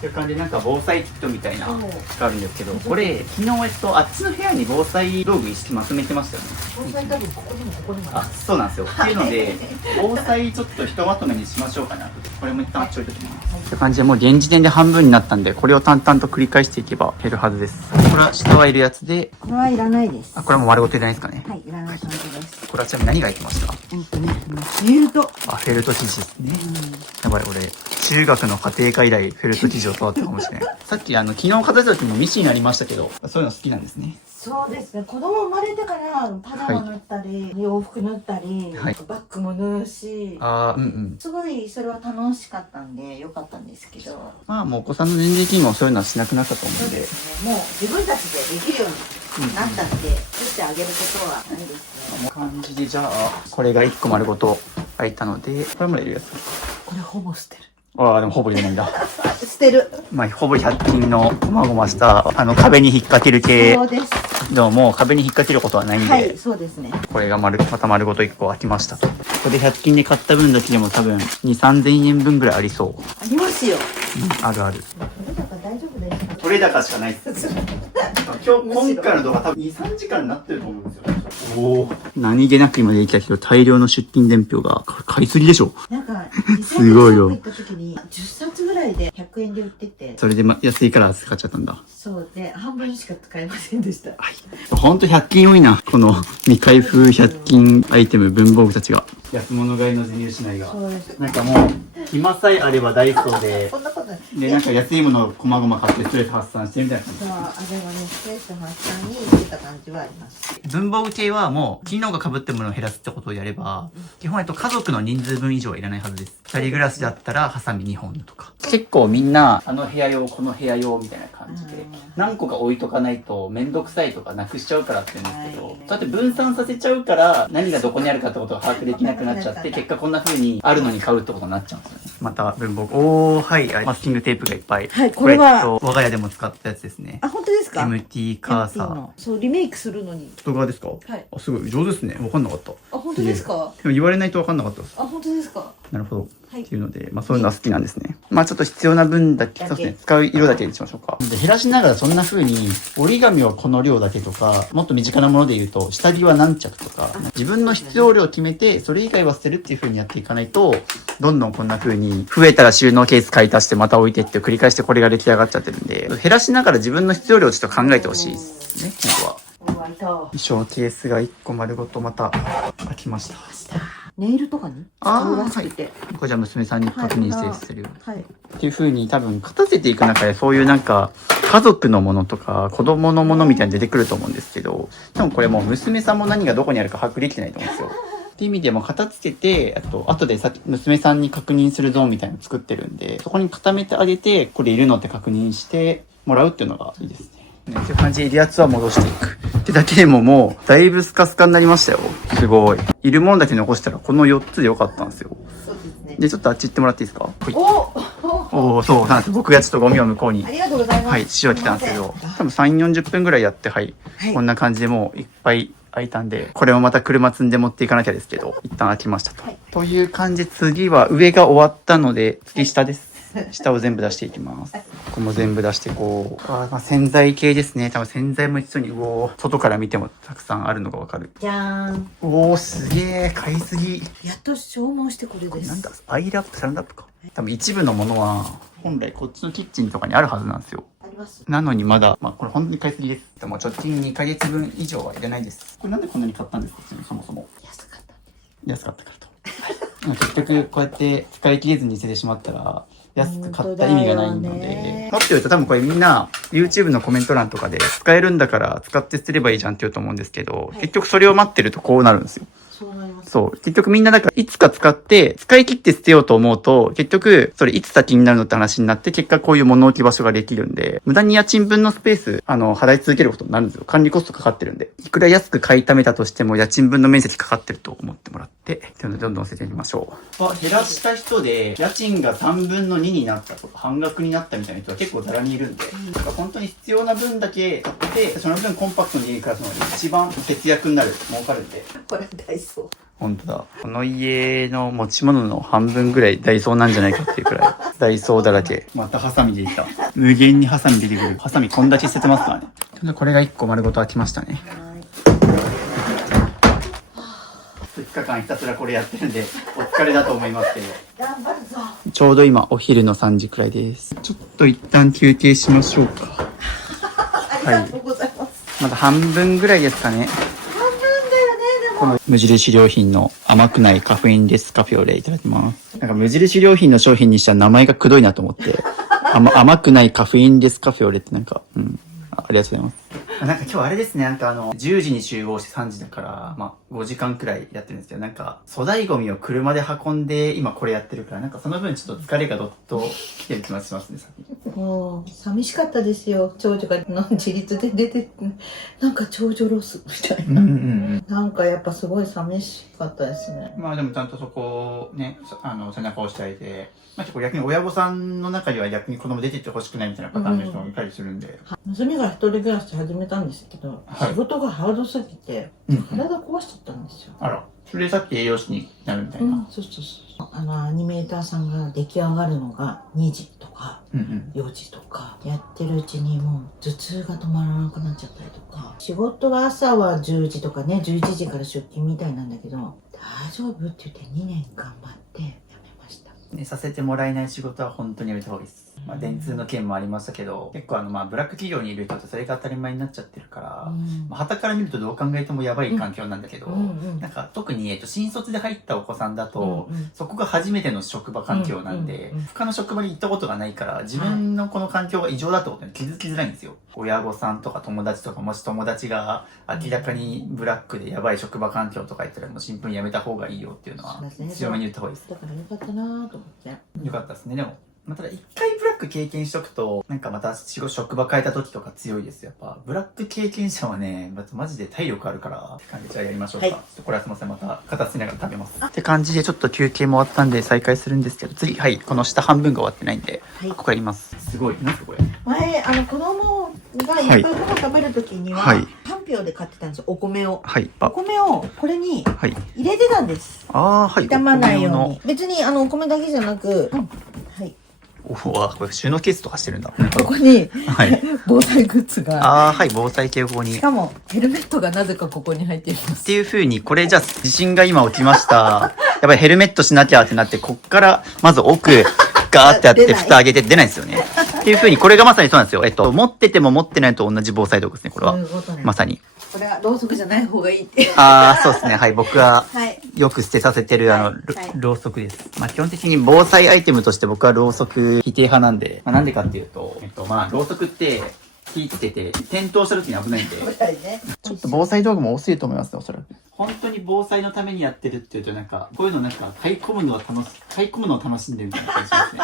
ていう感じでなんか防災キットみたいなのがあるんですけど、これ昨日あっちの部屋に防災道具一式まとめてましたよね。防災多分ここにもここにもあ、そうなんですよ。っていうので、防災ちょっとひとまとめにしましょうかなと。これも一旦あっち置いときます。って感じでもう現時点で半分になったんで、これを淡々と繰り返していけば減るはずです。これは下はいるやつで、これはいらないです。あ、これはもう丸ごといらないですかね。はい、いらない感じです。これはちなみに何が入ってました？フィールド。あ、フェルト生地ですね。やばい、俺、中学の家庭科以来フェルト生地を触ったかもしれない。さっき昨日片付けた時もミシンになりましたけど、そういうの好きなんですね。そうですね。子供生まれてからパジャマ縫ったり、洋服縫ったり、はいバッグも縫うし、すごいそれは楽しかったんで良かったんですけど。まあもうお子さんの年齢的にもそういうのはしなくなったと思うんで。そうですね。もう自分たちでできるようになったって、作ってあげることはないですね。こんな感じで、じゃあ、これが1個丸ごと開いたので、これも入れるやつ。これほぼ捨てる。ああ、でもほぼ入れないんだ。捨てる。まあ、ほぼ100均のこまごました、壁に引っ掛ける系。そうです。でももう壁に引っ掛けることはないんで、はい、そうですね。これがまた丸ごと1個開きましたと。ここで100均で買った分だけでも多分2、3000円分ぐらいありそう。ありますよ。あるある。だから大丈夫です。取れ高しかないっす。今回の動画多分2、3時間になってると思うんですよ。おお。何気なく今できたけど、大量の出品伝票が買いすぎでしょ。なんか、すごいよ。行った時に10冊ぐらいで100円で売ってて。それで安いから使っちゃったんだ。そうで、半分しか使えませんでした。はい。ほんと100均多いな。この未開封100均アイテム文房具たちが。安物買いの自由しないが。そうです。なんかもう、暇さえあればダイソーで、そんなことない。で、なんか安いものをこまごま買ってストレス発散してみたいな感じ。そう、あれはね、ストレス発散に行ってた感じはあります。文房具系はもう、機能が被ってるものを減らすってことをやれば、基本家族の人数分以上はいらないはずです。二人暮らしだったら、ハサミ2本とか。結構みんな、あの部屋用、この部屋用みたいな感じで、何個か置いとかないとめんどくさいとかなくしちゃうからって言うんですけど、そうやって分散させちゃうから、何がどこにあるかってことが把握できなくなっちゃって、結果こんな風にあるのに買うってことになっちゃうんですよね。また文房具、はい、マスキングテープがいっぱい。はい、これは我が家でも使ったやつですね。あ、本当ですか？ MT カーサー。そう、リメイクするのに。外側ですか？はい。あ、すごい上手ですね。わかんなかった。あ、本当ですか？でも言われないとわかんなかったです。あ、本当ですか？なるほど。はいっていうので、まあそういうのは好きなんですね。まあちょっと必要な分だけ、そうですね、使う色だけにしましょうか。で、減らしながらそんな風に、折り紙はこの量だけとか、もっと身近なもので言うと、下着は何着とか、自分の必要量を決めて、それ以外は捨てるっていう風にやっていかないと、どんどんこんな風に、増えたら収納ケース買い足してまた置いてって繰り返してこれが出来上がっちゃってるんで、減らしながら自分の必要量をちょっと考えてほしいですね、本当は。割と衣装ケースが1個丸ごとまた開きました。ネイルとかに使うらしくて。これじゃあ娘さんに確認してするよ。はい。っていう風に多分片付けていく中でそういうなんか家族のものとか子供のものみたいに出てくると思うんですけど、多分これもう娘さんも何がどこにあるか把握できてないと思うんですよ。っていう意味でも片付けて、後で娘さんに確認するゾーンみたいなの作ってるんで、そこに固めてあげて、これいるのって確認してもらうっていうのがいいですね。っていう感じで、リアツは戻していく。ってだけでももう、だいぶスカスカになりましたよ。すごい。いるもんだけ残したら、この4つでよかったんですよ。そうですね。で、ちょっとあっち行ってもらっていいですか？はい。おそうなんです。僕がちょっとゴミを向こうに。ありがとうございます。はい、塩来たんですけど、多分3、40分ぐらいやって、はい。はい、こんな感じでもういっぱい開いたんで、これをまた車積んで持っていかなきゃですけど、一旦開きましたと。はい、という感じで、次は上が終わったので、次下です。下を全部出していきます。ここも全部出してこう。まあ、洗剤系ですね。多分洗剤も一緒に、外から見てもたくさんあるのがわかる。じゃーん。すげえ、買いすぎ。やっと消耗してこれです。なんだ、スパイラップ、サランラップか。多分一部のものは、本来こっちのキッチンとかにあるはずなんですよ。あります。なのにまだ、まあこれ本当に買いすぎです。でも直近2ヶ月分以上はいらないです。これなんでこんなに買ったんですか？そもそも。安かったんです。安かったからと。結局こうやって使い切れずに捨ててしまったら、安く買った意味がないので。もっと言うと多分これみんな、YouTube のコメント欄とかで使えるんだから使って捨てればいいじゃんって言うと思うんですけど、結局それを待ってるとこうなるんですよ。そうなります。そう。結局みんなだからいつか使って使い切って捨てようと思うと結局それいつ先になるのって話になって結果こういう物置き場所ができるんで無駄に家賃分のスペース払い続けることになるんですよ。管理コストかかってるんで。いくら安く買いためたとしても家賃分の面積かかってると思ってもらってどんどん捨ててみましょう。減らした人で家賃が3分の2になったとか半額になったみたいな人は結構ざらにいるんで、なんか本当に必要な分だけ買ってその分コンパクトに家に暮らすのが一番節約になる、儲かるんで。これダイソー。本当だ。この家の持ち物の半分ぐらいダイソーなんじゃないかっていうくらい。ダイソーだらけ。またハサミでいった。無限にハサミ出てくる。ハサミこんだけ捨ててますからね。これが1個丸ごと開きましたね。2日間ひたすらこれやってるんで、お疲れだと思いますけど。頑張るぞ。ちょうど今お昼の3時くらいです。ちょっと一旦休憩しましょうか。ありがとうございます。まだ半分ぐらいですかね。この無印良品の甘くないカフェインレスカフェオレいただきます。なんか無印良品の商品にしたら名前がくどいなと思って。甘くないカフェインレスカフェオレってなんか、ありがとうございます。なんか今日あれですね、なんか10時に集合して3時だから、まあ5時間くらいやってるんですけど、なんか粗大ゴミを車で運んで今これやってるから、なんかその分ちょっと疲れがどっと来てる気がしますね、さっき。もう寂しかったですよ。長女が自立で出て、なんか長女ロスみたいな。なんかやっぱすごい寂しかったですね。まあでもちゃんとそこをね、背中を押してあげて、まあ結構逆に親御さんの中には逆に子供出てってほしくないみたいなパターンの人もいたりするんで。娘が一人暮らし始めたんですけど、はい仕事がハードすぎて、体壊しちゃったんですよ。あら、それでさっき栄養士になるみたいな。そう。アニメーターさんが出来上がるのが2時とか4時とかやってるうちにもう頭痛が止まらなくなっちゃったりとか、仕事は朝は10時とかね、11時から出勤みたいなんだけど、大丈夫って言って2年頑張ってやめました。ね、させてもらえない仕事は本当にやめた方がいいです。まあ電通の件もありましたけど、結構まあブラック企業にいる人ってそれが当たり前になっちゃってるから、まあ、旗から見るとどう考えてもやばい環境なんだけど、なんか特に新卒で入ったお子さんだと、そこが初めての職場環境なんで、他の職場に行ったことがないから、自分のこの環境が異常だってことに気づきづらいんですよ。親御さんとか友達とか、もし友達が明らかにブラックでやばい職場環境とか言ったらもうシンプルにやめた方がいいよっていうのは強めに言った方がいいです。だからよかったなぁと思って。よかったですね。でも、まあ、ただ一回ブラック経験しとくと、なんかまた職場変えた時とか強いですよ。やっぱ、ブラック経験者はね、マジで体力あるから、って感じでじゃあやりましょうか。ちょっとこれはすいません、また片付けながら食べます。って感じでちょっと休憩も終わったんで再開するんですけど、次、はい、この下半分が終わってないんで、ここやります。すごい、なんすかこれ。前、子供がいっぱいご飯食べる時には、かんぴょうで買ってたんですよ、お米を。お米をこれに入れてたんです。傷まないように。別にお米だけじゃなく、おわ、これ収納ケースとかしてるんだ。ここに、防災グッズが。防災警報に。しかも、ヘルメットがなぜかここに入っています。っていう風に、これじゃあ地震が今起きました。やっぱりヘルメットしなきゃってなって、こっからまず奥、ガーってやって蓋開けて出ないですよね。っていう風に、これがまさにそうなんですよ。持ってても持ってないと同じ防災道具ですね、これは。まさに。これはろうそくじゃない方がいいって。そうですね。はい。僕は、よく捨てさせてる、ろうそくです。まあ、基本的に防災アイテムとして僕はろうそく否定派なんで、まあ、なんでかっていうと、まあ、ろうそくって、火つけて、転倒した時に危ないんで、ちょっと防災道具も多すぎると思いますね、おそらく。本当に防災のためにやってるっていうと、なんか、こういうのなんか、買い込むのを楽しんでるみたいな感じしますね。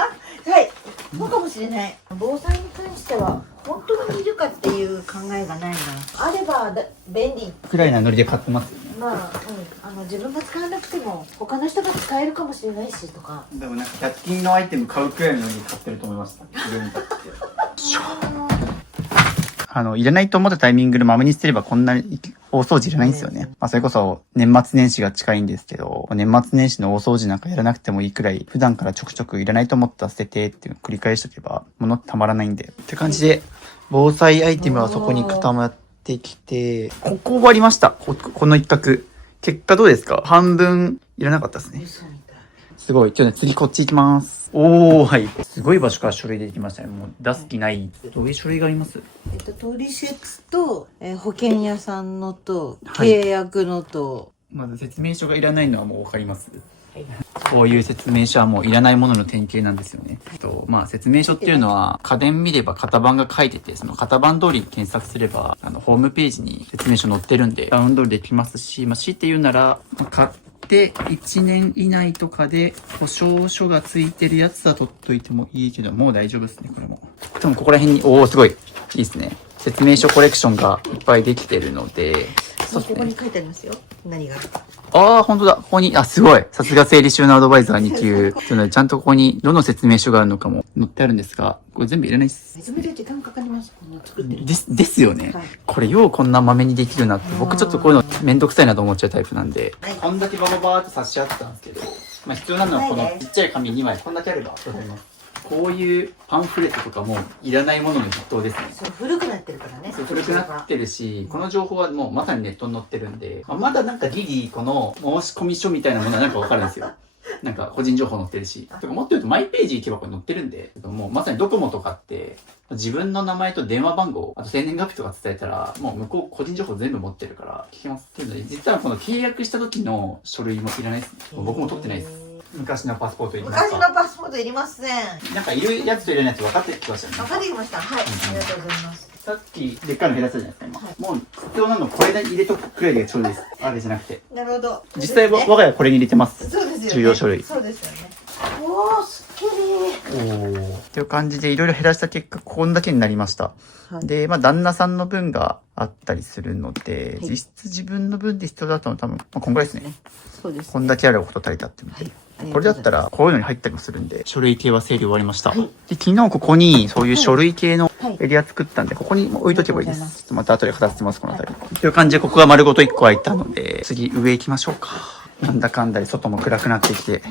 はい。そうかもしれない。防災に関しては、本当にいるかっていう考えがないな。あれば便利。くらいなノリで買ってますよね。まあ、自分が使わなくても、他の人が使えるかもしれないしとか。でもなんか、100均のアイテム買うくらいのノリで買ってると思いました。自分にとって。いらないと思ったタイミングでまめに捨てればこんなに大掃除いらないんですよね。まあそれこそ年末年始が近いんですけど、年末年始の大掃除なんかやらなくてもいいくらい、普段からちょくちょくいらないと思ったら捨ててっていうのを繰り返しとけば、物ってたまらないんで。って感じで、防災アイテムはそこに固まってきて、ここ終わりました。この一角。結果どうですか？半分いらなかったですね。すごい。今日ね、次こっち行きます。はい。すごい場所から書類出てきましたね。もう出す気ない。どういう書類があります？取説と、保険屋さんのと、契約のと。まず説明書がいらないのはもうわかります。こういう説明書はもういらないものの典型なんですよね。説明書っていうのは家電見れば型番が書いてて、その型番通り検索すれば、ホームページに説明書載ってるんで、ダウンロードできますし、強いて言うなら、買って1年以内とかで保証書がついてるやつは取っといてもいいけど、もう大丈夫ですね、これも。多分ここら辺に、すごい。いいですね。説明書コレクションがいっぱいできてるので、そうですね。ここに書いてありますよ。何が。本当だ。ここに、すごい。さすが整理収納アドバイザー2級。というので、ちゃんとここにどの説明書があるのかも載ってあるんですが、これ全部いらないです。めちゃめちゃ時間かかります。この作ってる。ですよね。はい、これようこんなまめにできるなって、僕ちょっとこういうのめんどくさいなと思っちゃうタイプなんで、こんだけバババーって差し合ってたんですけど、必要なのはこのちっちゃい紙2枚、こんだけあればわかります。こういうパンフレットとかもいらないものの筆頭ですね。そう、古くなってるからね。古くなってるし、この情報はもうまさにネットに載ってるんで、まだなんかギリこの申し込み書みたいなものはなんかわかるんですよ。なんか個人情報載ってるし。とかもっと言うとマイページ行けばこれ載ってるんで、もうまさにドコモとかって自分の名前と電話番号、あと生年月日とか伝えたら、もう向こう個人情報全部持ってるから聞きますけど、実はこの契約した時の書類もいらないですね。僕も取ってないです。昔のパスポートいりますか？昔のパスポートいりません。なんかいるやつといらないやつ分かってきましたね。分かってきました。はい。ありがとうございます。さっきでっかいの減らしたじゃないですか、今。もう必要なのこれで入れとくくらいでちょうどいいです。あれじゃなくて。なるほど。実際我が家これに入れてます。そうですよね。重要書類。そうですよね。おー、すっきり。という感じでいろいろ減らした結果、こんだけになりました。で、旦那さんの分があったりするので、実質自分の分で必要だったのは多分、こんぐらいですね。そうです。こんだけあればこと足りたってみて。これだったら、こういうのに入ったりもするんで、書類系は整理終わりました。で、昨日ここに、そういう書類系のエリア作ったんで、ここに置いとけばいいです。ちょっとまた後で片付けます、この辺り。という感じで、ここが丸ごと1個空いたので、次上行きましょうか。なんだかんだで外も暗くなってきて、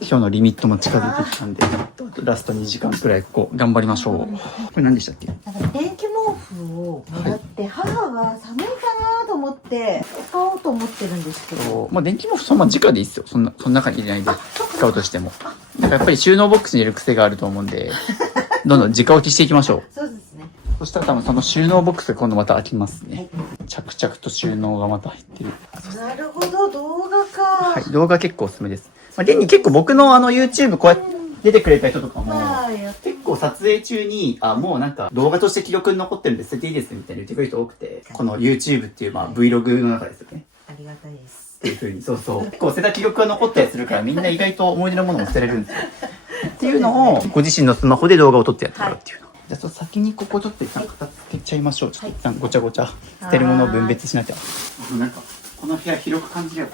今日のリミットも近づいてきたんで、ラスト2時間くらいここ頑張りましょう。これ何でしたっけ？電気毛布をもらって、母が寒いかなと思って使おうと思ってるんですけど、電気毛布そのまま直でいいですよ。その中に入れないで使うとしても。なんかやっぱり収納ボックスに入れる癖があると思うんで、どんどん直置きしていきましょう。そうですね。そしたら多分その収納ボックスが今度また開きますね。着々と収納がまた入ってる。なるほど、動画か。はい、動画結構おすすめです。現に結構僕のYouTube こうやって出てくれた人とかも、結構撮影中に、もうなんか動画として記録に残ってるんで捨てていいですみたいな言ってくれる人多くて、この YouTube っていうVlog の中ですよね。ありがたいです。っていう風に、そうそう。結構捨てた記録が残ったりするから、みんな意外と思い出のものも捨てれるんですよ。っていうのを、ご自身のスマホで動画を撮ってやってもらうっていうの。じゃあ先にここちょっと一旦片付けちゃいましょう。ちょっと一旦ごちゃごちゃ捨てるものを分別しなきゃ。なんか、この部屋広く感じるよ。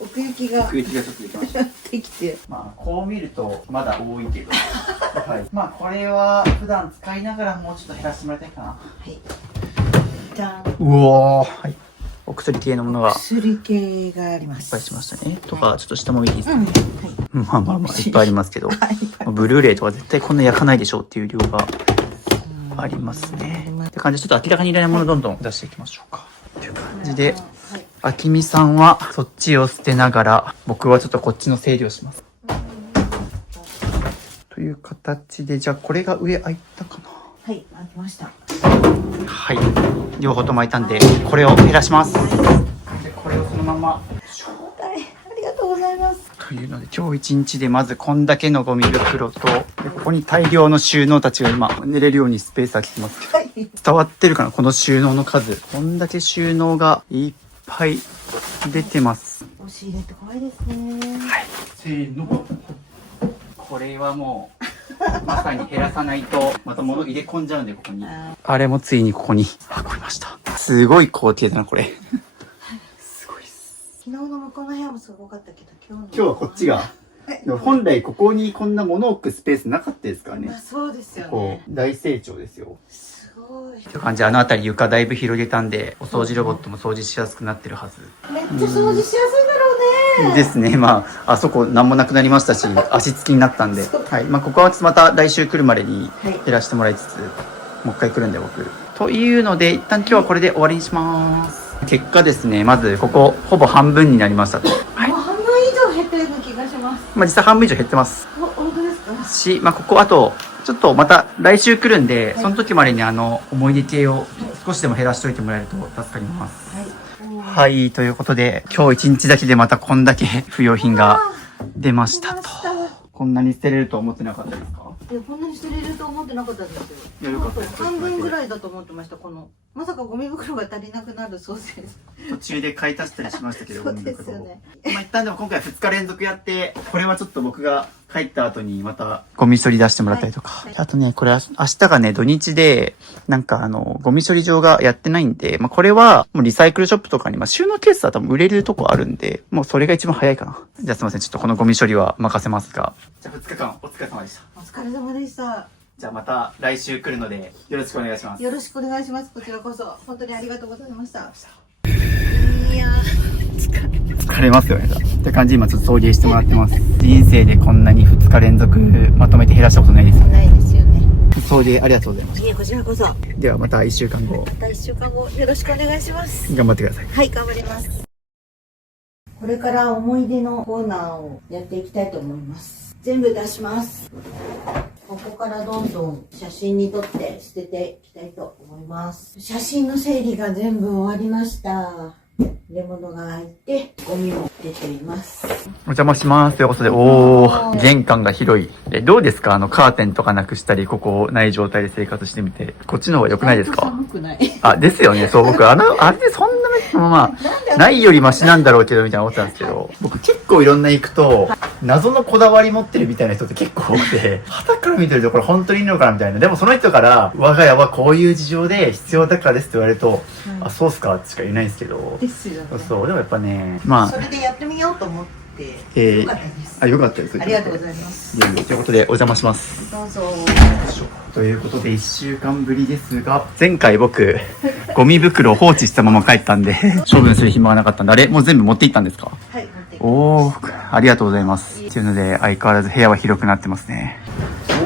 奥行きがちょっとできました。できて。こう見るとまだ多いけど。はい。これは普段使いながらもうちょっと減らしてもらいたいかな。はい。じゃん。はい。お薬系のものが。薬系があります。いっぱいしましたね。とか、ちょっと下も見ていいですかね。はい。いっぱいありますけど。ブルーレイとか絶対こんな焼かないでしょうっていう量がありますね。って感じで、ちょっと明らかにいらないものどんどん出していきましょうか。という感じで。あきみさんはそっちを捨てながら、僕はちょっとこっちの整理をします。という形で、じゃあこれが上開いたかな？はい、開きました。はい。両方とも開いたんで、これを減らします。で、これをそのまま。ありがとうございます。というので、今日一日でまずこんだけのゴミ袋と、ここに大量の収納たちが今、寝れるようにスペース空きてますけど、伝わってるかな？この収納の数。こんだけ収納がいっぱい出てます。押し入れって怖いですね。はい。せーの。これはもう、まさに減らさないと、また物入れ込んじゃうんで、ここに。あれもついにここに運びました。すごい工程だな、これ。すごいっす。昨日の向こうの部屋もすごかったけど、今日はこっちが。本来ここにこんな物を置くスペースなかったですからね。そうですよね。こう、大成長ですよ。すごい。という感じで、あの辺り床だいぶ広げたんで、お掃除ロボットも掃除しやすくなってるはず。めっちゃ掃除しやすいだろうね。ですね。あそこ何もなくなりましたし、足つきになったんで。はい。ここはまた来週来るまでに減らしてもらいつつ、もう一回来るんで僕。というので、一旦今日はこれで終わりにします。結果ですね、まずここ、ほぼ半分になりましたと。はい。もう半分以上減ってるような気がします。実際半分以上減ってます。本当ですか？し、ここあと、ちょっとまた来週来るんで、その時までに思い出系を少しでも減らしておいてもらえると助かります。はい、ということで、今日一日だけでまたこんだけ不要品が出ましたと。こんなに捨てれると思ってなかったですか？いや、こんなに捨てれると思ってなかったですよ。いや、よかったです。半分ぐらいだと思ってました。まさかゴミ袋が足りなくなるソーセージ。途中で買い足したりしましたけど、そうですよね。まあ一旦でも今回2日連続やって、これはちょっと僕が帰った後にまたゴミ処理出してもらったりとか。はい、あとね、これ明日がね、土日で、なんかゴミ処理場がやってないんで、まあこれはもうリサイクルショップとかに、まあ収納ケースは多分売れるとこあるんで、もうそれが一番早いかな。じゃあすいません、ちょっとこのゴミ処理は任せますが。じゃあ2日間お疲れ様でした。お疲れ様でした。じゃあまた来週来るのでよろしくお願いします。よろしくお願いします。こちらこそ本当にありがとうございました。いやー疲れますよね。って感じで今ちょっと送迎してもらってます。人生でこんなに2日連続まとめて減らしたことないですよね。ないですよね。送迎ありがとうございます。いえ、こちらこそ。ではまた1週間後。また1週間後よろしくお願いします。頑張ってください。はい、頑張ります。これから思い出のコーナーをやっていきたいと思います。全部出します。ここからどんどん写真に撮って捨てていきたいと思います。写真の整理が全部終わりました。入れ物が開いて、ゴミも出ています。お邪魔します。ということで、おー、玄関が広い。どうですか？カーテンとかなくしたり、ここない状態で生活してみて。こっちの方が良くないですか？寒くない。あ、ですよね。そう、僕、あれでそんなまあ、ないよりマシなんだろうけど、みたいな思ってたんですけど、僕結構いろんな行くと、謎のこだわり持ってるみたいな人って結構多くて、旗から見てるとこれ本当にいいのかなみたいな。でもその人から、我が家はこういう事情で必要だからですって言われると、あ、そうっすかってしか言えないんですけど。ですよね。そう、でもやっぱね、まあ。それでやってみようと思って、よかったです。あ、よかったです。ありがとうございます。ということで、お邪魔します。どうぞ。ということで、1週間ぶりですが、前回僕、ゴミ袋を放置したまま帰ったんで、処分する暇がなかったんで、あれもう全部持っていったんですか？はい、持っていきます。おー、ありがとうございます。っていうので、相変わらず部屋は広くなってますね。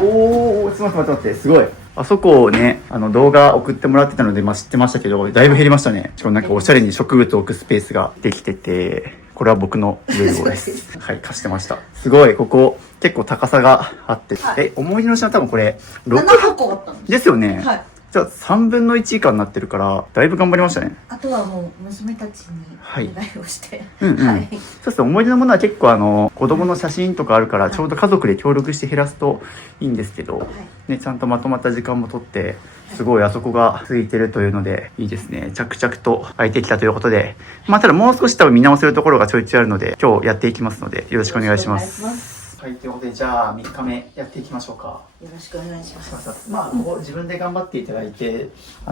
おー、ちょっと待って、すごい。あそこをね、動画送ってもらってたので、まあ知ってましたけど、だいぶ減りましたね。しかもなんかおしゃれに植物を置くスペースができてて、これは僕のウェルボです。はい、貸してました。すごい、ここ、結構高さがあって。はい、思い出の品多分これ、7箱あったんです。ですよね。はい。じゃあ3分の1以下になってるから、だいぶ頑張りましたね。あとはもう娘たちにお願いをして。うんうん。はい。そうすると思い出のものは結構子供の写真とかあるから、ちょうど家族で協力して減らすといいんですけど、ね、ちゃんとまとまった時間もとって、すごいあそこが空いてるというので、いいですね。着々と空いてきたということで、まあただもう少し多分見直せるところがちょいちょいあるので、今日やっていきますので、よろしくお願いします。はい、ということで、じゃあ3日目やっていきましょうか。よろしくお願いします。まあ、ここ自分で頑張っていただいて、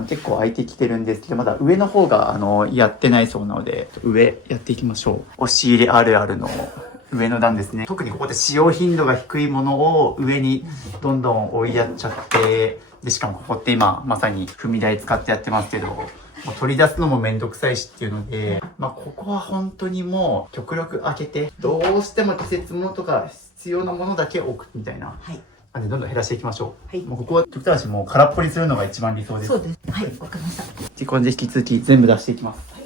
結構空いてきてるんですけど、まだ上の方が、やってないそうなので、上やっていきましょう。押し入れあるあるの上の段ですね。特にここで使用頻度が低いものを上にどんどん追いやっちゃって、で、しかもここって今、まさに踏み台使ってやってますけど、もう取り出すのもめんどくさいしっていうので、まあここは本当にもう極力開けて、どうしても季節物とか必要なものだけ置くみたいな。はい。どんどん減らしていきましょう。はい。もうここは極端しもう空っぽにするのが一番理想です。そうです。はい、わかりました。っていう感じで引き続き全部出していきます。はい。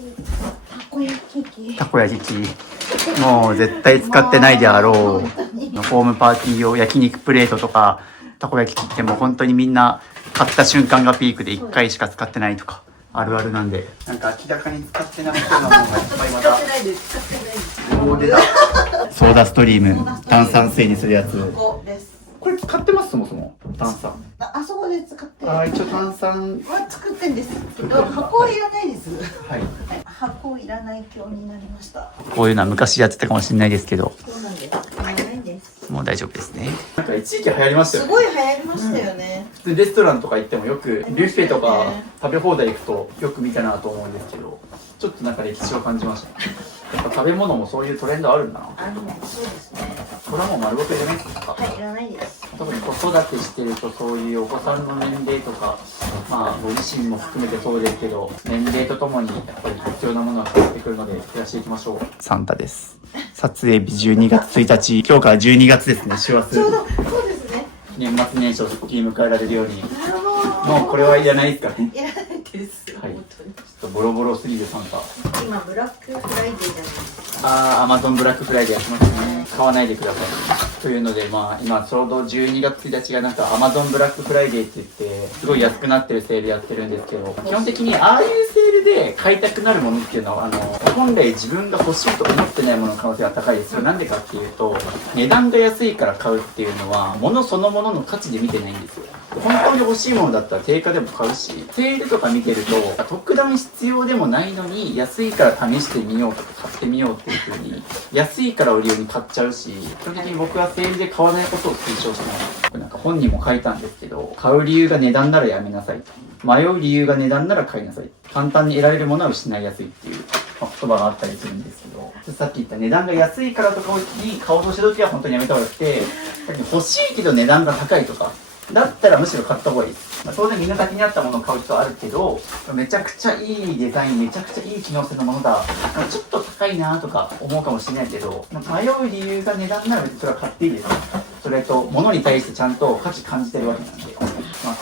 たこ焼き器。たこ焼き器。もう絶対使ってないであろう。ホームパーティー用焼肉プレートとか、たこ焼き器ってもう本当にみんな買った瞬間がピークで1回しか使ってないとか。あるあるなんで、なんか明らかに使ってなさそうなものがいっぱいまた。使ってないです。使ってないです。おー、出た。ソーダストリーム、炭酸水にするやつ。ここです。これ使ってますそもそも炭酸。あそこで使って。一応炭酸は作ってんですけど、箱はいらないです。はい。箱いらない今日になりました。こういうのは昔やってたかもしれないですけど。そうなんです。いらないです。もう大丈夫ですね。なんか一時期流行りましたよね。すごい流行りましたよね。普通にレストランとか行ってもよくビュッフェとか食べ放題行くとよく見たなと思うんですけど、ちょっとなんか歴史を感じました。やっぱ食べ物もそういうトレンドあるんだな。そうですね。これはもう丸ごといらないですか？はい、いらないです。特に子育てしてるとそういうお子さんの年齢とか、まあご自身も含めてそうですけど、年齢とともにやっぱり必要なものが変わってくるので減らしていきましょう。サンタです。撮影日12月1日、今日から12月ですね、師走。ちょうど、そうですね。年末年始を迎えられるように。もうこれはいらないですかね。いらないです。はい。ちょっとボロボロすぎるサンタ。今ブラックフライデーじゃないですか。アマゾンブラックフライデーやってますね。買わないでください。というので、まあ今ちょうど12月1日がなんかアマゾンブラックフライデーって言って、すごい安くなってるセールやってるんですけど、基本的にああいうセールで買いたくなるものっていうのは、本来自分が欲しいと思ってないものの可能性が高いですよ。なんでかっていうと、値段が安いから買うっていうのは、物そのものの価値で見てないんですよ。本当に欲しいものだったら定価でも買うし、セールとか見てると、特段必要でもないのに、安いから試してみようとか買ってみようっていう風に、安いからを理由に買っちゃうし、基本的に僕はセールで買わないことを推奨してます。なんか本にも書いたんですけど、買う理由が値段ならやめなさいと。迷う理由が値段なら買いなさい。簡単に得られるものは失いやすいっていう、言葉があったりするんですけど、さっき言った値段が安いからとかに買おうとした時は本当にやめた方がよくて、欲しいけど値段が高いとか、だったらむしろ買った方がいい。当然みんな先にあったものを買う人はあるけど、めちゃくちゃいいデザイン、めちゃくちゃいい機能性のものだ、ちょっと高いなとか思うかもしれないけど、迷う理由が値段なら別にそれは買っていいです。それと、物に対してちゃんと価値感じてるわけなんで。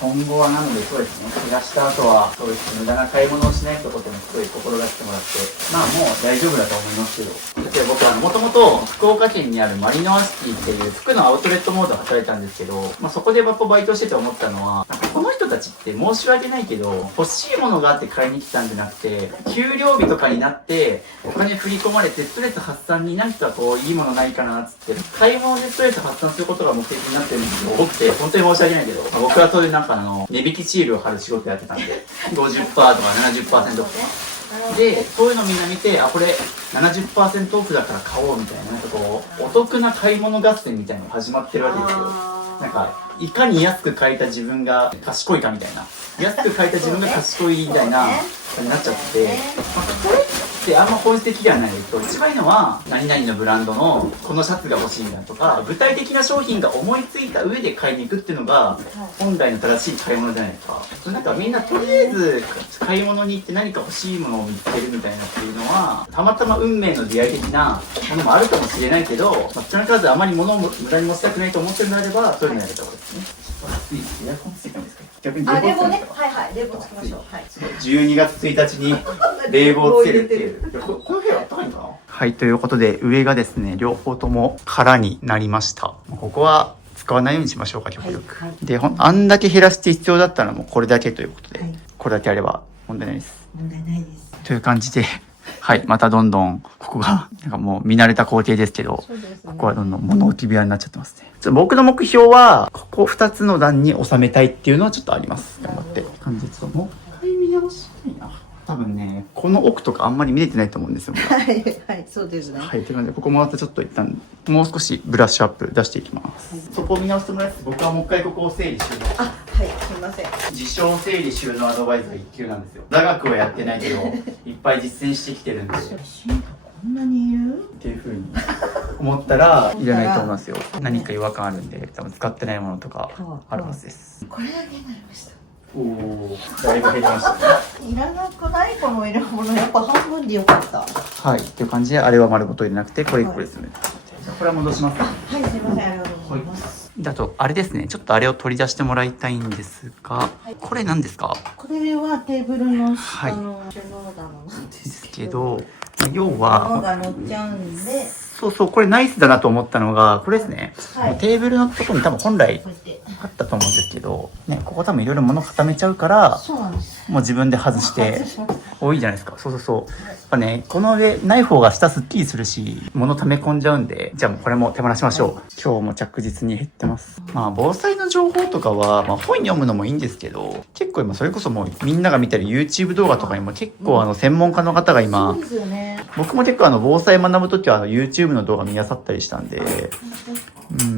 今後はなのでそうですね、暮らした後は、そうですね、無駄な買い物をしないってこともすごい心がけてもらって、もう大丈夫だと思いますけど。だって僕はもともと福岡県にあるマリノアシティっていう服のアウトレットモードで働いたんですけど、そこでバイトしてて思ったのは、この人たちって申し訳ないけど、欲しいものがあって買いに来たんじゃなくて、給料日とかになって、お金振り込まれてストレス発散になんかいいものないかなっつって、買い物でストレス発散することが目的になってるんですよ。多くて、本当に申し訳ないけど、僕はそういう値引きシールを貼る仕事やってたんで、50%とか 70% オフで、そういうのみんな見て、これ 70% オフだから買おうみたいな、お得な買い物合戦みたいなのが始まってるわけですよ。いかに安く買えた自分が賢いかみたいな。安く買えた自分が賢いみたいな、になっちゃって、これってあんま本質的ではないと、一番いいのは、何々のブランドのこのシャツが欲しいんだとか、具体的な商品が思いついた上で買いに行くっていうのが、本来の正しい買い物じゃないですか。みんなとりあえず買い物に行って何か欲しいものを見つけるみたいなっていうのは、たまたま運命の出会い的なものもあるかもしれないけど、少なからずあまり物を無駄に持ちたくないと思ってるのであれば、そういうのやれた方がいいですね。エアコンついたんですか？逆に冷房ね。はいはい、冷房つけましょう。はい。12月1日に冷房をつけるっていう。この部屋あったかいんかな？はい、ということで、上がですね、両方とも空になりました。ここは使わないようにしましょうか、極力。はいはい、で、あんだけ減らして必要だったらもうこれだけということで、はい、これだけあれば問題ないです。問題ないです。という感じで、はい、またどんどん、ここが、もう見慣れた工程ですけど、ここはどんどん物置部屋になっちゃってますね。僕の目標は、ここ2つの段に収めたいっていうのはちょっとあります。頑張って。感じです。もう一回見直したいな。多分ね、この奥とかあんまり見れてないと思うんですよ。はい、はい、そうですね。はい、という感じで、ここもまたちょっと一旦、もう少しブラッシュアップ出していきます。はい、そこを見直してもらって、僕はもう一回ここを整理収納。はい、すみません。自称整理収納アドバイザー1級なんですよ。座学はやってないけど、いっぱい実践してきてるんで。こんなにいるっていう風に思ったら、いらないと思いますよ。何か違和感あるんで、多分使ってないものとかあるはずです。これだけになりました。おお、だいぶ減りましたね。いらなくないこの入れ物、やっぱ半分でよかった。はい、っていう感じで、あれは丸ごと入れなくて、これ1個ですよね。じゃあこれは戻します。はい、すみません、ありがとうございます。あと、あれですね、ちょっとあれを取り出してもらいたいんですが、これ何ですか？これはテーブルの下の収納棚なんですけど、要は、物が乗っちゃうんで、そうそう、これナイスだなと思ったのが、これですね。はい、テーブルのところに多分本来あったと思うんですけど、ね、ここ多分いろいろ物固めちゃうから、そうなんです。もう自分で外して多いじゃないですか。そうそうそう。やっぱね、この上ない方が下すっきりするし、物溜め込んじゃうんで、じゃあもうこれも手放しましょう。今日も着実に減ってます。防災の情報とかは、本読むのもいいんですけど、結構今それこそもうみんなが見てる YouTube 動画とかにも結構専門家の方が今、そうですよね。僕も結構防災学ぶときはYouTube の動画見なさったりしたんで、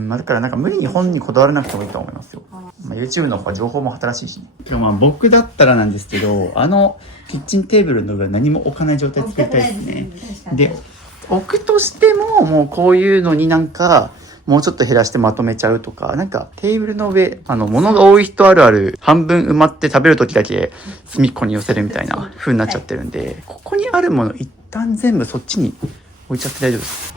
だからなんか無理に本にこだわらなくてもいいと思いますよ。YouTube の方が情報も新しいし、ね。僕だったらなんですけど、キッチンテーブルの上は何も置かない状態作りたいですね。で、置くとしても、もうこういうのになんか、もうちょっと減らしてまとめちゃうとか、なんかテーブルの上、物が多い人あるある、半分埋まって食べるときだけ隅っこに寄せるみたいな風になっちゃってるんで、ここにあるもの一旦全部そっちに置いちゃって大丈夫です。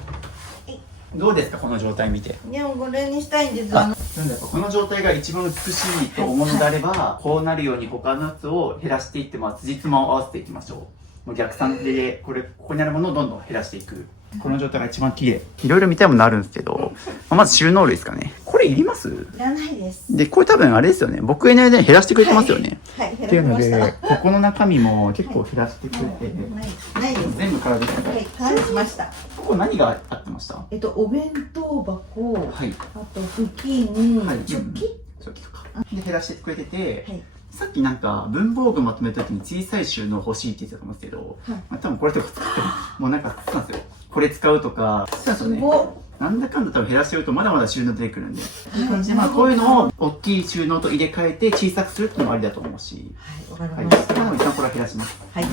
どうですかこの状態見て。でもこれにしたいんです。なんでやっぱこの状態が一番美しいと思うのであれば、こうなるように他のやつを減らしていって、辻褄を合わせていきましょう。もう逆算で、ここにあるものをどんどん減らしていく。この状態が一番綺麗。いろいろ見たいものあるんですけど、まず収納類ですかね。これれいります？いらないです。で、これ多分あれですよね。僕への間に減らしてくれてますよね。はい、っていうの減らしで、ここの中身も結構減らしてくれて、ないです。全部空ですね。はい、空にしました。ここ何があってました？お弁当箱、はい。あと布巾、はい食器。食器とか。で、減らしてくれてて、はい。さっきなんか文房具まとめた時に小さい収納欲しいって言ってたと思うんですけど、はいまあ、多分これとか使ってもうなんか言ってたんですよ。これ使うとか、そうですよね。すごっ。なんだかんだ多分減らしてるとまだまだ収納出てくるんで。はいで、まあこういうのを大きい収納と入れ替えて小さくするっていうのもありだと思うし。はい、わかはい。りました。なので一旦これは減らします。はい。な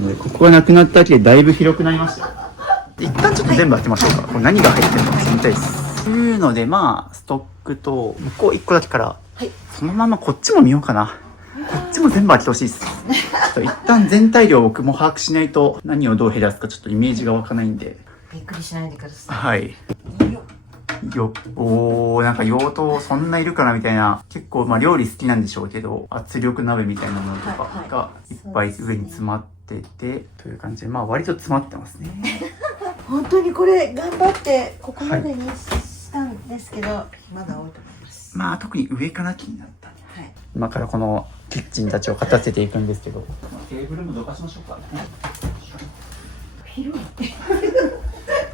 ので、ここがなくなっただけでだいぶ広くなりましたよ。一旦ちょっと全部開けましょうか。これ何が入ってるのか知りたいです。というので、まあ、ストックと、向こう1個だけから、はい。そのままこっちも見ようかな。こっちも全部開けてほしいです。ちょっと一旦全体量を僕も把握しないと何をどう減らすかちょっとイメージが湧かないんで。びっくりしないでくださはい。い。なんか用途そんないるかなみたいな。結構まあ料理好きなんでしょうけど、圧力鍋みたいなものとかがいっぱい上に詰まってて、という感じで、まあ割と詰まってますね。本当にこれ頑張ってここまでにしたんですけど、まだ多いと思います。まあ特に上から気になったね。はい。今からこのキッチンたちを片付けていくんですけど、まあ、テーブルもどかしましょうか。広い。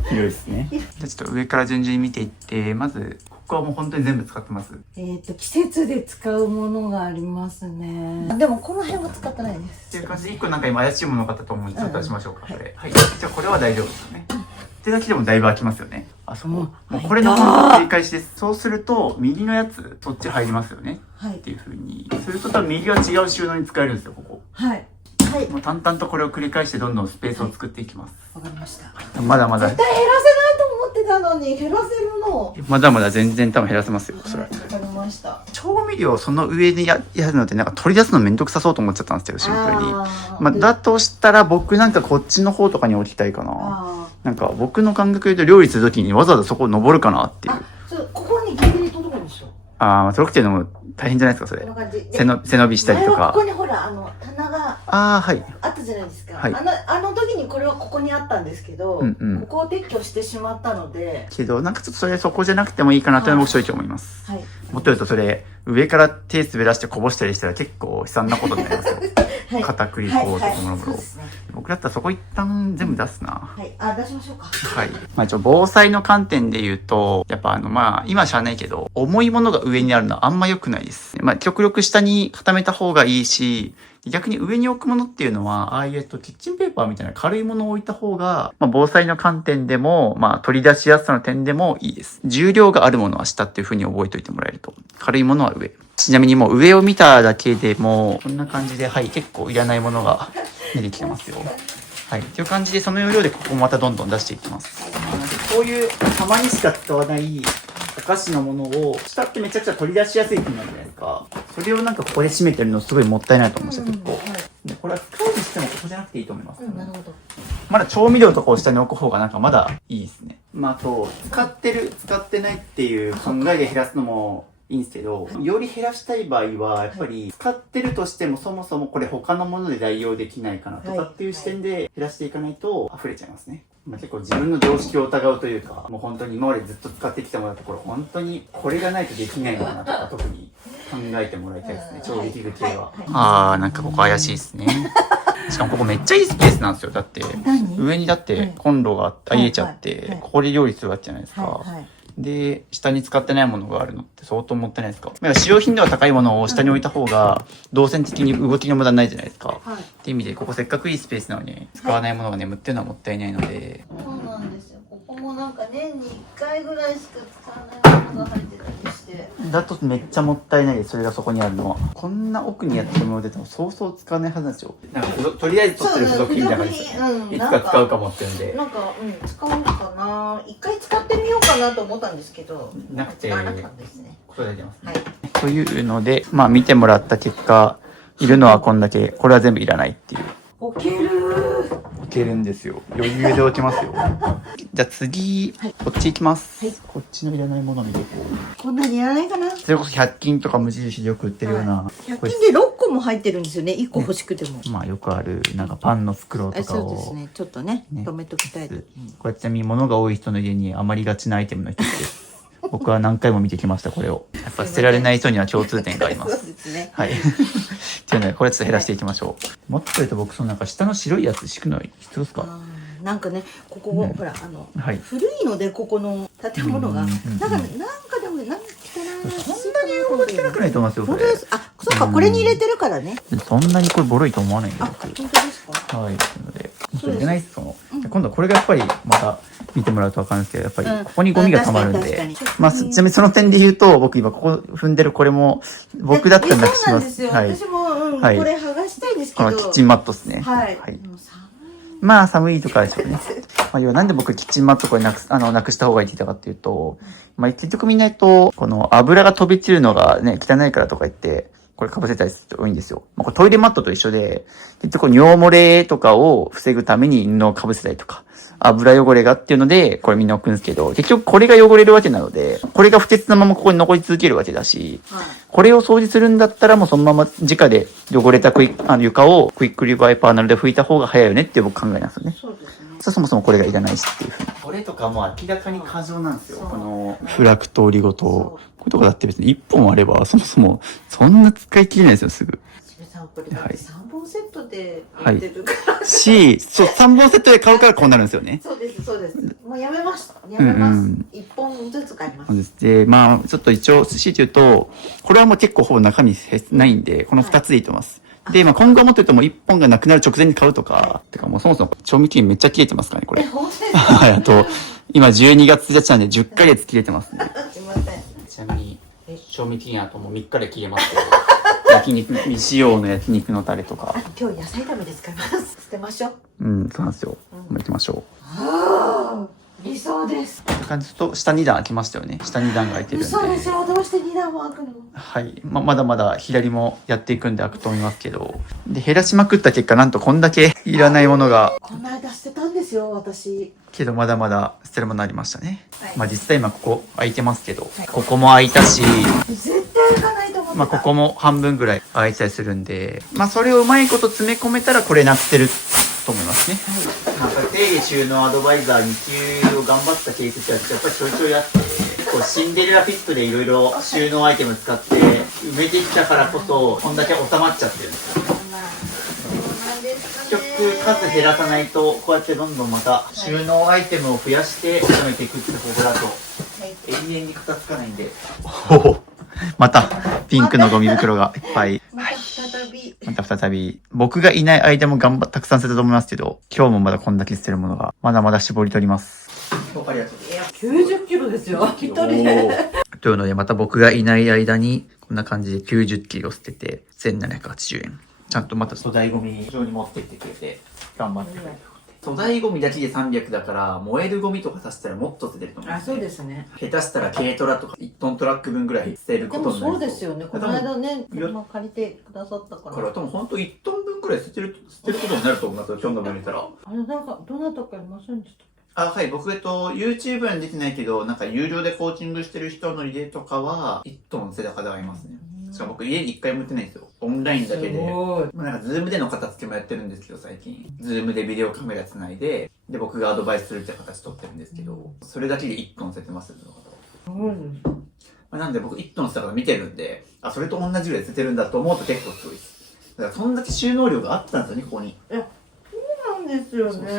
広いですね。じゃあちょっと上から順々に見ていって、まずここはもう本当に全部使ってます。季節で使うものがありますね。でもこの辺は使ってないです。っていう感じで1個なんか今怪しいものがあったと思うんでちょっと出しましょうか。これ。はい。じゃあこれは大丈夫ですよね。ってだけでもだいぶ開きますよね。あそこ。もうこれの繰り返しです。そうすると右のやつそっち入りますよね。はい。っていう風にすると多分右は違う収納に使えるんですよここ。はい。はい。もう淡々とこれを繰り返してどんどんスペースを作っていきます。わかりました。まだまだ絶対減らせないと思ってたのに減らせるの。まだまだ全然多分減らせますよそれ。わかりました。調味料をその上にやるのってなんか取り出すのめんどくさそうと思っちゃったんですけどシンプルに。まあだとしたら僕なんかこっちの方とかに置きたいかな。なんか僕の感覚で言うと料理するときにわざわざそこを登るかなっていう。ここにギリギリ届くんですよ。ああ、届くっていうのも大変じゃないですかそれ。背伸びしたりとか。ここにほら棚がはい。あったじゃないですか。はい、あの時にこれはここにあったんですけど、ここを撤去してしまったので。けどなんかちょっとそこじゃなくてもいいかなというのも正直思います。はい。もっと言うとそれ上から手滑らしてこぼしたりしたら結構悲惨なことになりますよ。はい、片栗粉とかもろもろ。僕だったらそこ一旦全部出すな。はい。出しましょうか。はい。まあ一応防災の観点で言うと、やっぱまあ今は知らないけど、重いものが上にあるのはあんま良くないです。まあ極力下に固めた方がいいし、逆に上に置くものっていうのは、ああいうキッチンペーパーみたいな軽いものを置いた方が、まあ防災の観点でも、まあ取り出しやすさの点でもいいです。重量があるものは下っていう風に覚えておいてもらえると。軽いものは上。ちなみにもう上を見ただけでも、こんな感じで、はい、結構いらないものが出てきてますよ。はい。という感じで、その要領でここもまたどんどん出していきます。こういう、たまにしか使わないお菓子のものを、下ってめちゃくちゃ取り出しやすいってなんじゃないですか。それをなんかここで締めてるのすごいもったいないと思うんですよ、結構。で、これは使うにしてもここじゃなくていいと思います。なるほど。まだ調味料とかを下に置く方がなんかまだいいですね。まあ、あと、使ってる、使ってないっていう考えで減らすのも、いいんですけど、より減らしたい場合は、やっぱり使ってるとしてもそもそもこれ他のもので代用できないかなとかっていう視点で減らしていかないと溢れちゃいますね。まあ、結構自分の常識を疑うというか、もう本当に今までずっと使ってきたものだところ、本当にこれがないとできないのかなとか特に考えてもらいたいですね、調理器具系は。なんかここ怪しいですね。しかもここめっちゃいいスペースなんですよ。だって、上にだってコンロが入れちゃって、ここで料理するわけじゃないですか。で、下に使ってないものがあるのって相当もったいないですか。だから使用頻度が高いものを下に置いた方が、動線的に動きの無駄ないじゃないですか。っていう意味で、ここせっかくいいスペースなのに、使わないものが眠ってるのはもったいないので。そうなんですよ。ここもなんか年に1回ぐらいしか使わないものが入ってたりして。だとめっちゃもったいないです。それがそこにあるのは。こんな奥にやってもらってても、そうそう使わないはずなんですよ。なんかとりあえず取ってる付属品みたいな感じですよね。いつか使うかもってんで。なんか、使うのかな。一回使ってみようかなと思ったんですけど、なくて、使わなかったですね。答えてます。はい。というので、まあ見てもらった結果、いるのはこんだけ、これは全部いらないっていう。置ける置けるんですよ。余裕で置けますよ。じゃあ次、こっち行きます。こっちのいらないものを見ていこう。こんなにいらないかな。それこそ100均とか無印でよく売ってるような。100均で6個も入ってるんですよね。1個欲しくても。まあよくある、なんかパンの袋とかそうでを。すね。ちょっとね、止めときたい。これちなみに物が多い人の家に余りがちなアイテムの一つです。僕は何回も見てきました、これを。やっぱ捨てられない人には共通点がありまそうす。ですね。はい。っていうので、これちょっと減らしていきましょう。もっと言うと僕、そのなんか下の白いやつ敷くの必要ですか？なんかね、ここ、うんほら、はい古いので、ここの建物が、うんなんかでも、なんか汚い。そんなに汚れてなくないと思いますよ、これ。本当です。あ、そうか、これに入れてるからね。そんなにこれボロいと思わないんで、あ、僕。本当ですか。はい。なので、そうです入れないです、今度これがやっぱり、また見てもらうとわかるんですけど、やっぱり、ここにゴミが溜まるんで確かに。まあ、ちなみにその点で言うと、僕今ここ踏んでるこれも、僕だったらなくしま。そうなんですすよ。はい。私も、はいこれ剥がしたいんですけど。このキッチンマットですね。はい。はい。もう寒まあ寒いとかでしょうね。まあ要はなんで僕キッチンマットこれなくした方がいいって言ったかっていうと、まあ結局みんなこの油が飛び散るのがね、汚いからとか言って、これ被せたりする人多いんですよ。まあこれトイレマットと一緒で、結局尿漏れとかを防ぐために布を被せたりとか、油汚れがっていうので、これみんな置くんですけど、結局これが汚れるわけなので、これが不潔なままここに残り続けるわけだし、これを掃除するんだったらもうそのまま直で汚れた床をクイックリバイパーナルで拭いた方が早いよねっていう僕考えなんですよね。そうですね。そもそもこれがいらないしっていうふうに。これとかも明らかに過剰なんですよ。このフラク通りごと。これとかだって別に1本あれば、そもそもそんな使い切れないですよ、すぐ。渋さん、これだって3本セットではい。売ってるから。そう、3本セットで買うからこうなるんですよね。そうです、そうです。もうやめます。やめます。うん1本ずつ買いますそう。です。で、まあ、ちょっと一応、強いて言うと、これはもう結構ほぼ中身ないんで、この2つでいいと思います。で、まあ今後はもっと言うともう1本がなくなる直前に買うとか、てかもうそもそも賞味期限めっちゃ切れてますからね、これ。本当ですか。はい、あと、今12月1日なんで10ヶ月切れてますね。すいません。ちなみに、賞味期限あともう3日で切れますけど、焼肉、未使用の焼肉のタレとか。今日野菜炒めで使います。捨てましょう。うん、そうなんですよ。行きましょう。はあ、理想です。こんな感じと、下2段開きましたよね。下2段が開いてるんで。そうですよ。どうして2段も開くの。はい。まだまだ左もやっていくんで開くと思いますけど。で、減らしまくった結果、なんとこんだけいらないものが、この間捨てたんですよ、私。けどまだまだ捨てるものありましたね。はいまあ実際今ここ開いてますけど、ここも開いたし、絶対開かないと思ってた。まあここも半分ぐらい開いてたりするんで、まあそれをうまいこと詰め込めたらこれなくせると思いますね。なんか整理収納アドバイザー2級を頑張ったケースってやっぱりちょいちょいあって、こうシンデレラフィットでいろいろ収納アイテム使って埋めてきたからこそ、こんだけ収まっちゃってるんですよ。結局数減らさないとこうやってどんどんまた収納アイテムを増やして収めていくって方法だと永遠に片付かないんで。またピンクのゴミ袋がいっぱい。また再び。また再び僕がいない間もたくさん捨てたと思いますけど、今日もまだこんだけ捨てるものがまだまだ絞り取ります。ありがとうございます。90キロですよ。一人で。というのでまた僕がいない間にこんな感じで90キロ捨てて1780円。ちゃんとまた粗大ゴミ場に持ってってくれて頑張ってくれる。粗大ゴミだけで300だから燃えるゴミとか足したらもっと捨ててると思う。あ、そうですね。下手したら軽トラとか1トントラック分ぐらい捨てるこでもとになる。そうですよね。この間ね、車借りてくださったか。だからら多分本当1トン分ぐらい捨てることになると思いますよ。今日の分入れたら。なんかどなたかいませんでした。はい、僕YouTube に出てないけど、なんか有料でコーチングしてる人の家とかは1トン捨てた方がいますね。しかも僕家に1回も売ってないんですよ。オンラインだけで。まあなんかズームでの片付けもやってるんですけど最近。ズームでビデオカメラつないで、で僕がアドバイスするって形取ってるんですけど、それだけで1トン捨ててますよ、その方。なんで僕1トン捨てた方見てるんで、あ、それと同じぐらい捨ててるんだと思うと結構すごいです。だからそんだけ収納量があったんですよね、ここに。そうなんですよね。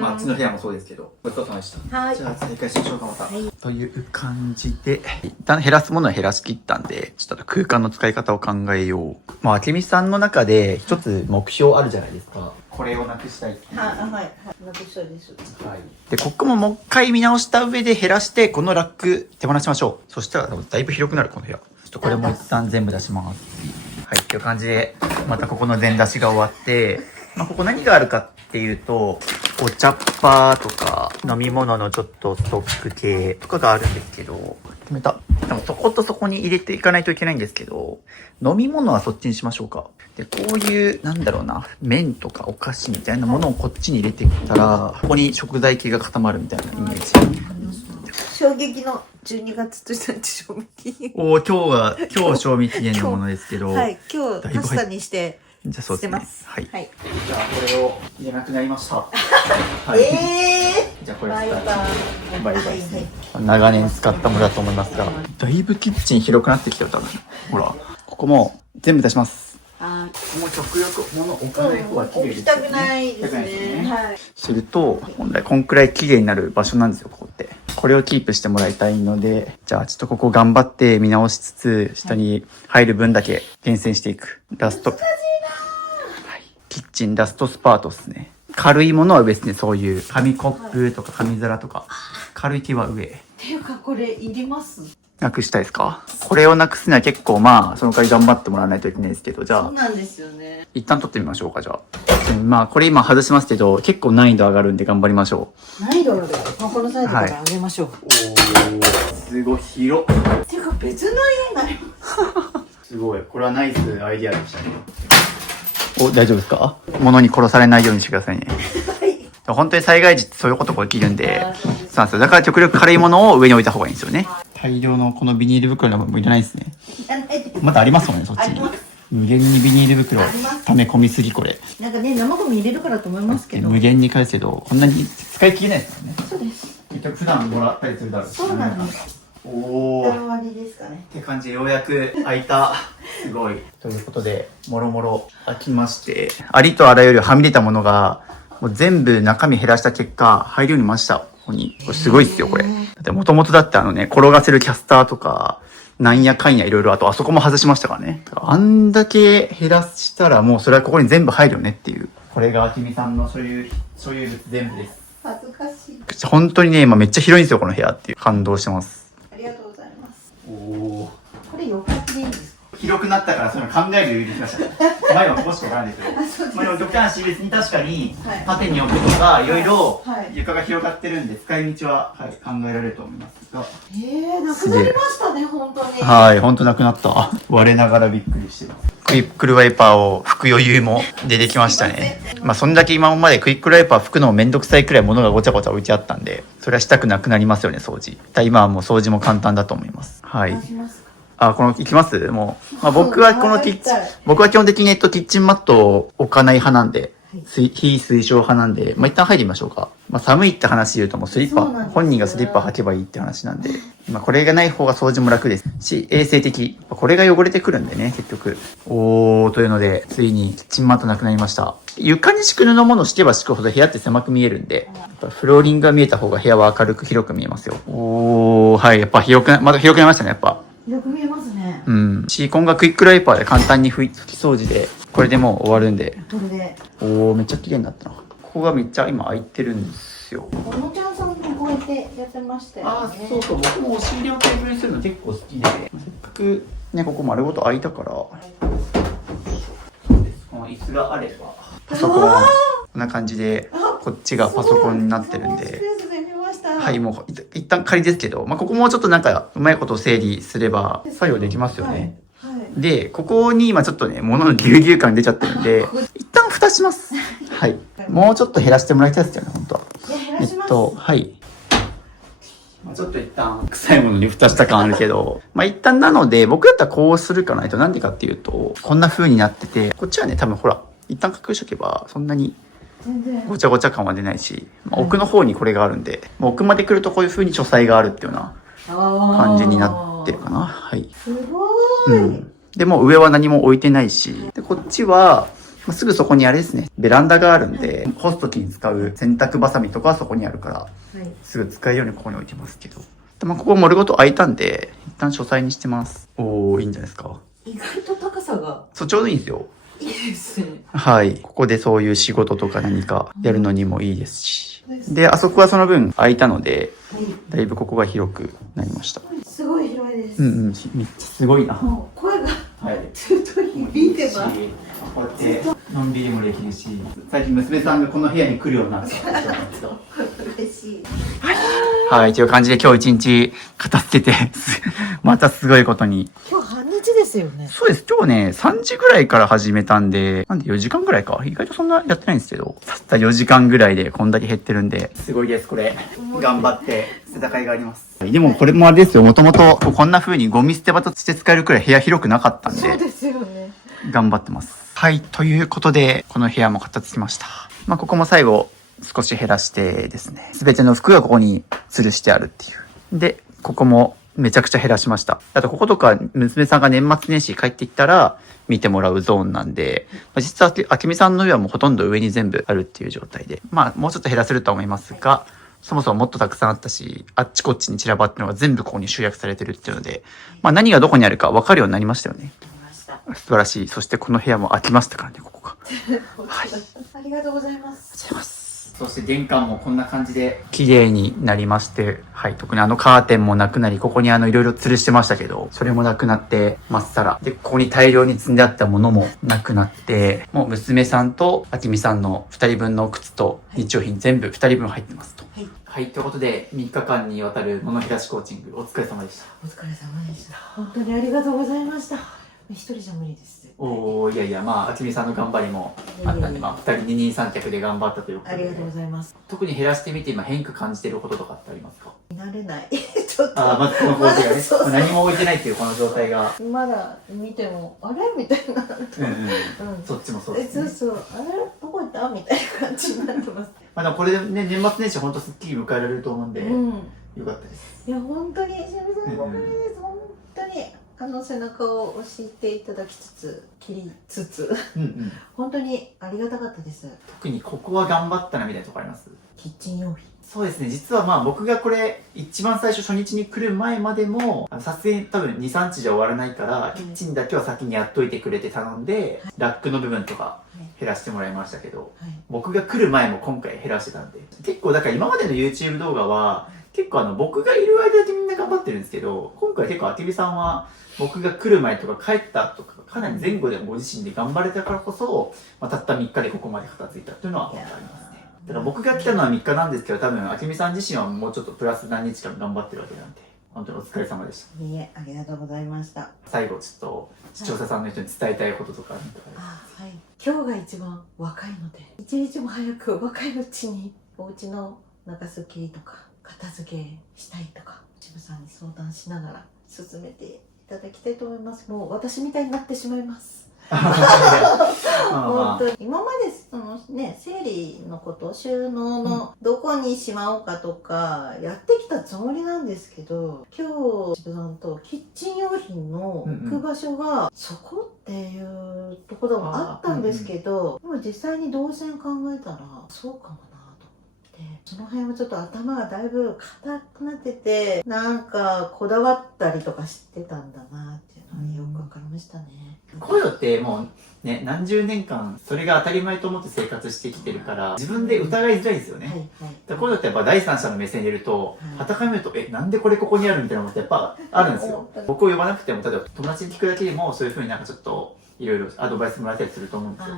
まああっちの部屋もそうですけど、ごちそうさまでした。はい。じゃあ再開しましょうか、また。はいという感じで、一旦減らすものは減らしきったんで、ちょっと空間の使い方を考えよう。まあ、あけみさんの中で一つ目標あるじゃないですか。これをなくしたいっていう。はい、はい。なくしたいです。はい。で、ここももう一回見直した上で減らして、このラック手放しましょう。そしたらだいぶ広くなる、この部屋。ちょっとこれも一旦全部出します。はい、っていう感じで、またここの全出しが終わって、まあ、ここ何があるかっていうと、お茶っ葉とか、飲み物のちょっとストック系とかがあるんですけど、決めた。でもそことそこに入れていかないといけないんですけど、飲み物はそっちにしましょうか。で、こういう、なんだろうな、麺とかお菓子みたいなものをこっちに入れていったら、ここに食材系が固まるみたいなイメージ。衝撃の12月1日賞味期限。今日賞味期限のものですけど、はい、今日パスタにしてじゃあそうですね。捨てます。はい。はい。じゃあこれを入れなくなりました。はい。じゃあこれバイバイ。バイバイですね。長年使ったものだと思いますが、だいぶキッチン広くなってきたよ、多分。ほら、ここも全部出します。あもう極力物置かない方が綺麗置きですよね。たくないですね。はい。すると、本来こんくらい綺麗になる場所なんですよ、ここって。これをキープしてもらいたいので、じゃあちょっとここ頑張って見直しつつ、下に入る分だけ厳選していく。ラスト。はい。キッチンラストスパートですね。軽いものは上ですね、そういう。紙コップとか紙皿とか。軽い手は上。っていうかこれいります？なくしたいですか？これをなくすには結構まあ、その代わり頑張ってもらわないといけないですけど、じゃあ、そうなんですよね。一旦取ってみましょうか、じゃあ。まあ、これ今外しますけど、結構難易度上がるんで頑張りましょ難易度でこのサイズから上げましょう。う。おー、すごい広っ。っていうか別の家になります。すごい。これはナイスアイディアでしたね。お、大丈夫ですか？物に殺されないようにしてくださいね。本当に災害時ってそういうことが起きるんで、そうなんですよ。だから極力軽いものを上に置いた方がいいんですよね。大量のこのビニール袋のもいらないですね。まだありますもんね、そっちに。無限にビニール袋溜め込みすぎ、これ。なんかね、生ゴミ入れるからと思いますけど。無限に返すけど、こんなに使い切れないですよね。そうです。結局普段もらったりするだろうし。そうなんです。おー。終わりですかね。って感じでようやく開いた。すごい。ということで、もろもろ開きまして、ありとあらゆるはみ出たものが、もう全部中身減らした結果、入るようにました。ここに。これすごいっすよ、これ。だって元々だって転がせるキャスターとか、なんやかんやいろいろ、あとあそこも外しましたからね。あんだけ減らしたらもうそれはここに全部入るよねっていう。これがあきみさんの所有物全部です。恥ずかしい。本当にね、今めっちゃ広いんですよ、この部屋っていう。感動してます。ありがとうございます。おー。これ横でいいんですか？広くなったからそういうの考える余裕できましたね。前はここしか置かないんですけど。まあでも極端な話別に確かに縦に置くとかいろいろ床が広がってるんで使い道は、はい、考えられると思いますが。なくなりましたね、本当に。はい、本当なくなった。我ながらびっくりしてます。クイックルワイパーを拭く余裕も出てきましたね。まあそんだけ今までクイックルワイパー拭くのもめんどくさいくらい物がごちゃごちゃ置いてあったんで、それはしたくなくなりますよね、掃除。今はもう掃除も簡単だと思います。はい。いきますもう。まあ、僕は基本的にキッチンマットを置かない派なんで、非推奨派なんで、まあ、一旦入りましょうか。まあ、寒いって話で言うともうスリッパ、本人がスリッパ履けばいいって話なんで、まあ、これがない方が掃除も楽ですし、衛生的。これが汚れてくるんでね、結局。というので、ついにキッチンマットなくなりました。床に敷く布物敷けば敷くほど部屋って狭く見えるんで、やっぱフローリングが見えた方が部屋は明るく広く見えますよ。はい、やっぱまた広くなりましたね、やっぱ。よく見えますね。うん。シーコンがクイックルワイパーで簡単に拭き掃除で、これでもう終わるんで。これで。めっちゃ綺麗になったな。ここがめっちゃ今開いてるんですよ。おもちゃんさんもこうやってやってましたよね。そうそう。僕も押し入れをテーブルにするの結構好きで、せっかくね、ここ丸ごと開いたから、そうです。この椅子があれば、パソコン、こんな感じで、こっちがパソコンになってるんで、はい、もう一旦仮ですけど、まあ、ここもちょっとなんかうまいことを整理すれば作業できますよね。で、ここに今ちょっとね、物のぎゅうぎゅう感出ちゃってるんで、一旦蓋します。はい。もうちょっと減らしてもらいたいですよね、本当は。はい。まあ、ちょっと一旦臭いものに蓋した感あるけど、まあ一旦なので、僕だったらこうするかないと、なんでかっていうと、こんな風になってて、こっちはね、多分ほら、一旦隠しとけば、そんなにごちゃごちゃ感は出ないし、まあ、奥の方にこれがあるんで、もう奥まで来るとこういう風に書斎があるっていうような感じになってるかな。はい。すごい。でもう上は何も置いてないし、でこっちは、すぐそこにあれですね、ベランダがあるんで、干す時に使う洗濯バサミとかはそこにあるから、すぐ使えるようにここに置いてますけど。でまあ、ここ丸ごと開いたんで、一旦書斎にしてます。いいんじゃないですか。意外と高さが。そう、ちょうどいいんですよ。いいですね。はい。ここでそういう仕事とか何かやるのにもいいですし。で、あそこはその分空いたので、だいぶここが広くなりました。すごい広いです。めっちゃすごいな。もう声が、はい。ずっと響いてます。こうやって、のんびりもできるし、最近娘さんがこの部屋に来るようになったんですよ。嬉しい。はい、という感じで今日一日片付けて、またすごいことに。今日半日ですよね。そうです。今日ね、3時ぐらいから始めたんで、なんで4時間ぐらいか。意外とそんなやってないんですけど、たった4時間ぐらいでこんだけ減ってるんで、すごいです、これ。頑張って戦いがあります。でもこれもあれですよ、もともとこんな風にゴミ捨て場として使えるくらい部屋広くなかったんで。そうですよね。頑張ってます。はい、ということで、この部屋も片付きました。まあ、ここも最後、少し減らしてですね、すべての服がここに吊るしてあるっていう。で、ここもめちゃくちゃ減らしました。あとこことか娘さんが年末年始帰ってきたら見てもらうゾーンなんで、実はあきみさんの上はもうほとんど上に全部あるっていう状態で、まあもうちょっと減らせるとは思いますが、そもそももっとたくさんあったし、あっちこっちに散らばってるのが全部ここに集約されてるっていうので、まあ何がどこにあるか分かるようになりましたよね。素晴らしい。そしてこの部屋も空きましたからね、ここが。はい。ありがとうございます。ありがとうございます。そして玄関もこんな感じで綺麗になりまして、はい、特にカーテンもなくなり、ここにいろいろ吊るしてましたけど、それもなくなってまっさら。で、ここに大量に積んであったものもなくなって、もう娘さんとあきみさんの2人分の靴と日用品全部2人分入ってますと。はい。はい、ということで3日間にわたる物減らしコーチングお疲れ様でした。お疲れ様でした。本当にありがとうございました。一人じゃ無理です。おー、いやいや、まあ、あきみさんの頑張りもあったんで、まあ、2人二人三脚で頑張ったということで。ありがとうございます。特に減らしてみて今変化感じてることとかってありますか？慣れない。ちょっと。まずこの工程がね、そうそう何も置いてないっていうこの状態が。まだ見ても、あれみたいな。そっちもそうですね。そうそう。あれどこ行ったみたいな感じになってます。まあでもこれでね、年末年始ほんとすっきり迎えられると思うんで、よかったです。いや、本当に、しぶさんのおかげです。本当に。背中を押していただきつつ、切りつつ、本当にありがたかったです。特にここは頑張ったなみたいなとこあります？キッチン用品。そうですね、実はまあ僕がこれ、一番最初初日に来る前までも、さすがに多分2、3日じゃ終わらないから、キッチンだけは先にやっといてくれて頼んで、ラックの部分とか減らしてもらいましたけど、僕が来る前も今回減らしてたんで、結構だから今までの YouTube 動画は、結構僕がいる間だけみんな頑張ってるんですけど、今回結構あきみさんは僕が来る前とか帰った後とかかなり前後でもご自身で頑張れたからこそ、たった3日でここまで片付いたっていうのは本当ありますね。だから僕が来たのは3日なんですけど、多分あきみさん自身はもうちょっとプラス何日間頑張ってるわけなんで、本当にお疲れ様でした。いいえ、ありがとうございました。最後ちょっと視聴者さんの人に伝えたいこととかあるとかですか？はい。今日が一番若いので、一日も早く若いうちにお家の中すっきりとか片付けしたいとか、渋さんに相談しながら進めていただきたいと思います。もう私みたいになってしまいます。本当に今までそのね、整理のこと、収納のどこにしまおうかとかやってきたつもりなんですけど、今日渋さんとキッチン用品の置く場所がそこっていうところもあったんですけど、でも実際に動線考えたらそうかもな。その辺はちょっと頭がだいぶ硬くなってて、なんかこだわったりとかしてたんだなっていうのはよくわかりましたね。こういうのってもうね、何十年間それが当たり前と思って生活してきてるから自分で疑いづらいですよね。こういうのってやっぱ第三者の目線でいると、傍から見るとなんでこれここにあるみたいなのってやっぱあるんですよ。僕を呼ばなくても、例えば友達に聞くだけでもそういう風になんかちょっといろいろアドバイスもらえたりすると思うんですよ。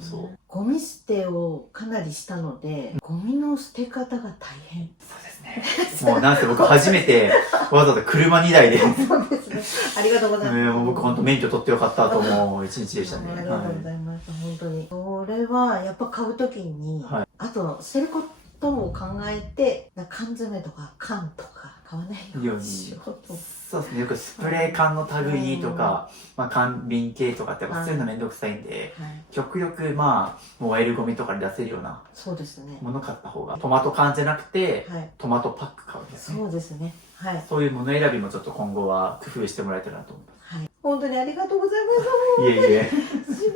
そう。ゴミ捨てをかなりしたので、ゴミの捨て方が大変。そうですね。もうなんせ僕初めてわざわざ車2台で。そうですね。ありがとうございます。僕本当免許取ってよかったと思う一日でしたね。ありがとうございます。本当に。それはやっぱ買うときに、あと捨てることも考えて、缶詰とか缶とか買わないようにしようと。そうですね。よくスプレー缶の類とか、缶瓶系とかってそういうのめんどくさいんで、極力燃えるゴミとかに出せるようなもの買った方が、トマト缶じゃなくて、トマトパック買うんですね。そうですね。そういうもの選びもちょっと今後は工夫してもらえたらなと思います。本当にありがとうございます。いえいえ。渋さんのおか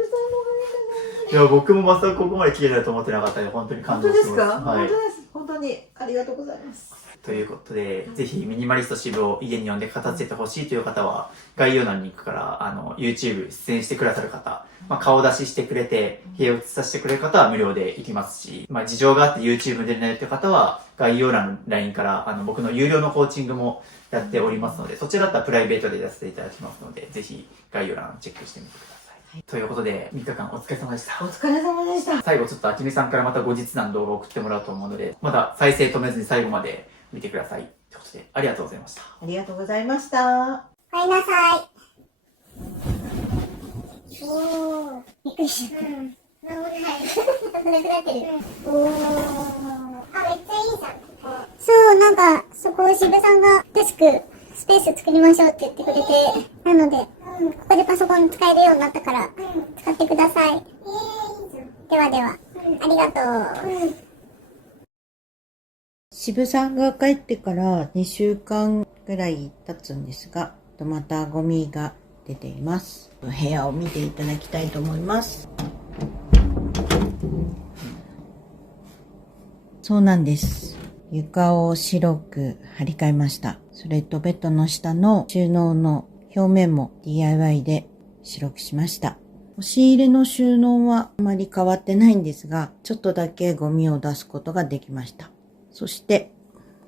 げでいや、僕もまさかここまで綺麗だと思ってなかったので、本当に感動してます。本当ですか？本当です。本当にありがとうございます。ということで、ぜひミニマリスト渋を家に呼んで片付けてほしいという方は、概要欄に行くから、YouTube 出演してくださる方、顔出ししてくれて、部屋を映させてくれる方は無料で行きますし、事情があって YouTube に出れないという方は、概要欄の LINE から、僕の有料のコーチングもやっておりますので、そちらだったらプライベートでやらせていただきますので、ぜひ概要欄チェックしてみてください。ということで、3日間お疲れ様でした。お疲れ様でした。最後ちょっとあきみさんからまた後日談の動画を送ってもらおうと思うので、また再生止めずに最後まで見てください。ということで、ありがとうございました。ありがとうございました。おいなさい。びっくりした。なんもない。なくなってる。めっちゃいいじゃん。そう、なんか、そこを渋さんがデスク、スペース作りましょうって言ってくれて、なので、ここでパソコン使えるようになったから、使ってください。ではでは、ありがとう。渋さんが帰ってから2週間ぐらい経つんですが、またゴミが出ています。部屋を見ていただきたいと思います。そうなんです。床を白く張り替えました。それとベッドの下の収納の表面も DIY で白くしました。押し入れの収納はあまり変わってないんですが、ちょっとだけゴミを出すことができました。そして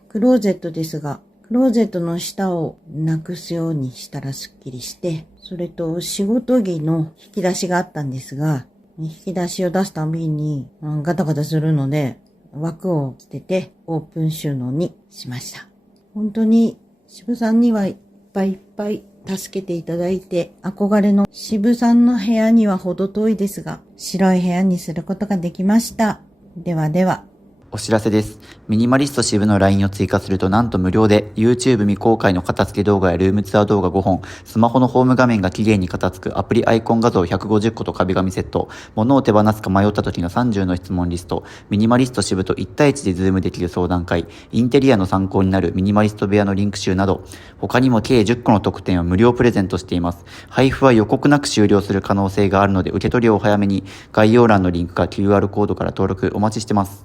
クローゼットですが、クローゼットの下をなくすようにしたらスッキリして、それと仕事着の引き出しがあったんですが、引き出しを出すたびにガタガタするので、枠を捨ててオープン収納にしました。本当に渋さんにはいっぱいいっぱい助けていただいて、憧れの渋さんの部屋には程遠いですが、白い部屋にすることができました。ではでは。お知らせです。ミニマリスト渋の LINE を追加するとなんと無料で YouTube 未公開の片付け動画やルームツアー動画5本、スマホのホーム画面が綺麗に片付くアプリアイコン画像150個と壁紙セット、物を手放すか迷った時の30の質問リスト、ミニマリスト渋と1対1でズームできる相談会、インテリアの参考になるミニマリスト部屋のリンク集など、他にも計10個の特典を無料プレゼントしています。配布は予告なく終了する可能性があるので受け取りをお早めに、概要欄のリンクか QR コードから登録お待ちしてます。